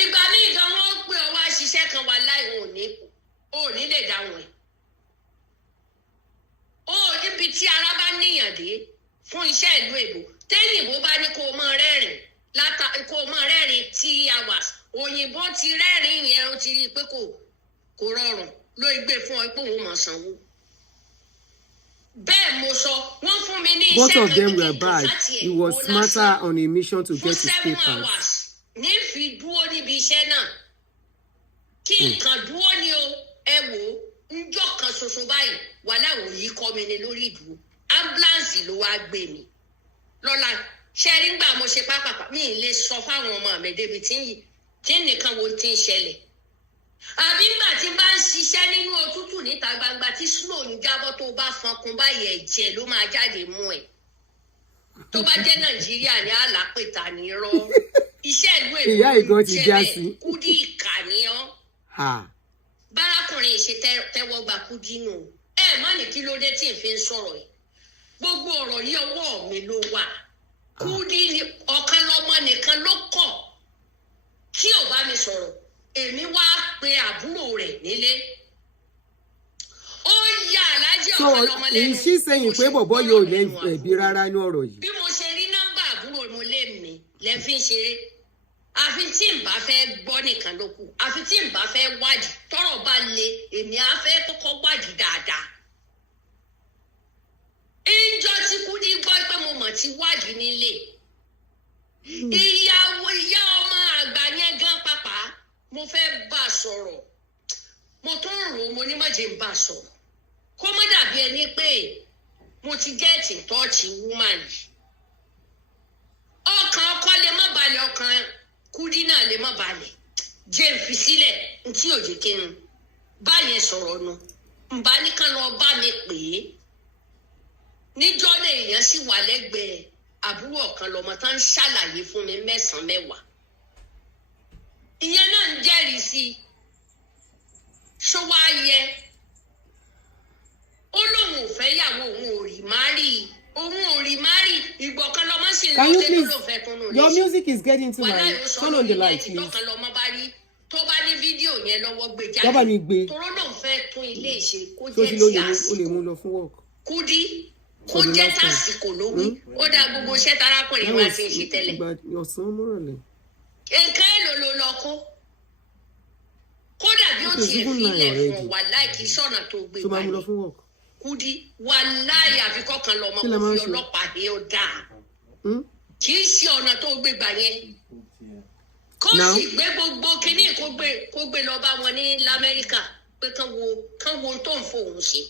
ìgbà míì gan wọ́n pè ọ wá ṣiṣẹ́ kan wà láì wọn ò ní lè dáhùn ẹ̀ ó níbi tí ara bá níyàn dé fún iṣẹ́ ìlú èbó téyìnbó bá ní kó o mọ rẹ́rìn 3 hours òyìnbó ti rẹ́rìn yẹn ó ti rí i pé kò rọrùn ló gbé fún ọ pé òun máa sanwó bẹ́ẹ̀ mo sọ wọ́n fún mi ní iṣẹ́ both of them were bad. He was smarter on a mission to get his papers. 7 hours ní fi dúró níbi iṣẹ́ náà kí nǹkan dúró ni o ẹ wò ó njọ́ kan ṣoṣo báyìí wà láwọn yìí kọ́ mi ní lórí ìdúró ambulance ló wá gbé mi lọ́la ṣẹ́rí ńgbà mo ṣe pápápá mi ì lè sọ fáwọn ọmọ mi débi tí nìkan wo ti ń ṣẹlẹ̀ àbí ńgbà tí bá ń ṣiṣẹ́ nínú òtútù níta gbangba tí snow ń jábọ́ tó bá fọnkún báyìí ẹ̀jẹ̀ ló máa jáde mú ẹ̀ tó bá jẹ́ Nàìjíríà ní àlàpẹ̀tà ní rọ iṣẹ́ ìlú èkó jẹ́bẹ̀ Kudi ìkà ni ọ́ bárakùnrin ṣe tẹ́wọ́ gba Kudi nù ẹ má ní kí ló dé tí n fi ń sọ̀rọ̀ yìí gbogbo ọ̀rọ̀ yìí ọwọ́ mi ló wà Kudi ni Ọ̀kanlọ́mọ nìkan ló kọ̀ kí ò bá mi sọ̀rọ̀ èmi wá pe àbúrò rẹ̀ nílé ó yà Aláàjì Ọ̀kanlọ́mọ lẹ́nu. So is she saying pé bọ̀bọ́ yóò lè ẹ̀bi rárá ní ọ̀rọ̀ yìí. bí mo ṣe rí nọ́mbà àbúrò mo lé mi lẹ́fí ń ṣeré àfi tí n bá fẹ́ gbọ́ nìkan ló kù àfi tí n bá fẹ́ wádìí tọ́rọ̀ bá le èmi á fẹ́ kọ́kọ́ wádìí dáadáa. ìjọ tí Kudi gbọ́ pé mo mọ̀ ti wádìí nílé ìyá ọmọ àgbà yẹn gan pàpà mo fẹ́ bá a sọ̀rọ̀ mo tún rò ó mo ní má jẹ́ n bá a sọ̀rọ̀ kó má dàbí ẹni pé mo ti gẹ́ẹ̀tì tọ́ọ̀chì woman yìí ọkàn ọkọ lè má balẹ̀ ọkàn Kudi náà lè má balẹ̀ jẹ́ n fi sílẹ̀ ntí òjì kí n báyẹn sọ̀rọ̀ nu nbá nìkan lọ bá mi pè é níjọ́ lè èèyàn sì wà lẹ́gbẹ̀ẹ́ àbúrò Ọ̀kanlọ́mọ tán ń ṣàlàyé fún mi 9 ìyẹn náà ń jẹ́rìí sí i ṣó wá yẹ ó lóun ò fẹ́ yàwó òun ò rí márì ìgbọ̀kan lọ́mọ sì Can you lọ́sẹ̀ tó please? lò fẹ́ tún nù Your léṣe. music is getting too Wàhálà loud. yóò sọ Turn on the lórí light, nẹ́ẹ̀tì please. tọ́kan lọ́mọ bá rí tó bá ní fídíò yẹn lọ́wọ́ gbé Bàbá mi jáde gbé. toró lòun fẹ́ tún ilé ìṣe kó So jẹ́ she ti ó lè àsìkò mú lọ fún work. Kúdí kó For the jẹ́ last time. tàsìkò ló wí ó dá gbogbo iṣẹ́ tarákùnrin wa ti ń ṣe tẹ́lẹ̀ Ọ̀sán mọ́rọ̀lẹ́. nǹkan èlò ló lọ kódà bí ó It is tiẹ̀ even filẹ̀ 9 fún already. wà láìkí sọ̀nà tó gbé So máa mú lọ wáyé fún work. Kúdí wà láì àfikọ́ kan lọ́mọ Kí lẹ kó máa ń fi ṣe? ọlọ́pàá dé ó dáa Hmm? kì í ṣe ọ̀nà tó gbé gbà yẹn kó Now? sì gbé gbogbo kínní kó gbé lọ bá wọn ní lamẹ́ríkà pé kán wo tó ń fòun ṣe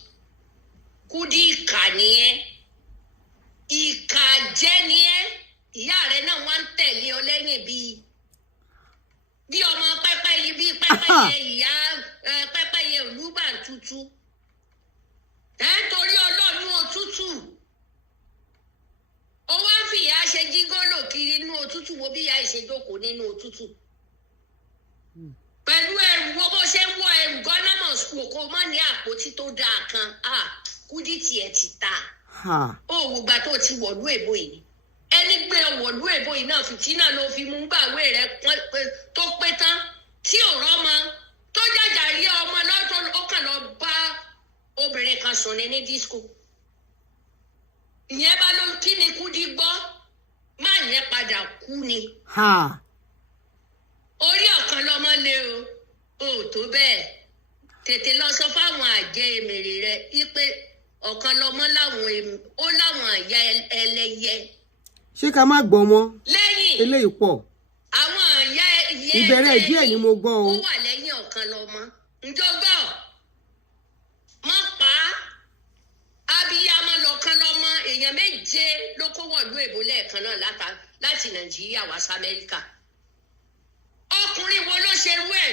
Kúdí ìkà nìyẹn ìkà jẹ́ nìyẹn ìyá rẹ̀ náà wá ń tẹ̀lé ọ lẹ́yìn bí ọmọ pẹ́pẹ́yẹ bí pẹ́pẹ́yẹ ìyá pẹ́pẹ́yẹ olúbàntútù torí ọlọ́run òtútù ó wá fìyà ṣe jígọ́lò kiri inú òtútù wo bí ìyá ìṣèjókòó nínú òtútù pẹ̀lú ẹrù wo bó ṣe ń wọ ẹrù gọ́nàmọ̀ sùkúl kó má ní àpótí tó dáa kan Kúdí tiẹ̀ ti ta ó wò gbà tó ti wọ̀lú èbó yìí ẹni gbé wọ̀lú èbó yìí náà fìtínà ló fi mú gbàwé rẹ tó pé tán tí ò rọ́mọ tó jàjà rí ọmọ lọ́tọ́ ó kàn lọ bá obìnrin kan sùn ní disco ìyẹn bá ló kí ni Kúdí gbọ́ má yẹn padà kú ni orí ọ̀kan lọ́mọ lé o tó bẹ́ẹ̀ tètè lọ sọ fáwọn àjẹ́ èmèrè rẹ wípé ọ̀kan lọ́mọ láwọn àyà ẹlẹ́yẹ. Ṣé ká má gbọ́ mọ́? Lẹ́yìn Eléyìí pọ̀. Àwọn àyà ẹyẹ Ìbẹ̀rẹ̀ díẹ̀ ni mo gbọ́ o. Ó wà lẹ́yìn ọ̀kan lọ́mọ. Ǹjọ́ gbọ́? Mọ́ pa á. Abiyamọ lọ̀kan lọ́mọ èèyàn méje ló kó wọ̀lú èbó lẹ́ẹ̀kan náà láti Nàìjíríà wá sí Amẹ́ríkà. Ọkùnrin wo ló ṣerú ẹ̀?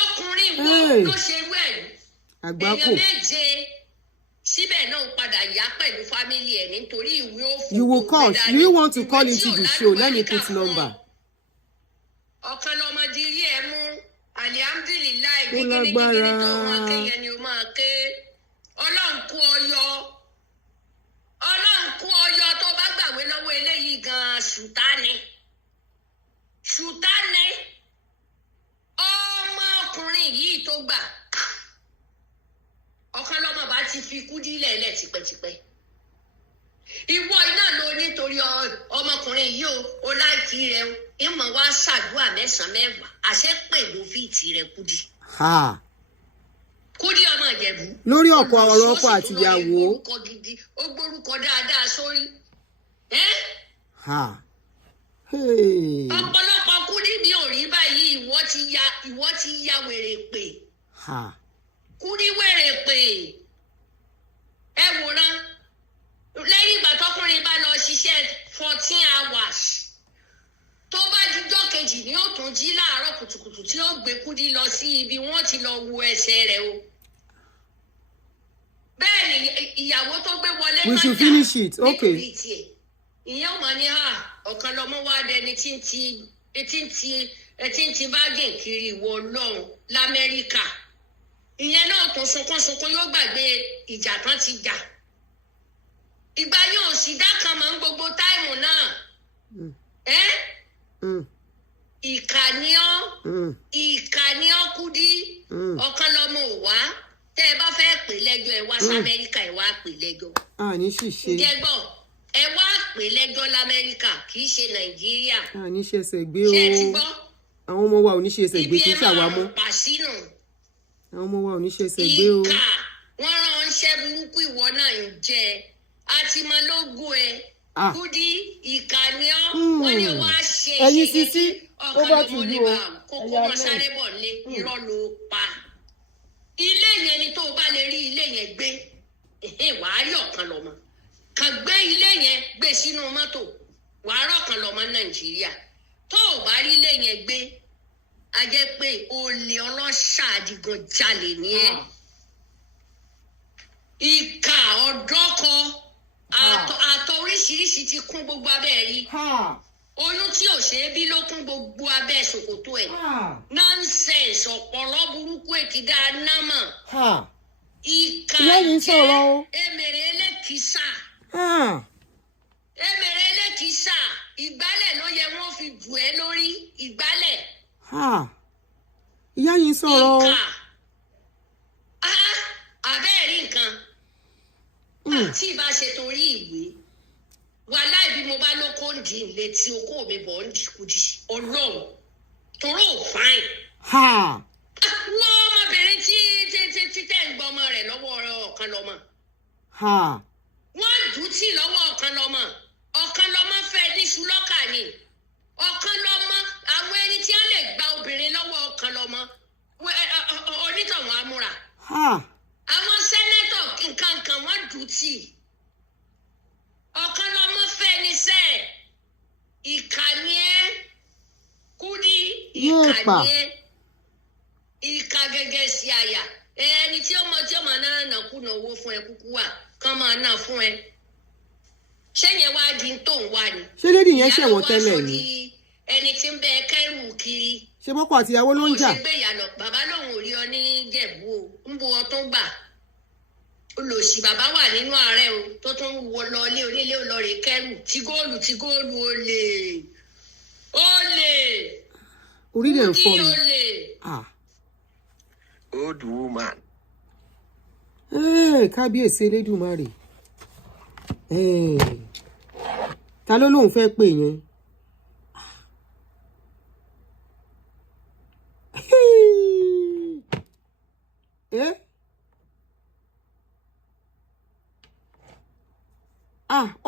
Ọkùnrin wo ló ṣerú ẹ̀? Àgbákò. Èèyàn méje síbẹ̀ náà padà yá pẹ̀lú fámílì ẹ̀ nítorí ìwé òfin. You will call. Do you want to call into the show? Let me put number. Ọ̀kan lọ́mọdé rí ẹ mú alihamdulilayi Ó gbígbígbígbí lágbára. tó wọn kéèyàn ni ó máa ké Ọlọ́run kú ọyọ tó bá gbàgbé lọ́wọ́ eléyìí gan-an ṣùtá ni ọmọkùnrin yìí tó gbà ọ̀kan lọ́mọ bá ti fi Kúdí lẹ̀lẹ̀ tipẹ́tipẹ́ ìwọ iná ló nítorí ọmọkùnrin yìí ó láìkí rẹ ìmọ̀ wá ṣàdúrà mẹ́sàn-án mẹ́wàá àṣẹ pẹ̀lú fíìtì rẹ Kúdí. Kúdí ọmọ Ìjẹ̀bú. Lórí ọ̀pọ̀ ọ̀rọ̀ ọkọ àti ìyàwó. Ó gbórúkọ dáadáa sórí. Ọ̀pọ̀lọpọ̀ Kúdí mi ò rí báyìí ìwọ ti ya wèrè pè. Kúdí wèrè pè. Ẹ wòran lẹ́yìn ìgbà tọkùnrin bá lọ ṣiṣẹ́ 14 hours tó bá dijọ́ kejì ni ó tún jí láàárọ̀ kùtùkùtù tí ó gbé Kúdí lọ sí ibi wọ́n ti lọ wo ẹsẹ̀ rẹ̀ o. Bẹ́ẹ̀ ni ìyàwó tó gbé wọlé We should finish it. Okay. Ìyẹn ò mọ̀ ní ọ̀kan lọ́mọ wá dẹni tí ń ti bágìn kiri ìwọ Ọlọ́run l'Amẹ́ríkà. Ìyẹn náà tún sunkún yóò gbàgbé ìjà tán ti jà. Ìgbà yóò sì dákan mọ́ gbogbo táìmù náà. Ìkà ni ọ́ Kúdí ọ̀kan lọ́mọ ò wá tẹ́ ẹ bá fẹ́ pè lẹ́jọ́ ẹ wá sí Amẹ́ríkà ẹ wá pè lẹ́jọ́. Àní ṣìṣe. Ǹjẹ́ gbọ́ ẹ wá pè lẹ́jọ́ l'Amẹ́ríkà kì í ṣe Nàìjíríà. Àní ṣe ẹsẹ̀ gbé o. Ṣé ẹ ti gbọ́? Àwọn ọmọ wa ò ní ṣe ẹsẹ̀ gbé kí n ṣàwa mọ́. Ibi ẹ máa pa sínú. Àwọn ọmọ wa ò ní ṣe ẹsẹ̀ gbé o. Ìkà wọ́n rán iṣẹ́ burúkú ìwọ náà ń jẹ àti mọ lógo ẹ Kúdí ìkà ni ọ́ wọ́n ní wá ṣe ẹyin sisi ó bá ti ọ̀kan lù lọ́mọ o. ní kókó wọn sáré bọ̀ lé irọ́ ló pa ilé yẹn ni tó o bá lè rí ilé yẹn gbé wàá rí ọ̀kan lọ́mọ kàn gbé ilé yẹn gbé sínú mọ́tò wàá rí ọ̀kan lọ́mọ Nàìjíríà tó o bá rí ilé yẹn gbé a jẹ́ pé olè ọlọ́ṣà adigunjalè ni ẹ́ ìkà ọ̀dọ́kọ àtọ̀ oríṣiríṣi ti kún gbogbo abẹ́ rí oyún tí ò ṣe é bí ló kún gbogbo abẹ́ ṣòkòtò ẹ̀ nonsense ọ̀pọ̀lọ́ burúkú èkìdá námọ̀ ìka jẹ́ èmèrè elékìsà èmèrè elékìsà ìgbálẹ̀ ló yẹ wọ́n fi jù ẹ́ lórí ìgbálẹ̀. Ìyá yìí sọ̀rọ̀ ìka abẹ́ẹ̀rí nǹkan àti ìbá ṣe torí ìwé wàhálà ìbí mo bá lóko ń dì í létí okó mi bọ̀ ń dìkudì ọlọ́run torí ò fáìn. wọ́n ọmọbìnrin tí tẹ̀ ń gbọ́ ọmọ rẹ̀ lọ́wọ́ Ọ̀kanlọ́mọ. wọ́n dùn tí lọ́wọ́ Ọ̀kanlọ́mọ. Ọ̀kanlọ́mọ fẹ́ ní ṣùlọ́kà ni. Ọ̀kanlọ́mọ àwọn ẹni tí wọ́n lè gba obìnrin lọ́wọ́ Ọ̀kanlọ́mọ onítọ̀hún amúra. àwọn sẹ́nẹ́tọ̀ nǹkan wọ́n dùn tí. Ọ̀kanlọ́mọ fẹ́ ní sẹ́ẹ̀ ìkànnì ẹ̀ Kúdí ìkànnì ẹ̀ ìka gẹ́gẹ́ sí àyà ẹni tí ọmọ náà nàkúnà owó fún ẹ kúkú wà kán máa ná fún ẹ ṣé yẹn wá di tó ń wá ni. ṣé lédi yẹn ṣẹ̀wọ̀n tẹ́lẹ̀ ni. ẹni tí ń bẹ kẹ́rù kiri. ṣé bọ́kọ àtìyàwó ló ń jà. ó ṣe gbé ìyàlọ bàbá lòun ò rí ọ ní Jẹ̀bú o ń bo ọ tó gbà olòṣì bàbá wà nínú ààrẹ o tó tún wọ lọ ilé onílé olóore kẹ́rù tí góòlù olè orí rẹ̀ ń fọ́ mi. Old woman. Kábíyèsí Elédùmarè. Ta ló lóun fẹ́ pè yẹn?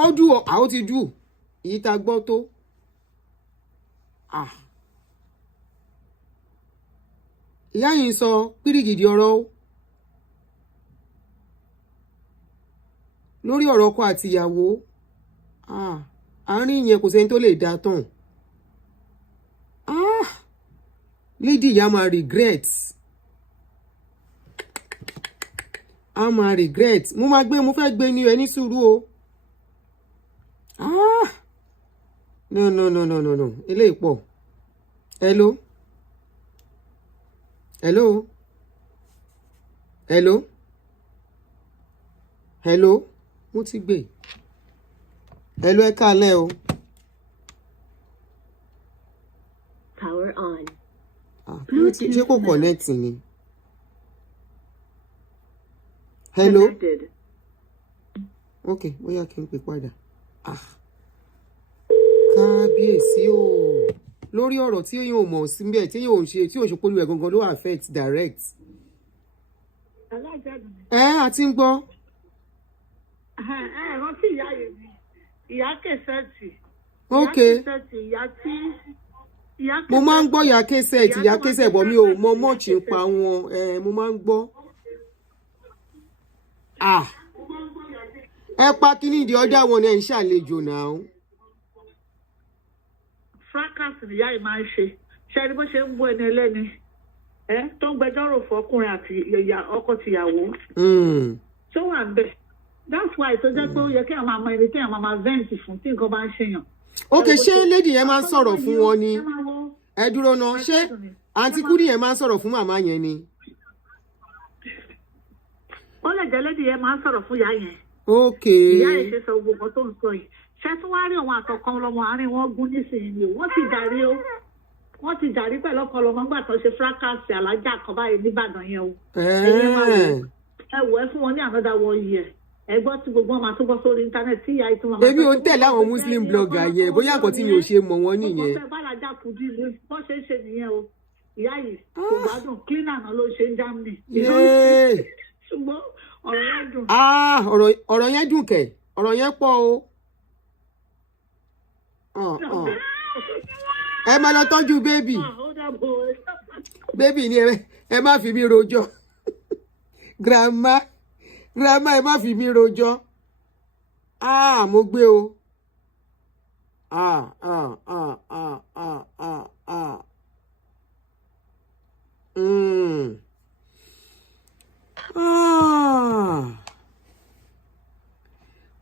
Ọdún àwọn ti dù èyí tá gbọ́ tó. Ìyá yìí sọ pírígìdì ọ̀rọ̀ lórí ọ̀rọ̀ ọkọ àti ìyàwó. Àárín yẹn kò sẹ́ni tó lè dá tán. Lady ìyá máa regret. A máa regret. Mo fẹ́ gbé ní ẹni sùúrù o. No. Eléyìí pọ̀. Hello. Mo ti gbé. Hello, ẹ káalẹ́ o. Power on. Ṣé kò connect ni? Hello. Okay, bóyá kí n pè padà. Kábíyèsí o. Lórí ọ̀rọ̀ tí èèyàn ò mọ̀ sí mbẹ̀ tí èèyàn ò ń ṣe tí ò ń ṣe polú ẹ̀ gangan ló affect direct. Àti ń gbọ́. Rántí ìyá yẹn ni ìyá kẹsẹ̀tì. Ok. Mo máa ń gbọ́ ìyá kẹsẹ̀tì bọ̀ mi ò mọ mọ́ọ̀chì ń pa wọn. Mo máa ń gbọ́. Ẹ pa kíní ìdí ọjà wọn ẹ̀ ń ṣàlejò náà. Fracas nìyá yìí máa ń ṣe ni bó ṣe ń bú ẹni ẹlẹ́ni tó ń gbẹjọ́rò fún ọkùnrin àti ọkọ tìyàwó. Ṣé wà ń bẹ̀? That's why tó jẹ́ pé ó yẹ kí àwọn máa ẹni tí àwọn máa vent fún tí nǹkan bá ń ṣèyàn. Ok, ṣé lady yẹn máa ń sọ̀rọ̀ fún wọn ni? Ẹ dúró náà, ṣé àǹtí Kúdí yẹn máa ń sọ̀rọ̀ fún màmá yẹn ni? Ó lè jẹ́ lady yẹn máa ń sọ̀rọ̀ fún ìyá yẹn. Ok. Ìyá yẹn ṣe sọ gbogbo nǹkan tó ń sọ yìí. Ṣé tún wá rí àwọn àtọ̀kan ọlọmọ àárín wọn gún nísìnyí o? Wọ́n ti jàrí pẹ̀lú ọkọ ọlọmọ nígbà tó ṣe fracas alájà kan báyìí níbàdàn yẹn o. Ẹ wò ẹ fún wọn ní another 1 year. Ẹ gbọ́ tí gbogbo wọn máa tó bọ́ sórí íńtánẹ́ẹ̀tì tí ìyá ìtumọ̀ máa. Èmi ò ń tẹ̀lé àwọn Muslim blogger yẹn bóyá nǹkan tí mi ò ṣe mọ̀ wọ́n nìyẹn. Ọkọ̀ bàlájà Kúdí ló bọ́ ṣe ń ṣe nìyẹn o. Ìyá yìí kò gbádùn cleaner náà ló ṣe ń Germany. Ṣùgbọ́n ọ̀rọ̀ yẹn dùn. Ọ̀rọ̀ yẹn dùn kẹ̀ ọ̀rọ̀ yẹn pọ̀ o. Ẹ máa lọ tọ́jú bébì. Bébì ni ẹ má fi mí rojọ́. Grandma ẹ má fi mí rojọ́. Mo gbé o.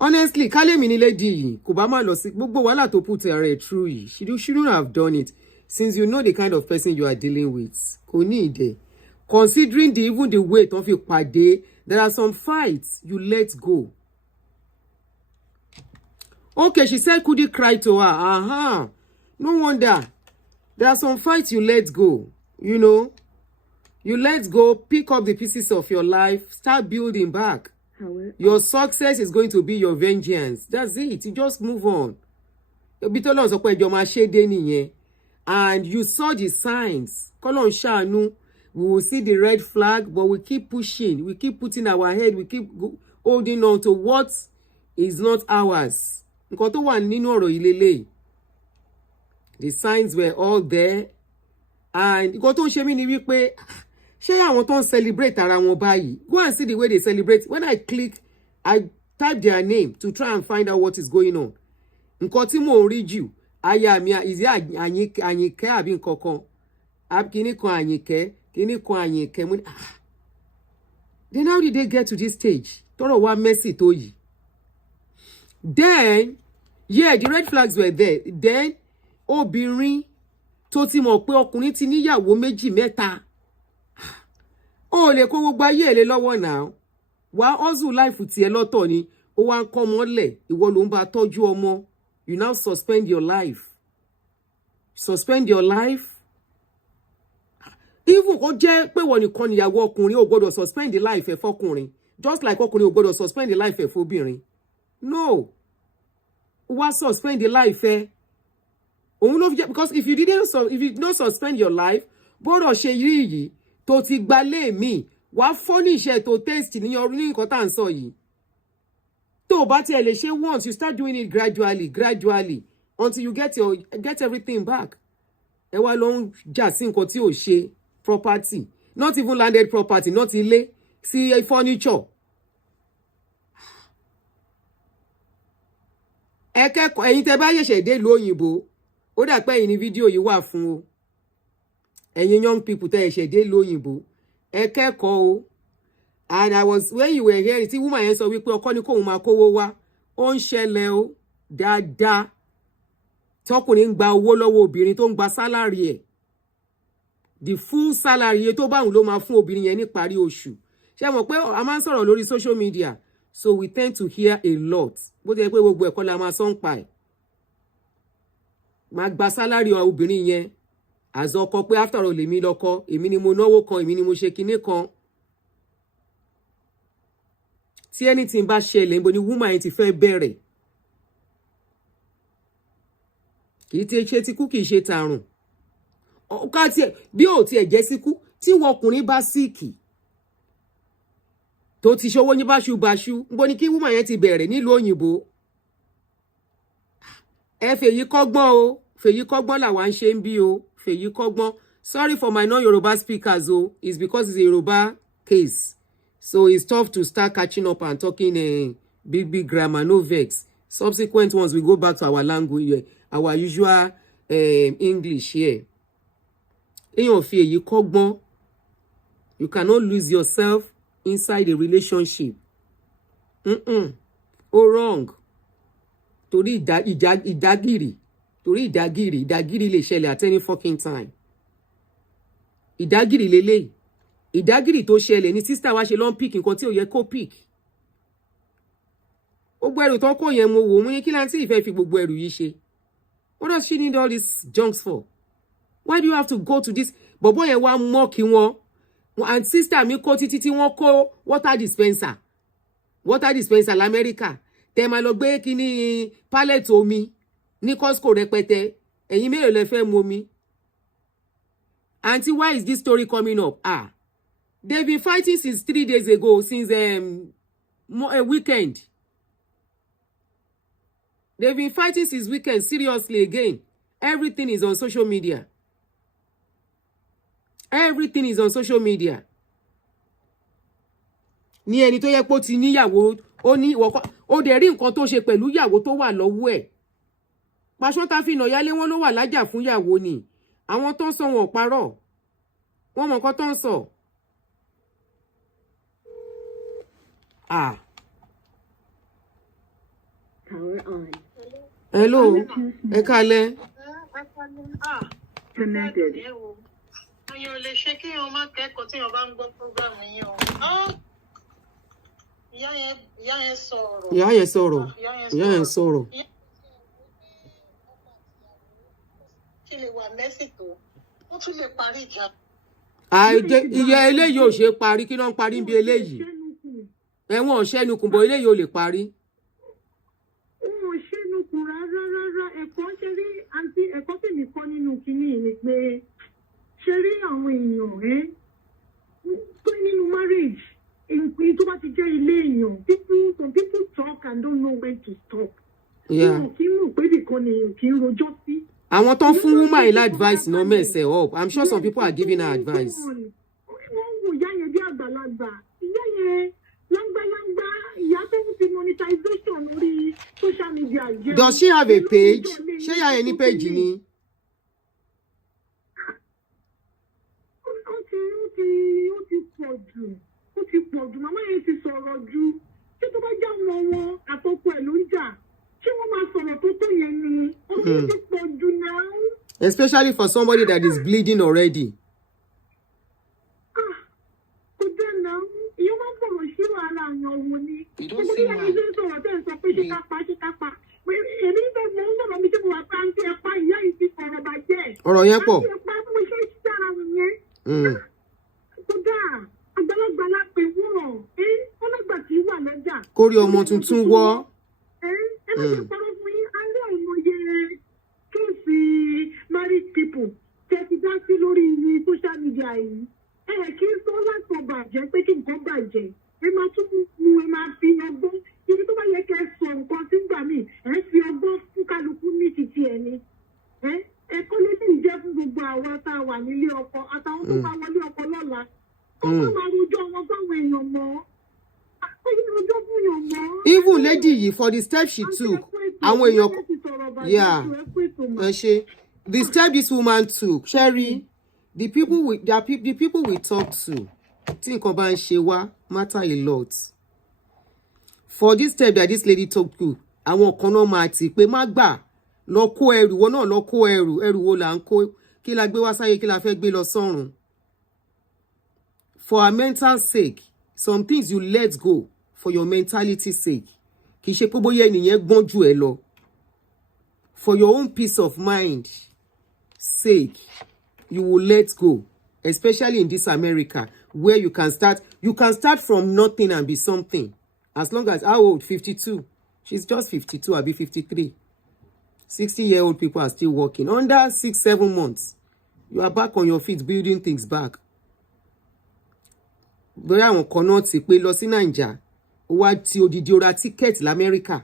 Honestly honestly kálẹ̀ mi ní lady yìí kò bá má lọ sí gbogbo wàhálà tó put ara ẹ̀ through yìí she shouldn't have done it since you know the kind of person you are dealing with kò ní ìdẹ considering even the way tó fi pàdé there are some fights you let go. Okay, she said Kudi cried to her. No wonder. There are some fights you let go. You know, you let go, pick up the pieces of your life, start building back. Your success is going to be your vengeance. That's it. You just move on. And you saw the signs. We will see the red flag, but we keep pushing. We keep putting our head. We keep holding on to what is not ours. The signs were all there. And nǹkan tó ń ṣe mí ni wípé ṣé àwọn tó ń celebrate ara wọn báyìí. Go and see the way they celebrate. When I click, I type their name to try and find out what is going on. Nǹkan tí mò ń rí jù, aya mi is Àyìnkẹ́ àbí nǹkan kan. Kíní kan Àyìnkẹ́, kíní kan Àyìnkẹ́. Then how did they get to this stage? Tọ́rọ̀ wá messy tó yìí. Then, yeah, the red flags were there. Then, obìnrin tó ti mọ̀ pé ọkùnrin ti níyàwó méjì mẹ́ta. Ó lè kó gbogbo ayé ẹ̀ lé lọ́wọ́ náà. Wàá hustle life tiẹ̀ lọ́tọ̀ ni. Ó wá ń kọ́ mọ́lẹ̀. Ìwọ ló ń bá tọ́jú ọmọ. You now suspend your life. Suspend your life. Even kó jẹ́ pé wọ́n nìkan níyàwó ọkùnrin ò gbọ́dọ̀ suspend the life ẹ̀ fọ́kùnrin. Just like ọkùnrin ò gbọ́dọ̀ suspend the life ẹ̀ fóbìnrin. No. Wá suspend the life ẹ̀. Because if you don't suspend your life, bọ́rọ̀ ṣe rí yìí tó ti gbalé mi, wàá furnish ẹ̀ tó taste ní orí nǹkan tá à ń sọ yìí. Tó o bá tiẹ̀ lè ṣe once, you start doing it gradually, until you get everything back. Ẹ wá lọ ń jà sí nǹkan tí ò ṣe property, not even landed property, not ilé, sí furniture. Ẹ kẹ́kọ̀ọ́ ẹ̀yin tẹ́ bá ṣẹ̀ṣẹ̀ dé ìlú òyìnbó. Ó dà pé ẹ̀yin ni fídíò yìí wà fún o. Ẹ̀yin young people tẹ́ ṣẹ̀ṣẹ̀ dé ìlú òyìnbó. Ẹ kẹ́kọ̀ọ́ o. And when you were here, tí woman yẹn sọ wípé ọkọ ní kóun máa kówó wá. Ó ń ṣẹlẹ̀ o. Dáadáa. Tọkùnrin ń gba owó lọ́wọ́ obìnrin tó ń gba salary ẹ̀. The full salary tó báhùn ló máa fún obìnrin yẹn ní parí oṣù. Ṣé mọ̀ pé a máa ń sọ̀rọ̀ lórí social media. So we tend to hear a lot. Bó ti yẹ pé gbogbo ẹ̀kọ́ la máa sọ ń pa ẹ̀. Máa gba salary obìnrin yẹn. Àzọ ọkọ pé after all èmi lọ́kọ, èmi ni mo náwó kan, èmi ni mo ṣe kinní kan. Tí anything bá ṣẹlẹ̀, níbo ni woman yẹn ti fẹ́ bẹ̀rẹ̀. Kì í ti ṣe tíkú kì í ṣe tàrùn. Ọ̀ká tiẹ̀ bí ò tiẹ̀ jẹ́ síkú tí wọn ọkùnrin bá síìkì. Tó ti ṣòwò ní báṣubàṣu, níbo ni kí woman yẹn ti bẹ̀rẹ̀ nílùú òyìnbó. Ẹ fèyí kọ́gbọ́n o, fèyí kọ́gbọ́n làwa ń ṣe ń bí o, fèyí kọ́gbọ́n. Sorry for my non-Yoruba speakers o, it's because it's a Yoruba case. So it's tough to start catching up and talking big grammar, no vex. Subsequent ones, we go back to our language, our usual English here. Èèyàn fi èyí kọ́gbọ́n. You cannot lose yourself inside a relationship. Oh, wrong. Torí ìdágìrì lè ṣẹlẹ̀ at any fucking time. Ìdágìrì lélẹ́yìí. Ìdágìrì tó ṣẹlẹ̀ ní sister wa ṣe lọ ń pick nǹkan tí ò yẹ kó pick. Ó gbọ́ ẹrù tó kó yẹn mo wò mú ní kí láǹtí ìfẹ́ fi gbogbo ẹrù yìí ṣe. What does she need all these junks for? Why do you have to go to this? Bọ̀bọ́ yẹn wá mọ́ọ̀kì wọn. And sister mi kó títí tí wọ́n kó water dispenser l'Amẹ́ríkà. Tẹ́ máa lọ gbé kíní pallet omi ní Costco rẹpẹtẹ. Ẹ̀yin mélòó lẹ fẹ́ mu omi? Auntie, why is this story coming up? They've been fighting since 3 days ago, since a weekend. They've been fighting since weekend, seriously again. Everything is on social media. Everything is on social media. Ní ẹni tó yẹ pé ó ti níyàwó, ó dẹ̀ rí nǹkan tó ṣe pẹ̀lú ìyàwó tó wà lọ́wọ́ ẹ̀. Pàṣọ tá fi nà yálé wọn ló wà lájà fún ìyàwó ni. Àwọn tó ń sọ wọn parọ́. Wọ́n mọ̀ nǹkan tó ń sọ. Power on. Hello. Ẹ káalẹ́. Connected. Ayọ̀ lè ṣe kí wọ́n má kẹ́kọ̀ọ́ tí wọ́n bá ń gbọ́ prógrámù yín o. Ìyá yẹn sọ̀rọ̀. Ìyá yẹn sọ̀rọ̀. Ìyá yẹn sọ̀rọ̀. Kí lè wà mẹ́sì tó? Wọ́n tún lè parí ìjà. Ìyá eléyìí ò ṣe é parí, kí ló ń parí bí eléyìí? Ẹ̀wọ̀n ṣẹ́nukùn bọ̀ eléyìí ò lè parí. Wọ́n ṣẹ́nukùn rárá. Ẹ̀kọ́ ṣe rí àǹtí ẹ̀kọ́ tèmi kọ́ nínú kinní ni pé ṣe rí àwọn èèyàn tó nínú marriage ìpín tó bá ti jẹ́ ilé èèyàn some people talk and don't know when to stop. Wọn kì í mọ̀ pé nìkan ni èèyàn kì í rojọ́ sí. Àwọn tó ń fún woman ilé advice no mess her up. I'm sure some people are giving her advice. Wọ́n wò ìyá yẹn bí àgbàlagbà. Ìyá yẹn lágbàlagbà ìyá tó ń fi monetization lórí social media jẹ́. Does she have a page? Ṣé ìyá yẹn ní page ni? Ó ti pọ̀ jù. Màmá yẹn ti sọ̀rọ̀ jù. Ṣé tó bá já wọn àtọkọ ẹ̀ ló ń jà? Ṣé wọ́n máa sọ̀rọ̀ tó yẹn ni? Ó ti pọ̀ jù náà. Especially for somebody that is bleeding already. Kò dé náà. Ìyẹn máa ń fọ̀rọ̀ sí wàhálà àyàn òun ni. You don't see why. Ṣé sọ̀rọ̀ tẹ́ ẹ sọ pé ṣé ká pa? Èmi ń bẹ̀ mọ́ ń sọ̀rọ̀ mi tí mo wà pa ń tẹ́ ẹ pa ìyá yìí ti sọ̀rọ̀ bàjẹ́. Ọ̀rọ̀ yẹn pọ̀. Àti ẹ̀pá bí mo ṣe ń ṣára nìyẹn. Kódà àgbàlagbà la pè wọ́n. Ọlọ́gbà tí wà lọ́jà. Kórí ọmọ tuntun wọ́. Ẹ má ṣe pọ́nrọ́ fún yín. Alẹ́ àìmọye kéèsì married people tẹ́ ti dá sí lórí social media yìí. Kí n sọ láti bàjẹ́ pé kí nǹkan bàjẹ́. Ẹ máa tún mú ẹ máa fi ọgbọ́n. Ibi tó bá yẹ kẹ́ sọ nǹkan tí ń gbà mí. Ẹ fi ọgbọ́n fún kálukú ní títí ẹ ni. Ẹ̀kọ́ ló sì jẹ́ fún gbogbo àwọn tá a wà nílé ọkọ àtàwọn tó bá wọlé ọkọ lọ́la. Ọkọ máa rojọ́ wọn fáwọn èèyàn mọ́. Rojọ́ fún èèyàn mọ́. Even lady yìí for the step she took, àwọn èèyàn the step this woman took, Sherry, the people we talk to, tí nǹkan bá ń ṣe wá matter a lot. For this step that this lady took to, àwọn kan náà máa ti pé má gbà lọ kó ẹrù wọn náà lọ kó ẹrù wo là ń kó kí la gbé wá sáyé kí la fẹ́ gbé lọ sọ́run. For her mental sake, some things you let go for your mentality sake. Kì í ṣe pé bóyá ènìyàn gbọ́n jù ẹ lọ. For your own peace of mind sake, you will let go. Especially in this America, where you can start from nothing and be something. As long as, how old? 52. She's just 52, I'll be 53. 60-year-old people are still working. Under 6-7 months, you are back on your feet, building things back. Bóyá àwọn kan náà ti pé lọ sí Naija, ó wá ti odidi ó ra ticket l'America.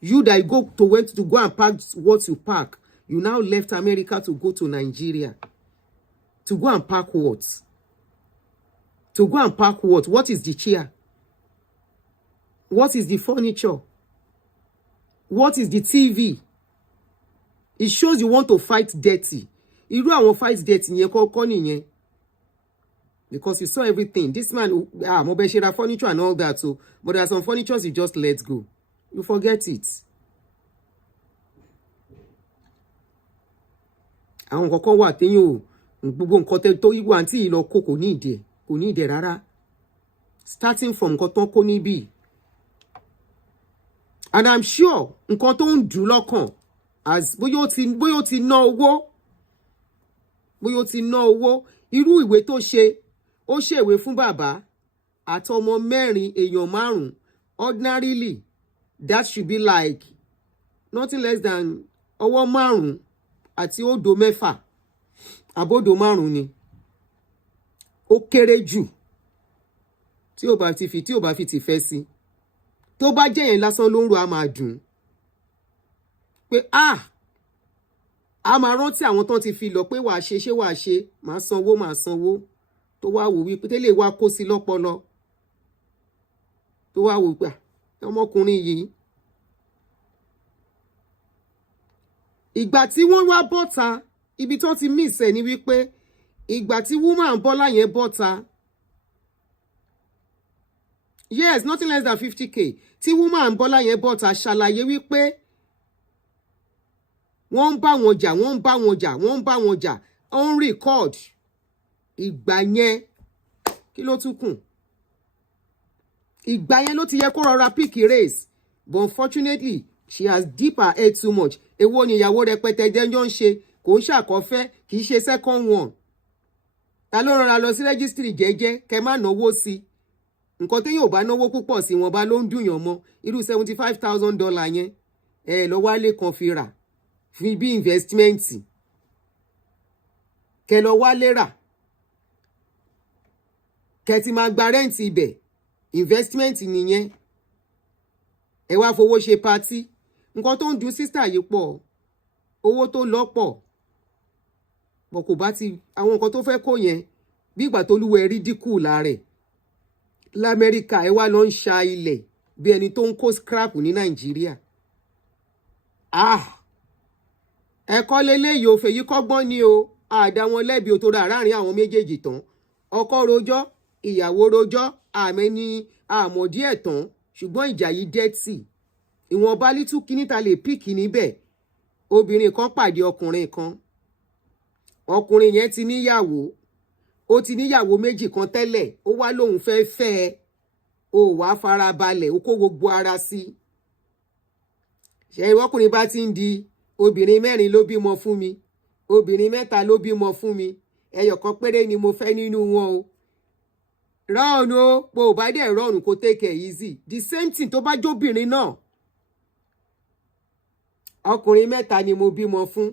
You that went to go and pack what you pack, you now left America to go to Nigeria. To go and pack what? To go and pack what? What is the chair? What is the furniture? What is the TV? It shows you want to fight dirty. Irú àwọn fight dirty yẹn kọ́kọ́ nìyẹn. Because you saw everything. This man, mo bẹ ṣe ra furniture and all that, so, but there are some furnitures you just let go. You forget it. Àwọn kọ̀ọ̀kan wà téyàn o gbogbo nǹkan tó yíwọ àǹtí yìí lọ kó kò ní ìdẹ rárá. Starting from nǹkan tó ń kó níbí. And I'm sure nǹkan tó ń dùn lọ́kàn as bóyá ó ti ná owó irú ìwé tó ṣe ó ṣèwé fún bàbá àtọmọ 4 èèyàn 5. Ordinarily that should be like nothing less than ọwọ́ 5 àti òdo 6 àbódo 5 ni ó kéré jù tí ó bá fi ti fẹ́ sí. Tó bá jẹ́ yẹn lásán ló ń ro a máa dùn pé a máa rántí àwọn tán ti fi lọ pé wàá ṣe máa sanwó tó wá wò wípé tẹ́lẹ̀ wá kó sí lọ́pọlọ tó wá wò pé ọmọkùnrin yìí ìgbà tí wọ́n wá bọ́ta ibi tó ti miss ẹ̀ ni wípé ìgbà tí woman Bọ́lá yẹn bọ́ta yes, nothing less than 50k. Tí woman Bọ́lá yẹn bọ́ta ṣàlàyé wípé wọ́n ń bá wọn jà, on record. Ìgbà yẹn kí ló tún kù? Ìgbà yẹn ló ti yẹ kó rọra pick race, but unfortunately she has deep her head too much. Èwo ni ìyàwó rẹpẹtẹ jẹ́njọ́ ń ṣe, kò ń ṣàkọ́fẹ́, kì í ṣe second one. Ta ló rọra lọ sí registry jẹ́jẹ́, kẹ má náwó sí. Nǹkan tí yóò bá náwó púpọ̀ sí wọn bá ló ń dùnyàn mọ́. Irú $75,000 yẹn, lọ wálé kan fi rà, fi bí investment. Kẹ lọ wálé rà. Kẹ ti máa gba rent ibẹ̀, investment nìyẹn. Ẹ wá fowó ṣe party. Nǹkan tó ń dùn sister yìí pọ̀, owó tó lọ́pọ̀. Bọ̀ kò bá ti àwọn nǹkan tó fẹ́ kó yẹn bí ìgbà tó lúwẹ̀ rí dínkù láàrẹ̀. L'Amẹ́ríkà ẹ wá lọ ń ṣa ilẹ̀ bí ẹni tó ń kó scrap ní Nàìjíríà. Ẹ̀kọ́ leléyìí ò fèyí kọ́gbọ́n ni o. Àdá wọn lẹ́bi ò tó ra láàrin àwọn méjèèjì tán. Ọkọ rojọ́, ìyàwó rojọ́, àmẹ́ni àmọ̀dí ẹ̀ tán. Ṣùgbọ́n ìjà yìí dẹ́tì. Ìwọ̀nba lítú kíní ta lè píkì níbẹ̀. Obìnrin kan pàdé ọkùnrin kan. Ọkùnrin yẹn ti níyàwó. Ó ti níyàwó méjì kan tẹ́lẹ̀. Ó wá lóhun fẹ́ fẹ́ ẹ. Ó wá farabalẹ̀, ó kó gbogbo ara sí. Ṣé ọkùnrin bá ti ń di obìnrin 4 ló bímọ fún mi. Obìnrin 3 ló bímọ fún mi. Ẹyọ kan péré ni mo fẹ́ nínú wọn o. Rọ́ọ̀nù o, bó o bá dẹ̀ rọ́ọ̀nù kó take it easy. The same thing tó bá jóbìnrin náà. Ọkùnrin 3 ni mo bímọ fún.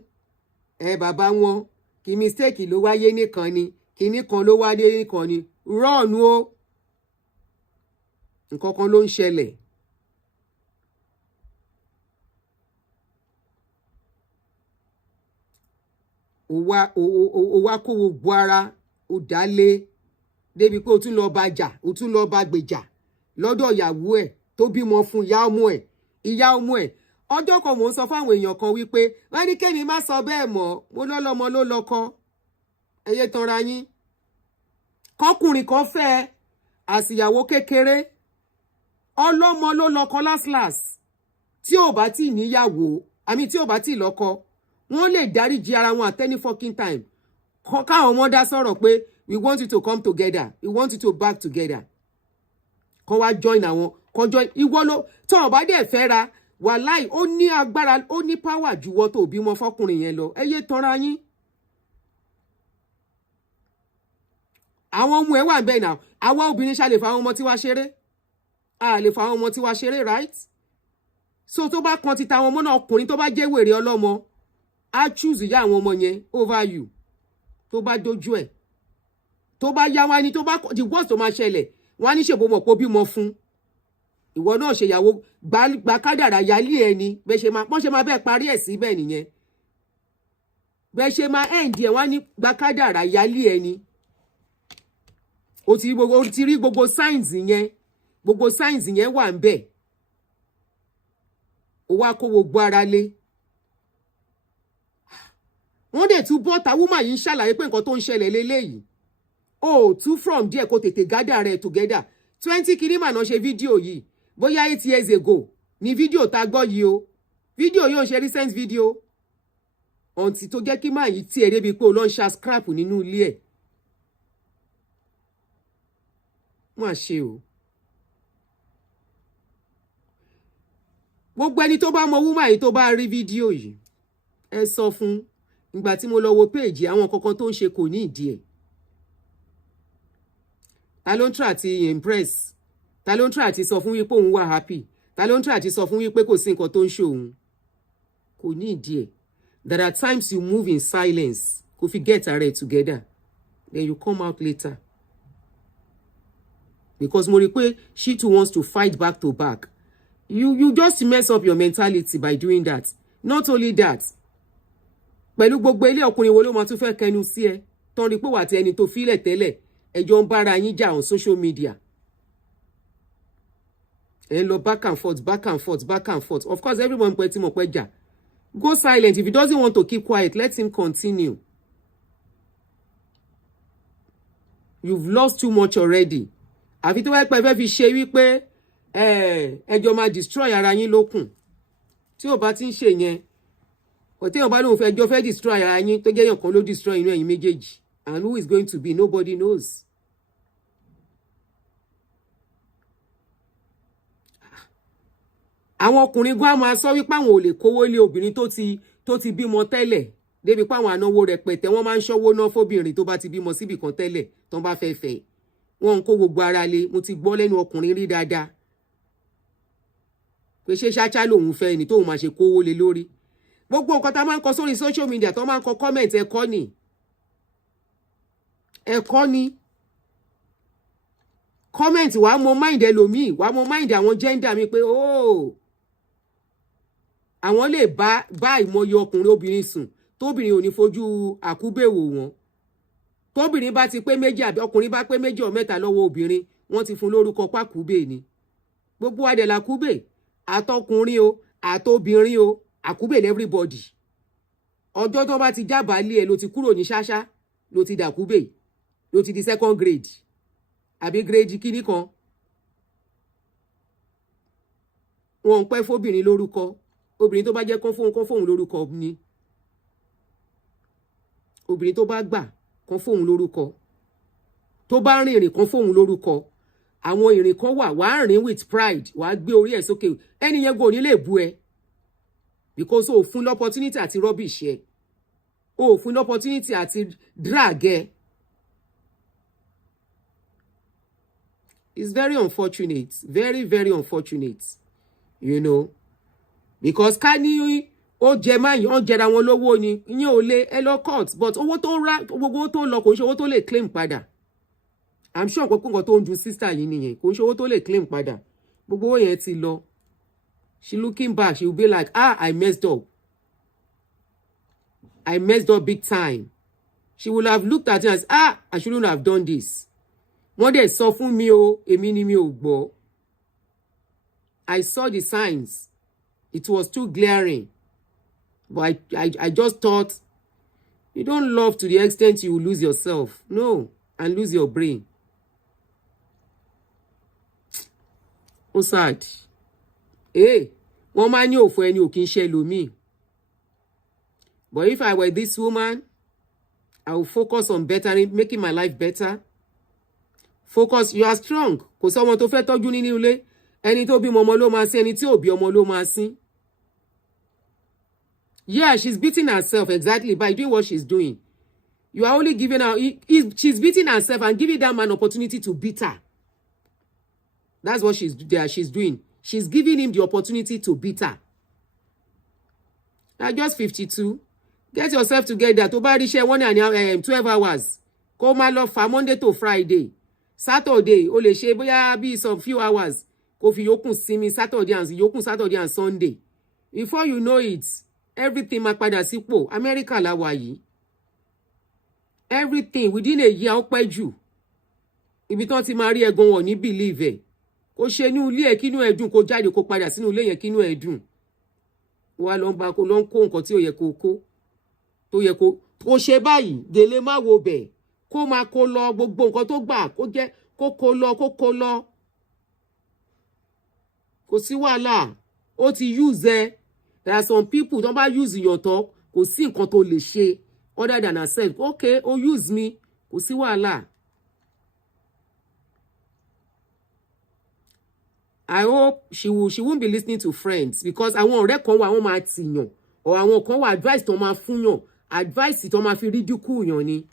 Bàbá wọn, kí mistake ló wáyé nìkan ni. Kíní kan ló wáyé nìkan ni. Rọ́ọ̀nù o. Nǹkan kan ló ń ṣẹlẹ̀. Ó wá kó gbogbo ara, ó dálé. Débi pé ó tún lọ bá jà, ó tún lọ bá gbèjà lọ́dọ̀ ìyàwó ẹ̀ tó bímọ fún ìyá ọmọ ẹ̀. Ọjọ́ kan mò ń sọ fáwọn èèyàn kan wípé wọ́n ní kémi má sọ bẹ́ẹ̀ mọ́, mo lọ́lọ́mọ ló lọ́kọ. Ẹ yé tanra yín. Kọkùnrin kan fẹ́ àsìyàwó kékeré. Ọlọ́mọ ló lọ́kọ last. Tí ò bá tí níyàwó, àmì tí ò bá tí lọ́kọ, wọ́n lè dáríjì ara wọn at any fucking time. Káwọn ọmọ dá sọ̀rọ̀ pé we want you to come together. We want you to back together. Kọ́ wá join àwọn. Kọ́ join. Ìwọ ló tó bá dẹ̀ fẹ́ra. Wàláì ó ní agbára, ó ní power ju wọ́n tó bímọ fọ́kùnrin yẹn lọ. Ẹ yé tanra yín. Àwọn ọmọ ẹ̀ wà bẹ́ẹ̀ náà. Àwa obìnrin ṣá lè fa àwọn ọmọ tí wá ṣeré. A lè fa àwọn ọmọ tí wá ṣeré, right? So tó bá kan ti ta àwọn ọmọ náà ọkùnrin tó bá jẹ́ wèrè ọlọ́mọ, á choose ìyá àwọn ọmọ yẹn over you. Tó bá dojú ẹ̀. Tó bá yá wá ní tó bá the worst tó máa ṣẹlẹ̀, wọ́n á ní ṣèbó mọ̀ pé ó bímọ fún. Ìwọ náà ṣe ìyàwó gba kádàrá yálé ẹni bẹ́ẹ̀ ṣe máa bẹ́ẹ̀ parí ẹ̀ síbẹ̀ nìyẹn. Bẹ́ẹ̀ ṣe máa end ẹ̀ wá ní gba kádàrá yálé ẹni. O ti rí gbogbo signs yẹn. Gbogbo signs yẹn wà ń bẹ̀. Ó wá kó gbogbo ara lé. Wọ́n dẹ̀ tún bọ́ta woman yìí ń ṣàlàyé pé nǹkan tó ń ṣẹlẹ̀ léléyìí. Tún from there kó tètè gather rẹ̀ together. 20 kìlímà náà ṣe fídíò yìí. Bóyá 8 years ago ni fídíò tá gbọ́ yìí o. Fídíò yóò ṣe recent video. Ọ̀ǹtì tó jẹ́ kí máa yìí tí ẹ̀ débi pé ó lọ ń ṣa scrap nínú ilé ẹ̀. Má ṣe o. Gbogbo ẹni tó bá mọ woman yìí tó bá rí fídíò yìí, ẹ sọ fún. Ìgbà tí mo lọ wo page àwọn kankan tó ń ṣe kò ní ìdí ẹ̀. Ta ló ń try àti impress? Ta ló ń try àti sọ fún wípé òun wà happy? Ta ló ń try àti sọ fún wípé kò sí nǹkan tó ń ṣe òun? Kò ní ìdí ẹ̀. There are times you move in silence. Kò fi get ara ẹ̀ together. Then you come out later. Because mo rí pé she too wants to fight back to back. You just mess up your mentality by doing that. Not only that. Pẹ̀lú gbogbo ilé ọkùnrin wo ló máa tún fẹ́ kẹnu sí ẹ? Tán rí pé wà tí ẹni tó fílẹ̀ tẹ́lẹ̀. Ẹjọ́ ń bára yín jà on social media. Ẹ lọ back and forth, back and forth, back and forth. Of course, everyone pẹ̀ tí mo pẹ́ jà. Go silent. If he doesn't want to keep quiet, let him continue. You've lost too much already. àfi tó wá pẹ́ fẹ́ fi ṣe wípé ẹjọ́ máa destroy ara yín lókun tí ò bá ti ń ṣe yẹn òtí ọba lóun fẹ́ fẹ́ destroy ara yín tó jẹ́ èèyàn kan ló destroy inú ẹ̀yin méjèèjì and who is going to be nobody knows. àwọn ọkùnrin gan máa sọ wípé àwọn ò lè kówó lé obìnrin tó ti bímọ tẹ́lẹ̀ débi pé àwọn ànáwó rẹpẹtẹ wọ́n máa ń ṣọ́wó ná fóbìnrin tó bá ti bímọ síbì kan tẹ́lẹ̀ tó bá fẹ́ fẹ́ wọ́n ń kó gbogbo ara lé mo ti gbọ́ lẹ́nu ọkùnrin rí dáadáa pé ṣé ṣáṣá lòun fẹ́ ni tóun máa ṣe kówó lé lórí gbogbo nǹkan tá máa ń kọ sórí social media tó máa ń kọ comment ẹ̀kọ́ ni comment wàá mọ mind ẹlòmíì wàá mọ mind àwọn gender mi pé àwọn lè bá ìmọye ọkùnrin obìnrin sùn tóbìnrin ò ní fojú àkúbèwò wọn tóbìnrin bá ti pé méjì àbí ọkùnrin bá pé méjì or mẹ́ta lọ́wọ́ obìnrin wọ́n ti fún lórúkọ pákúbè ni gbogbo adẹ̀ làkúbè àtọkùnrin o àtobìnrin o àkúbè everybody ọjọ́ tó bá ti jábàálẹ̀ ẹ ló ti kúrò ní ṣáṣá ló ti dàkúbè ló ti di second grade àbí grade kíní kan wọn ń pẹ́ fóbìnrin lórúkọ obìnrin tó bá jẹ́ kán fóun lórúkọ ni obìnrin tó bá gbà kán fóun lórúkọ tó bá rìnrìn kán fóun lórúkọ àwọn ìrìn kan wàá rìn with pride wàá gbé orí ẹ̀ sókè ẹni yẹn gò ní lè bú ẹ because o fún l'opportunity àti rubbish ẹ o fún l'opportunity àti drag ẹ. It's very unfortunate, very very unfortunate, you know, because ká ní ó jẹ máyì ó jẹra wọn lówó ni ìyẹn ò lè ẹ lọ court but owó tó rà gbogbo owó tó lọ kò ń ṣe owó tó lè claim padà. I'm sure pé nǹkan tó ń ju sister yìí nìyẹn kò ń ṣe owó tó lè claim padà gbogbo owó yẹn ti lọ. She looking back, she will be like, I messed up. I messed up big time. She will have looked at it as, I shouldn't have done this. Wọ́n dẹ̀ sọ fún mi o, èmi ni mi ò gbọ́. I saw the signs. It was too glaring. But I just thought, you don't love to the extent you will lose yourself. No, and lose your brain. Ó sad. Wọ́n máa ní òfò ẹni ò kí ń ṣe lómi. But if I were this woman, I would focus on bettering, making my life better. Focus, you are strong. Kò sọ́mọ tó fẹ́ tọ́jú nínú ilé. Ẹni tó bímọ ọmọ ló máa sin, ẹni tí ò bí ọmọ ló máa sin. Yeah, she's beating herself exactly by doing what she's doing. You are only giving her, she's beating herself and giving that man opportunity to beat her. That's what she's doing. She's giving him the opportunity to beat her. Now just 52. Get yourself together. To buy this 1 and 12 hours. Kó máa lọ fà Monday to Friday. Saturday, o lè ṣe bóyá bí some few hours. Kó fi yókùn sinmi Saturday and Sunday. Before you know it, everything máa padà sípò. America la wà yìí. Everything within a year ó pẹ́ jù. Ibi tán ti máa rí ẹ̀gan wọn ní believe ẹ̀. Kó ṣe ní ilé ẹ̀ kínú ẹ̀ dùn kó jáde kó padà sínú ilé yẹn kínú ẹ̀ dùn. Wá lọ ń bá kó lọ ń kó nǹkan tí ó yẹ kó kó. Tó yẹ kó ṣe báyìí délé má wo bẹ̀ kó máa kó lọ gbogbo nǹkan tó gbà kó jẹ́ kó lọ. Kò sí wàhálà. Ó ti use ẹ. There are some people tó bá use your talk kò sí nǹkan tó lè ṣe other than herself. Okay, ó use me. Kò sí wàhálà. I hope she won't be listening to friends because àwọn ọ̀rẹ́ kan wà wọ́n máa tìyàn or àwọn kan wà advice tó máa fúnyàn advice tó máa fi ridicule yàn ni.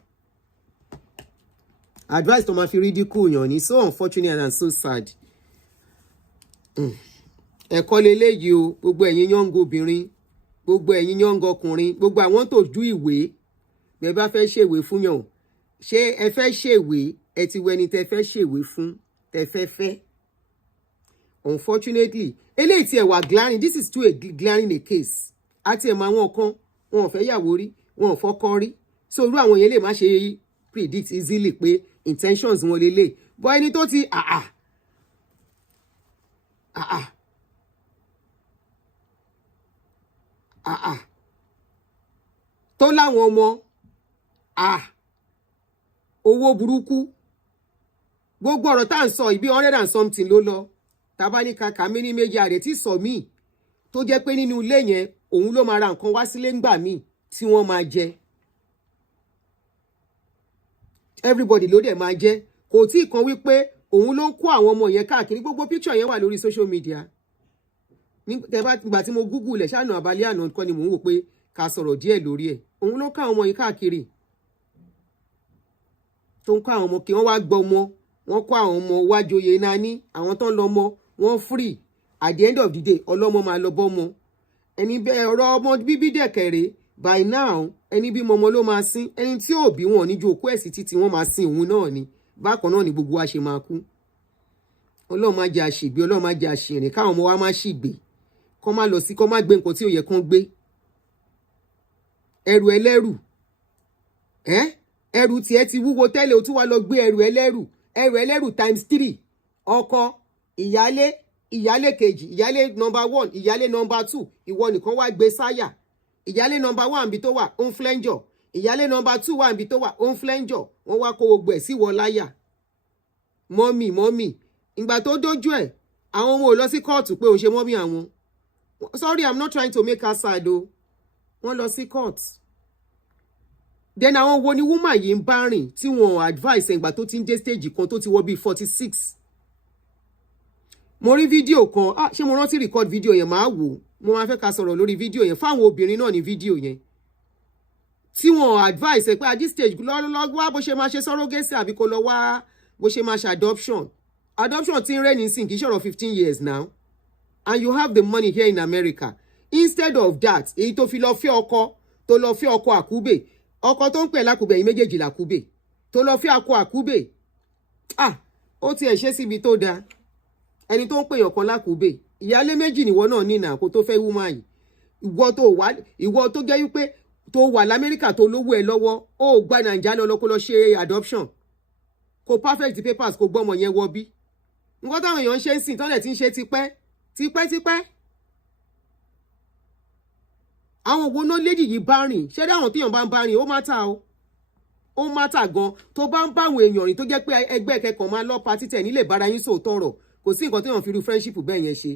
Advice tó máa fi ridicule yàn ni. So unfortunate and so sad. Ẹ̀kọ́ leléyìí o gbogbo ẹ̀yin yọ̀ǹgọ̀ obìnrin gbogbo ẹ̀yin yọ̀ǹgọ̀ ọkùnrin gbogbo àwọn tó ju ìwé bẹ́ẹ̀ bá fẹ́ ṣèwé fún yàn ṣé ẹ fẹ́ ṣèwé ẹ ti wẹni tẹ fẹ́ ṣèwé fún tẹ fẹ́. Unfortunately eléyìí tí ẹ wà glaring this is too a glaring a case àti ẹ̀ mọ àwọn kan wọn ò fẹ́ yàwó rí wọn ò fọ́kọ́ rí so irú àwọn yẹn lè má ṣe predict easily pé intentions wọn lélẹ̀ bọ́ ẹni tó ti tó láwọn ọmọ owó burúkú gbogbo ọ̀rọ̀ tá à ń sọ ibi 100 and something ló lọ tàbá ní kàkà mí ní méjì àrẹ tí sọ míì tó jẹ́ pé nínú ilé yẹn òun ló máa ra nǹkan wá sílé ńgbà míì tí wọ́n máa jẹ everybody ló dẹ̀ máa jẹ kò tí ì kan wípé òun ló ń kó àwọn ọmọ yẹn káàkiri gbogbo picture yẹn wà lórí social media nígbà tí mo google ẹ̀ ṣáànà àbálẹ́ àná kọ́ ni mò ń wò pé ká sọ̀rọ̀ díẹ̀ lórí ẹ̀ òun ló ká àwọn ọmọ yìí káàkiri tó ń kó àwọn ọmọ kí wọ́n wá gbọ́ ọmọ wọ́n kó àwọn ọmọ wá joyè nání àwọn tó ń lọ ọmọ wọ́n free at the end of the day ọlọ́mọ máa lọ bọ́mọ ẹni bẹ́ẹ̀ ọ̀rọ̀ ọmọ bíbí dẹ̀kẹ̀rẹ́ by now ẹni bímọ ọmọ ló máa sin ẹni tí ò bí wọn níjú òkú ẹ̀sìn títí wọ́n máa sin òun náà ni bákan náà ni gbogbo wa ṣe máa kú ọlọ́run má jẹ́ àṣègbè ọlọ́run má jẹ́ àṣìrìn káwọn ọmọ wa má ṣìgbè kọ́ má lọ sí kọ́ má gbé nǹkan tí ò yẹ kán gbé ẹrù ẹlẹ́rù ẹrù tiẹ̀ ti wúwo tẹ́lẹ̀ o tún wá lọ gbé ẹrù ẹlẹ́rù times 3 ọkọ ìyálé kejì ìyálé number 1 ìyálé number 2 ìwọ nìkan wá gbé sáyà ìyálé number 1 níbi tó wà ó ń flẹ́ńjọ̀ ìyálé number 2 wà níbi tó wà ó ń flẹ́ńjọ̀ wọ́n wá kó gbogbo ẹ̀ sí wọ láyà mọ́mì ìgbà tó dójú ẹ̀ àwọn ọmọ ò lọ sí kóòtù pé òun ṣe mọ́mì àwọn sorry I'm not trying to make her sad o wọ́n lọ sí court then àwọn wo ni woman yìí ń bá rìn tí wọ́n advice ìgbà tó ti ń dé stage kan tó ti wọ́ bíi 46 mo rí fídíò kan ṣé mo rántí record fídíò yẹn máa wò mo máa fẹ́ ká sọ̀rọ̀ lórí fídíò yẹn fáwọn obìnrin náà ní fídíò yẹn tí wọ́n advice pé at this stage lọ wá bó ṣe máa ṣe surrogacy àbí kó lọ wá bó ṣe máa ṣe adoption ti ń rẹ́ nísìn kì í ṣọ̀rọ̀ 15 years now and you have the money here in America instead of that èyí tó fi lọ fẹ́ ọkọ tó lọ fẹ́ ọkọ àkúbè ọkọ tó ń pè lákúbè yìí méjèèjì làkúbè tó lọ fẹ́ akọ àkúbè ó tiẹ̀ ṣe síbi tó dáa ẹni tó ń pè yàn kan lákúbè ìyálé méjì nìwọ náà nínà kó tó fẹ́ woman yìí ìwọ tó jẹ́ wípé tó wà l'Amẹ́ríkà tó lówó ẹ lọ́wọ́ ó gba nàìjíríà lọ kó lọ ṣe adoption kó perfect papers kó gbọ́mọ yẹn wọ bí nǹkan táwọn èèyàn ń ṣe ń sìn tọ́lẹ̀ tí ń ṣe tipẹ́ àwọn òwò náà léjì yìí bá rìn ṣé dáhùn tíyàn bá ń bá rìn ó má tà gan tó bá ń báwọn èèyàn rìn tó jẹ́ pé ẹgbẹ́ kẹkàn máa lọ patí tẹ̀ nílé bára yín sòótọ́ ọ̀rọ̀ kò sí nǹkan tíyàn fi ru friendship bẹ́ẹ̀ yẹn ṣe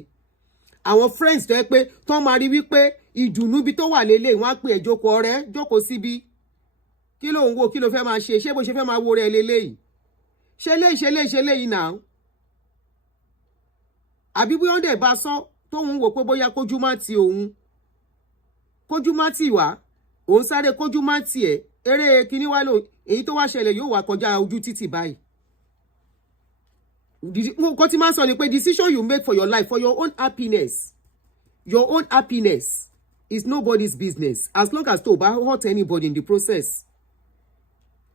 àwọn friends tó yẹ pé tó máa rí wípé ìdùnnú ibi tó wà lélẹ̀ wọ́n á pè ẹ́ jókòó ọ̀rẹ́ jókòó síbi kí ló ń wo kí ló fẹ́ máa ṣe ṣé bó ṣe fẹ́ máa wo rẹ̀ lélẹ́yìí ṣe léyìí náà àbí bí wọ́n dẹ̀ bá sọ tóun wò pé bóyá kójú má tì wá òun sáré kójú má tì ẹ̀ eré kíní wá lò èyí tó wá ṣẹlẹ̀ yóò wá kọjá ojú títì báyìí nǹkan tí máa ń sọ ni pé decision you make for your life for your own happiness is nobody's business as long as tó o bá hurt anybody in the process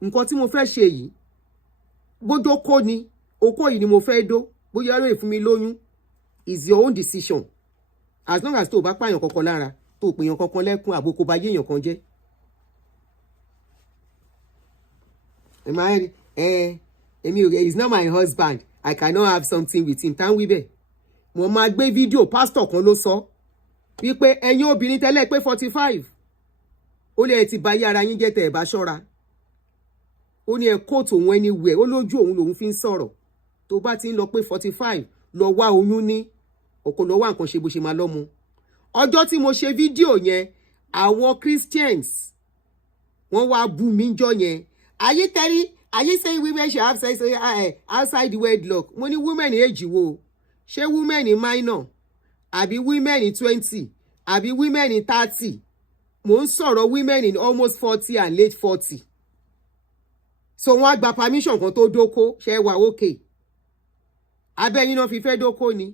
nǹkan tí mo fẹ́ ṣe yìí bójó kó ni okó yìí ni mo fẹ́ dó bóyá lóye fún mi lóyún is your own decision as long as tó o bá pààyàn kankan lára tó o pèèyàn kankan lẹ́kún àbò kó bá yéèyàn kan jẹ́. èmi ò is not my husband I cannot have something with him tán wíbẹ̀ mo máa gbé fídíò pásítọ̀ kan ló sọ wípé ẹ̀yin obìnrin tẹ́lẹ̀ pé 45 ó lè ti bá yé ara yín jẹ́ tẹ̀ ẹ̀ bá ṣọ́ra ó ní ẹ kóòtù òun anywhere ó lójú òun lòun fi ń sọ̀rọ̀ tó bá ti ń lọ pé 45 lọ wá oyún ní ọkọ lọ wá nǹkan ṣe bó ṣe máa lọ́mú ọjọ́ tí mo ṣe fídíò yẹn àwọn Christians wọ́n wá bú mi jọ yẹn are you saying women should have sex outside the wedlock mo ní women age wo ṣé women minor àbí women 20 àbí women 30 mo ń sọ̀rọ̀ women in almost 40 and late 40 so wọ́n á gba permission kan tó dóko ṣe wà okay abẹ́ yín náà fi fẹ́ dóko ni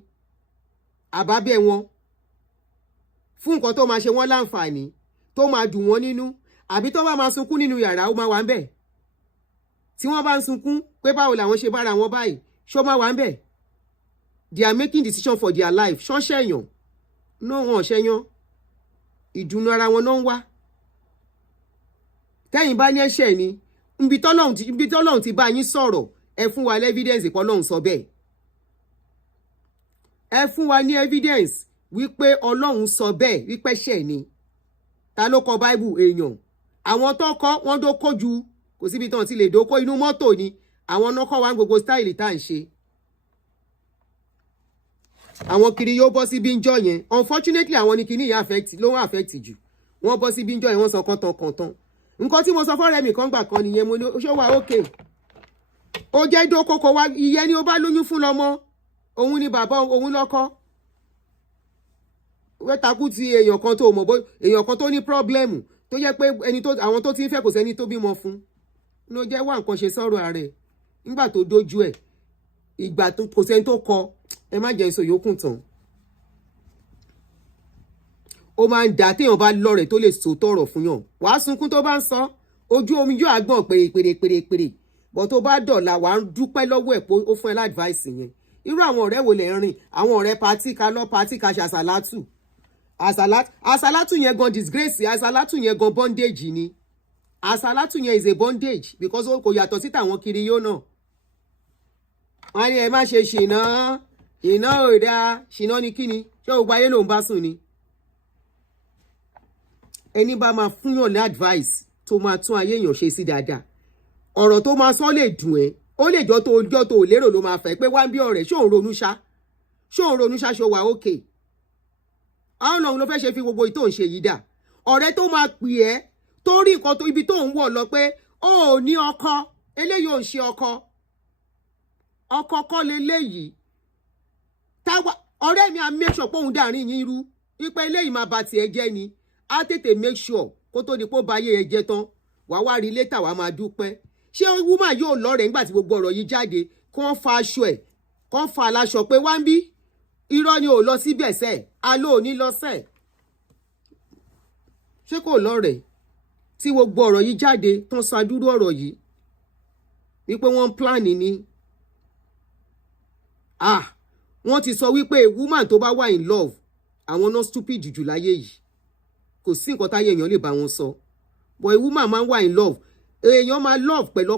àbábẹ́ wọn fún nǹkan tó máa ṣe wọ́n láǹfààní tó máa dùn wọ́n nínú àbí tó bá máa sunkún nínú yàrá ó máa wà ń bẹ̀ tí wọ́n bá ń sunkún pé báwo làwọn ṣe bára wọn báyìí ṣó máa wà ń bẹ̀ they are making decision for their life ṣọ́ ṣẹ̀yàn no wọn ṣẹ̀yàn ìdùnnú ara wọn náà ń wá tẹ́yìn bá ní ẹ̀ṣẹ̀ ni ibi tọ́lọ́run ti bá yín sọ̀rọ̀ ẹ fún wa evidence pé Ọlọ́run sọ bẹ́ẹ̀ ẹ fún wa ní evidence wípé Ọlọ́run sọ bẹ́ẹ̀ wípé ṣẹ̀ ni ta ló kọ Bible èèyàn àwọn tó kọ wọ́n dóko ju kò síbi tán ti lè dóko inú mọ́tò ni àwọn náà kọ́ wa gbogbo style tá à ń ṣe. Àwọn kiri yóò bọ́ sí bíńjọ́ yẹn unfortunately àwọn ni kíní yẹn ló ń affect jù. Wọ́n bọ́ sí bíńjọ́ yẹn wọ́n sọ kọ́ntàn. Nǹkan tí mo sọ fọ́rẹ́ mi kan gbà kan nìyẹn mo ní ṣé wà okay. Ó jẹ́ dókòkò wa ìyẹn ni ó bá lóyún fún lọ́mọ òun ni bàbá òun lọ́kọ. Wẹ́takú ti èèyàn kan tó mọ̀ bó èèyàn kan tó ní pọ́blẹ́mù tó jẹ́ pé àwọn tó ti ń fẹ́ kò sẹ́ni tó bímọ fún. Ló jẹ́ wá nǹkan ṣe sọ̀rọ̀ ààrẹ nígbà tó dójú ẹ̀ ìgbà tó kò sẹ́ni tó kọ ẹ má jẹ́ ìsòyókùn tán. Ó máa ń dà téèyàn bá lọ́rẹ̀ tó lè sòótọ́ ọ̀rọ̀ fún yàn. Wàá sunkún tó bá ń sọ ojú omi yóò àgbọ̀n pèrèpèrèpèrè bọ̀ tó bá dọ̀la wàá dúpẹ́ lọ́wọ́ ẹ̀ pé ó fún ẹ ládvice yẹn. Irú àwọn ọ̀rẹ́ wo lẹ̀ ń rìn àwọn ọ̀rẹ́ patí ká lọ patí ká ṣàṣàlátù. Àṣàlátù yẹn gan disgrace àṣàlátù yẹn gan bondage ni. Àṣàlátù yẹn is a bondage because ó kò yàtọ̀ sí tàwọn kiri yóò náà. Wọ́n ní ẹ má ṣe ṣìnà ìná ò dáa ṣìnà ni kíni ṣé gbogbo ayé ló ń bá sùn ni. Ẹni bá máa fúnyàn ní advice tó máa tún ayé èèyàn ṣe sí dáadáa ọ̀rọ̀ tó máa sọ lè dùn ẹ́ ó lè jọ tó lérò ló máa fẹ́ pé wá ń bí ọ̀rẹ́ ṣó ń ronú ṣá ṣó wà okay. Àwọn ọ̀hún ló fẹ́ ṣe fi gbogbo ìtò ń ṣe yìí dà ọ̀rẹ́ tó máa pè ẹ́ tó rí nǹkan tó ibi tó ń wọ̀ lọ pé ó ò ní ọkọ eléyìí ò ń ṣe ọkọ kọ́ leléyìí ọ̀rẹ́ mi á make sure pé òun dàrin yín rú wípé eléyìí máa bà tiẹ̀ jẹ́ ni á tètè make sure kó tó di pé ó bá yé ẹ jẹ tán wàá wá rí létà wàá máa dúpẹ́. Ṣé woman yóò lọ́rẹ̀ẹ́ nígbà tí gbogbo ọ̀rọ̀ yìí jáde kán fa aṣọ ẹ̀ kán fa aláṣọ pé wá ń bí irọ́ ni ò lọ síbẹ̀ sẹ́ aló ò ní lọ sẹ́. Ṣé kò lọ́rẹ̀ẹ́ tí gbogbo ọ̀rọ̀ yìí jáde tán ṣàdúró ọ̀rọ̀ yìí wípé wọ́n ń plan ni. Wọ́n ti sọ wípé woman tó bá wà in love àwọn náà stupid jù láyé yìí kò sí nǹkan táyé èèyàn lè bá wọn sọ but a woman máa ń wà in love èèyàn máa love pẹ̀lú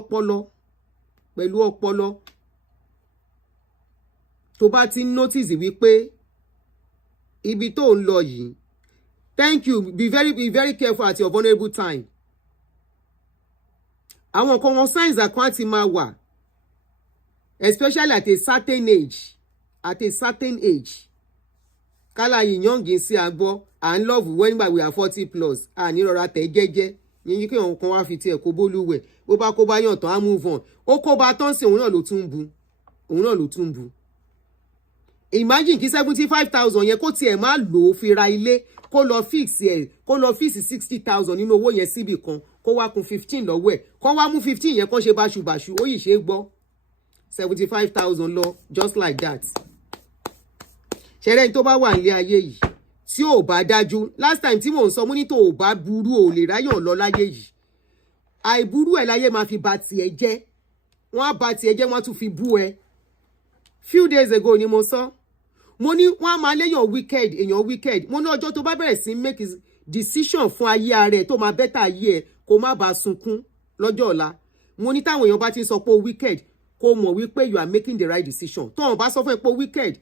ọpọlọ tó bá ti notice wípé ibi tó ń lọ yìí thank you be very careful at your vulnerable time. Àwọn nǹkan wọn signs àkàn àti máa wà especially at a certain age kálá yìí yọ̀ǹgì sí àgbọ̀ à ń love when we are 40+ ní rọra tẹ̀ jẹ́jẹ́ yín kí àwọn kan wá fi tiẹ̀ kó bólúwẹ̀ bó bá kó bá yàn tán á move on ó kó bá tán sí òun náà ló tún bu. Imagine kí 75,000 yẹn kó tiẹ̀ má lò ó fi ra ilé kó lọ fix 60,000 nínú owó yẹn síbì kan kó wá kún 15 lọ́wọ́ ẹ̀ kó wá mú 15 yẹn kó ṣe báṣubàṣu ó yìí ṣe é gbọ́ 75,000 lọ just like that. Ṣẹ̀rẹ́ tó bá wà nílé ayé yìí tí ò bá dájú last time tí mò ń sọ mú ní tó ò bá burú ò lè ráyàn lọ láyé yìí àìburú ẹ̀ láyé máa fi ba tiẹ̀ jẹ́ wọ́n á ba tiẹ̀ jẹ́ wọ́n á tún fi bú ẹ. Few days ago ni mo sọ mo ní wọ́n á máa léyàn wicked mo ní ọjọ́ tó bá bẹ̀rẹ̀ sí make decision fún ayé ara ẹ̀ tó máa bẹ́tà ayé ẹ̀ kó má bàa sunkún lọ́jọ́ ọ̀la mo ní táwọn èèyàn bá ti sọ pé o wicked kó mọ̀ wípé you are making the right decision tó wọn bá sọ fún ẹ pé o wicked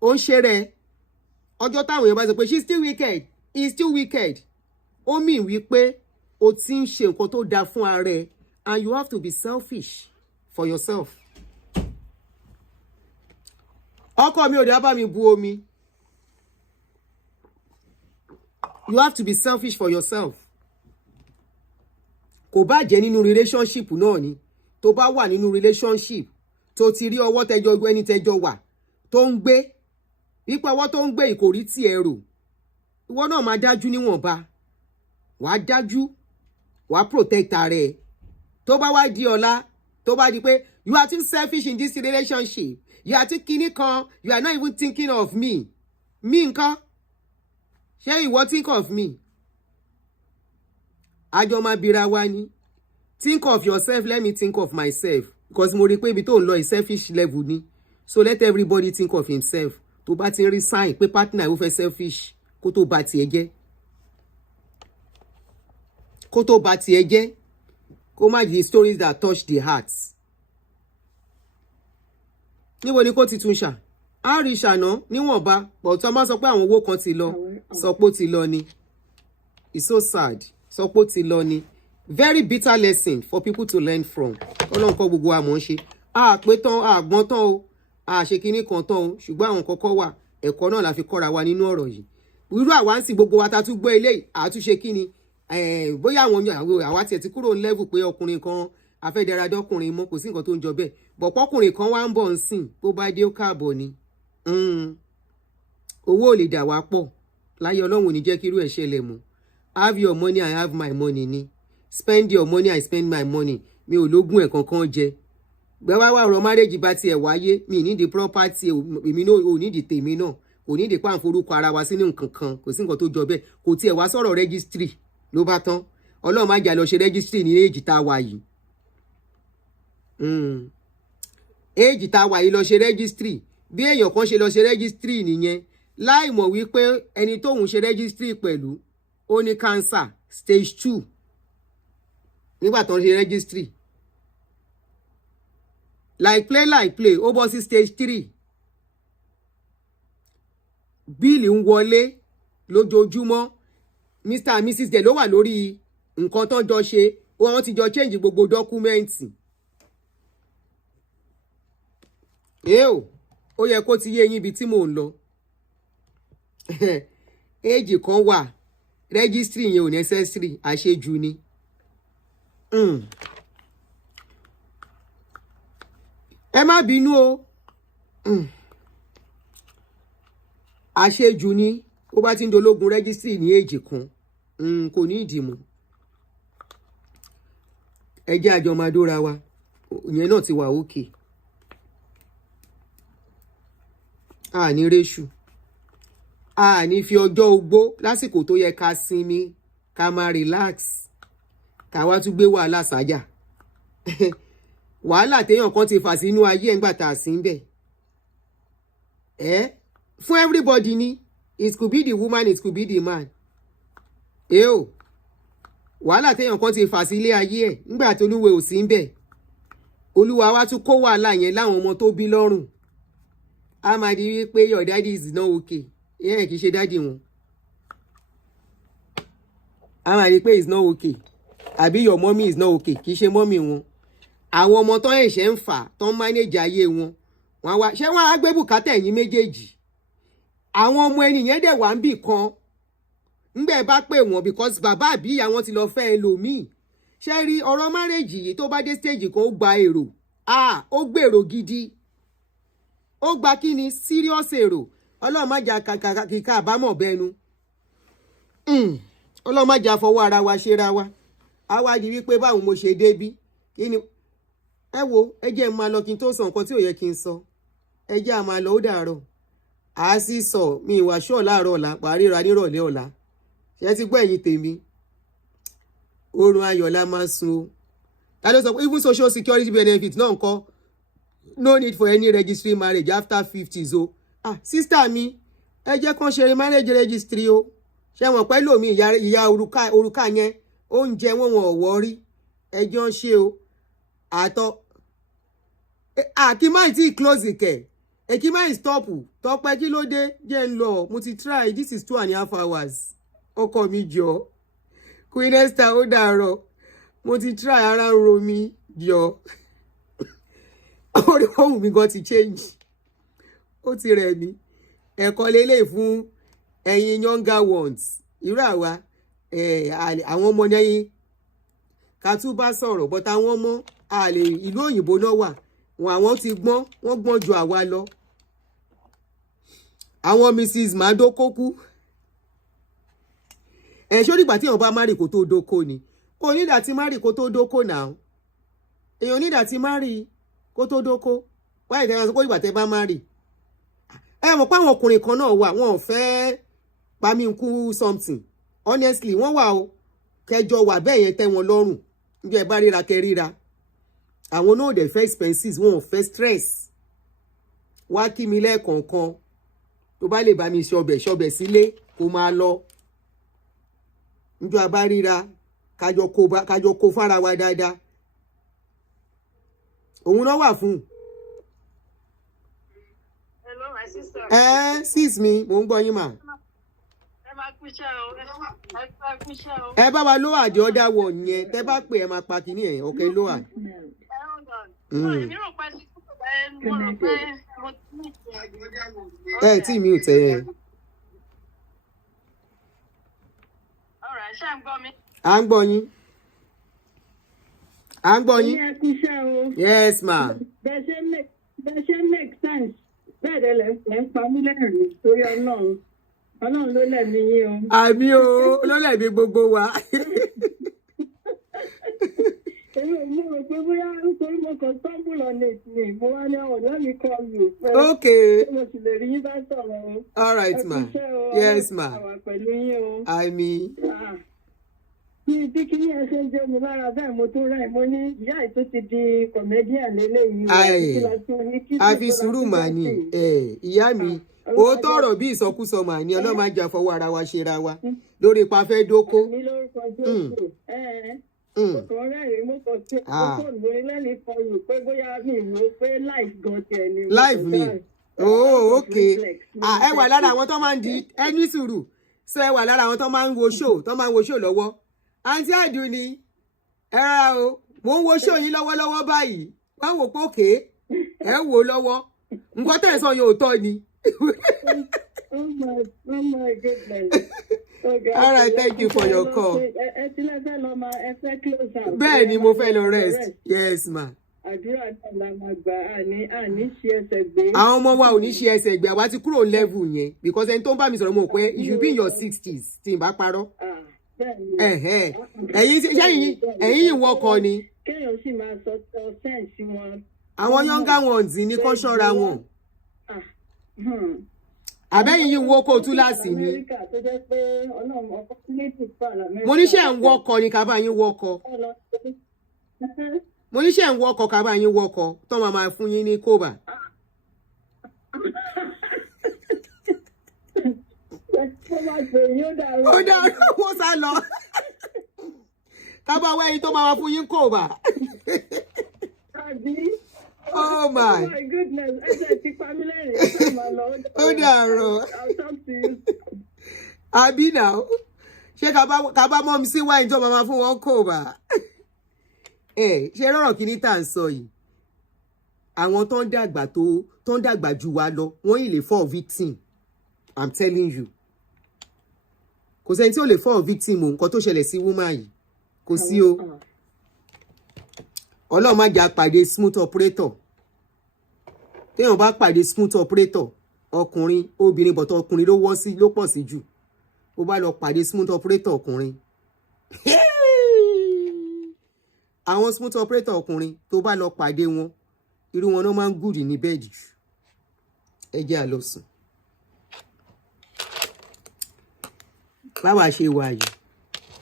ó ń ṣe rẹ ọjọ́ táwọn èèyàn bá sọ pé she still wicked he still wicked ó mì wípé o ti ń ṣe nǹkan tó dáa fún ara ẹ and you have to be selfish for yourself. Ọkọ mi ò dá bá mi bu omi. You have to be selfish for yourself. Kò bá jẹ́ nínú relationship náà ni tó bá wà nínú relationship tó ti rí ọwọ́ tẹjọ ẹni tẹjọ wà tó ń gbé wípé ọwọ́ tó ń gbé ìkòrí tí ẹ rò ìwọ náà máa dájú níwọ̀nba wàá dájú wàá protect ara ẹ tó bá wá di ọ̀la tó bá di pé you are too selfish in this relationship you are too kinní kan you are not even thinking of me nǹkan ṣé ìwọ think of me àjọ máa bira wa ni think of yourself let me think of myself because mo rí pé ibi tó ń lọ selfish level ni so let everybody think of himself tó bá ti rí sign pé partner ó fẹ́ selfish kó tó bá tiẹ̀ jẹ́ kó má di stories that touch the heart. Níbo ni kó ti tún ṣà á rí ṣàná níwọ̀nba pọ̀tọ́ má sọ pé àwọn owó kan ti lọ sọ pé ó ti lọ ni it's so sad sọ pé ó ti lọ ni very bitter lesson for people to learn from. Ọlọ́run kọ́ gbogbo àmọ́ ṣe pé tán àgbọ́n tán o ṣe kinní kan tán o ṣùgbọ́n àwọn kọ́kọ́ wà ẹ̀kọ́ náà la fi kọ́ra wa nínú ọ̀rọ̀ yìí. Irú àwa ń sìn gbogbo wa ta tún gbọ́ eléyìí àtúnṣe kíni bóyá àwọn àwa tiẹ̀ ti kúrò level pé ọkùnrin kan afẹ́dẹ́radọ́kùnrin mọ́ kò sí nǹkan tó ń jọ bẹ́ẹ̀ bọ̀pọ̀kùnrin kan wá ń bọ̀ ń sìn bó bá dé ó káàbọ̀ ni owó ò lè dà wá pọ̀ láyé Ọlọ́run ò ní jẹ́ kí irú ẹ̀ ṣẹlẹ̀ mọ́. Have your money, I have my money ni. Spend your money, I spend my money. Mi ò lógún ẹ̀ kankan jẹ. Gbẹ́wá wà ọ̀rọ̀ marriage bá tiẹ̀ wáyé mi ní di property èmi náà ò ní di tèmi náà kò ní di pa àforúkọ ara wa sínú nǹkan kan kò sí nǹkan tó jọ bẹ́ẹ̀ kò tiẹ̀ wá sọ̀rọ̀ registry ló bá tán Ọlọ́run má jà lọ ṣe registry ní èjì tá a wà yìí. Èjì tá a wà yìí lọ ṣe registry bí èèyàn kan ṣe lọ ṣe registry nìyẹn láì mọ̀ wípé ẹni tóun ṣe registry pẹ̀lú ó ní cancer stage 2 nígbà tó ń ṣe registry like play ó bọ́ sí stage 3 bíìlì ń wọlé lójoojúmọ́ Mr and Mrs dẹ̀ ló wà lórí nǹkan tó jọ ṣe wọ́n ti jọ change gbogbo dọ́kúmẹ́ǹtì ó yẹ kó ti yé yín ibi tí mò ń lọ éèjì kan wà registry yẹn ò necessary àṣejù ni. Ẹ má bínú o àṣejù ni ó bá ti ń dológun registry ní èjì kan kò ní ìdìmú ẹ jẹ́ àjọ máa dóra wa ìyẹn náà ti wà òkè ní réṣù ní fi ọjọ́ ogbó lásìkò tó yẹ ká sinmi ká máa relax ká wá tún gbé wàhálà sájà wàhálà téèyàn kan ti fà sínú ayé ẹ̀ ńgbà tá a sí ń bẹ̀ fún everybody ni it could be the woman it could be the man wàhálà téèyàn kan ti fà sí ilé ayé ẹ̀ ńgbà tó olúwe ò sí ń bẹ̀ olúwa wá tún kó wàhálà yẹn láwọn ọmọ tó bí lọ́rùn a máa di wípé your daddy is not okay kì í ṣe daddy wọn a máa di pé is not okay àbí your mommy is not okay kì í ṣe mommy wọn àwọn ọmọ tó ẹ̀ṣẹ̀ ń fà tó ń manage ayé wọn wọ́n wá ṣé wọ́n á gbé bùkátà ẹ̀yin méjèèjì àwọn ọmọ ẹnìyẹn dẹ̀ wá ń bì kan ńgbẹ́ bá pè wọ́n because bàbá àbí ìyá wọn ti lọ fẹ́ ẹlòmíì ṣé rí ọ̀rọ̀ marriage yìí tó bá dé stage kan ó gba èrò ó gbèrò gidi ó gba kí ni serious èrò Ọlọ́run má jà kíkà àbámọ̀ bẹnu Ọlọ́run má jà fọwọ́ ara wa ṣera wa á wá di wípé báwo mo ṣe débí kí ni ẹ wo ẹ jẹ́ máa lọ kí n tó sọ nǹkan tí ò yẹ kí n sọ ẹ jẹ́ máa lọ ó dàárọ̀ a sì sọ mi ìwà ṣọ́ láàárọ̀ ọ̀la pàríra nírọ̀lẹ́ ọ̀la ṣe ti gbọ́ ẹ̀yin tèmi oorun ayọ̀ la máa sun o ta ló sọ pé even social security benefit náà ńkọ́ no need for any registry marriage after 50s o sister mi ẹ jẹ́ kán ṣe marriage registry o ṣé wọn pẹ́ lómi ìyá òrùka yẹn oúnjẹ wọn ọ̀wọ́ rí ẹjọ́ ń ṣe o àtọ kí máa tí close kẹ̀ kí máa stop Tọ́pẹ́ kí ló dé jẹ́ ń lọ mo ti try this is 2.5 hours ọkọ mi jọ Queen Esther ó dàárọ̀ mo ti try ara ń ro mi jọ orí ohun mi gan ti change ó ti rẹ̀ mí ẹ̀kọ́ lélẹ̀ fún ẹ̀yin younger ones irú àwa àwọn ọmọ lẹ́yìn ká tún bá sọ̀rọ̀ but àwọn ọmọ àlè ìlú òyìnbó náà wà wọn àwọn ti gbọ́n wọ́n gbọ́n ju àwa lọ àwọn Mrs Madokoku ṣó nígbà tí èèyàn bá márì kó tó dóko ni onídà tí márì kó tó dóko náà èèyàn onídà tí márì kó tó dóko wáyé tẹ́lá sọ pé ìgbà tẹ́ bá márì mọ̀ pé àwọn ọkùnrin kan náà wà wọn ò fẹ́ pamínkù something honestly wọ́n wà o kẹjọ wà bẹ́ẹ̀ yẹn tẹ́ wọn lọ́rùn bí ẹ bá ríra kẹ ríra àwọn náà dẹ̀ fẹ́ expenses wọn ò fẹ́ stress wá kí mi lẹ́ẹ̀kọ̀ọ̀kan tó bá lè bá mi ṣọbẹ̀ sílé kó máa lọ níjọ́ a bá ríra kájọ kó fára wa dáadáa òun náà wà fún. Hello, my sister. Sis mi mò ń gbọ́ yín mà. Ẹ ẹ bá wa ló àjọ dáwọ yẹn tẹ bá pè ẹ máa pa kínní ẹ ọkẹ ló wà. ẹ tí mi ò tẹ ẹ. à ń gbọ́ yín. à ń gbọ́ yín. Yes ma. bẹ́ẹ̀ ṣe make sense bẹ́ẹ̀ dẹ̀ lẹ́ ń pa mí lẹ́rìn torí ọlọ́run ló lẹ̀mí yín o. àmì o ló lẹ̀mí gbogbo wa. èmi ò mú o pé bóyá nítorí mo kàn stumble on it ni mo wá ní ọ̀dọ́ mi kọ́ mi ò fẹ́. ok. mo sì lè rí yín bá sọ̀rọ̀ o. all right ma. yes ma. àwa pẹ̀lú yín o. àmì. bí kíní ẹ ṣe ń jẹ́ mi lára bẹ́ẹ̀ mo tún rẹ̀ mo ní ìyá ètò ti di comedian lélẹ́yìí. a fi sùúrù mà ní ìyá mi ó tọrọ bí ìsọkúsọ mà ní ọlọ́mọ ajá fọwọ́ ara wa ṣe ra wa lórí ipa fẹ́ dóko. mi lórúkọ jésù ọkàn rẹ̀ mo kàn sí ọkọ̀ lórí lẹ́nu ìfọyín pé bóyá mi ìwé pé live gan tiẹ̀ ni. live ni ok ẹ wà lára àwọn tó máa ń di ẹni sùúrù ṣé ẹ wà lára àwọn tó máa ń wo show lọ́wọ́ àǹtí àdùnní ẹ rà o mò ń wo show yín lọ́wọ́lọ́wọ́ báyìí wọ́n wò pé òkè ẹ wò lọ́wọ́ nǹkan tẹ̀ sọ yóò tọ́ ni. Oh my goodness. Okay, all right, thank you for your call. Bẹ́ẹ̀ ni mo fẹ́ lọ rest. Yes ma. Àdúrà náà la máa gbà àní ṣe ẹsẹ̀ gbé. Àwọn ọmọ wa ò ní ṣe ẹsẹ̀ gbé àwa ti kúrò level yẹn because ẹni tó ń bá mi sọ̀rọ̀ mo pé you should be in your 60s tí n bá parọ́. ẹ̀yin yìí wọkọ̀ ni. Kéèyàn sì máa sọ sẹ́ǹsì wọn. Àwọn younger ones ní kọ́ ṣọ́ra wọn. Àbẹ́yìn yìí wọ́kọ̀ túláàsì ni. Mo ní ṣe ń wọ́kọ̀ ni ká bá yín wọ́kọ̀. Mo ní ṣe ń wọ́kọ̀ ká bá yín wọ́kọ̀ tó máa fún yín ní kóbà. Ó dára wọ́n sá lọ. Ká bá wẹ́yìn tó máa fún yín kóbà. Oh my goodness. Ó dàrọ̀. Àbí náà. Ṣé ká bá mọ́ mi sí wáyé tó máa fún wọn kò bá? Ṣé rọ̀rọ̀ kìíní tá à ń sọ yìí? Àwọn tó ń dàgbà jù wá lọ, wọ́n yìí lè fall victim. I'm telling you. Kò sẹ́ni tí ó lè fall victim o, nǹkan tó ṣẹlẹ̀ sí woman yìí. Kò sí o. Ọlọ́run má jà pàdé smooth operator. Téèyàn bá pàdé smooth operator, ọkùnrin, obìnrin bọ̀tọ̀ ọkùnrin ló pọ̀ sí jù. Ó bá lọ pàdé smooth operator ọkùnrin. Àwọn smooth operator ọkùnrin tó bá lọ pàdé wọn, irú wọn náà máa ń gùdì ní bẹ́ẹ̀dì. Ẹ jẹ́ a lọ sùn. Báwa ṣe wà yìí,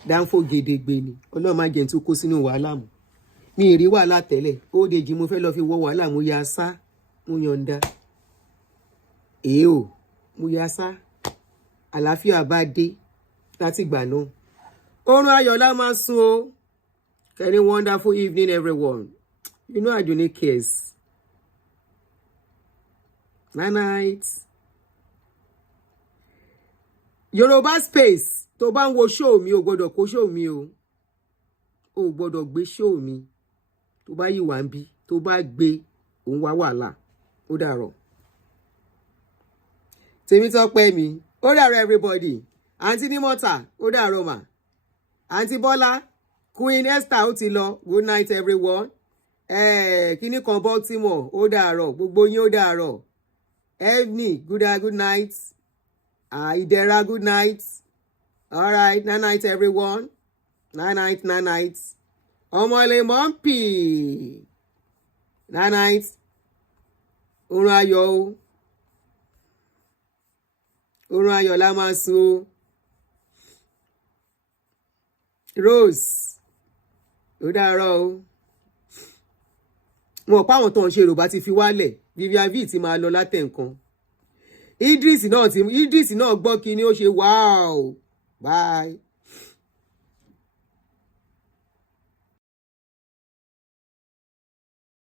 dáńfó gedegbe ni. Ọlọ́run má jẹ́ n tún kó sínú wàhálà mọ́. Mi ì rí wàhálà tẹ́lẹ̀ ó dèjì mo fẹ́ lọ fi wọ́ wàhálà mo ya sá mo yọ̀ǹda mo ya sá àlàáfíà bá dé láti gbà náà. Oorun ayọ̀ la máa sùn o. Very wonderful evening everyone. You know Adunni cares. Night. Yorùbá space tó bá ń wo show mi ò gbọ́dọ̀ kó show mi o. O gbọ́dọ̀ gbé show mi. Tó bá yìí wà ń bí tó bá gbé òun wá wàhálà ó dàrọ̀. Tèmítọ́pẹ́ mi ó dàrọ̀ everybody. Àǹtí Nímọ́tà ó dàrọ̀ mà. Àǹtí Bọ́lá Queen Esther ó ti lọ. Good night everyone. Kíní kan Baltimore ó dàrọ̀ gbogbo yín ó dàrọ̀. Evni good night. Ìdẹ̀ra good night. All right, night everyone. Night. Ọmọlé mọ́ǹpì. Night. Oorun ayọ̀ o. Oorun ayọ̀ la máa sùn o. Rose. Ó dàárọ̀ o. Mo pa àwọn tó ń ṣe Yorùbá ti fi wálẹ̀. Vivian V ti máa lọ látẹ̀ nǹkan. Idris náà gbọ́ kí ni ó ṣe wow. Bye.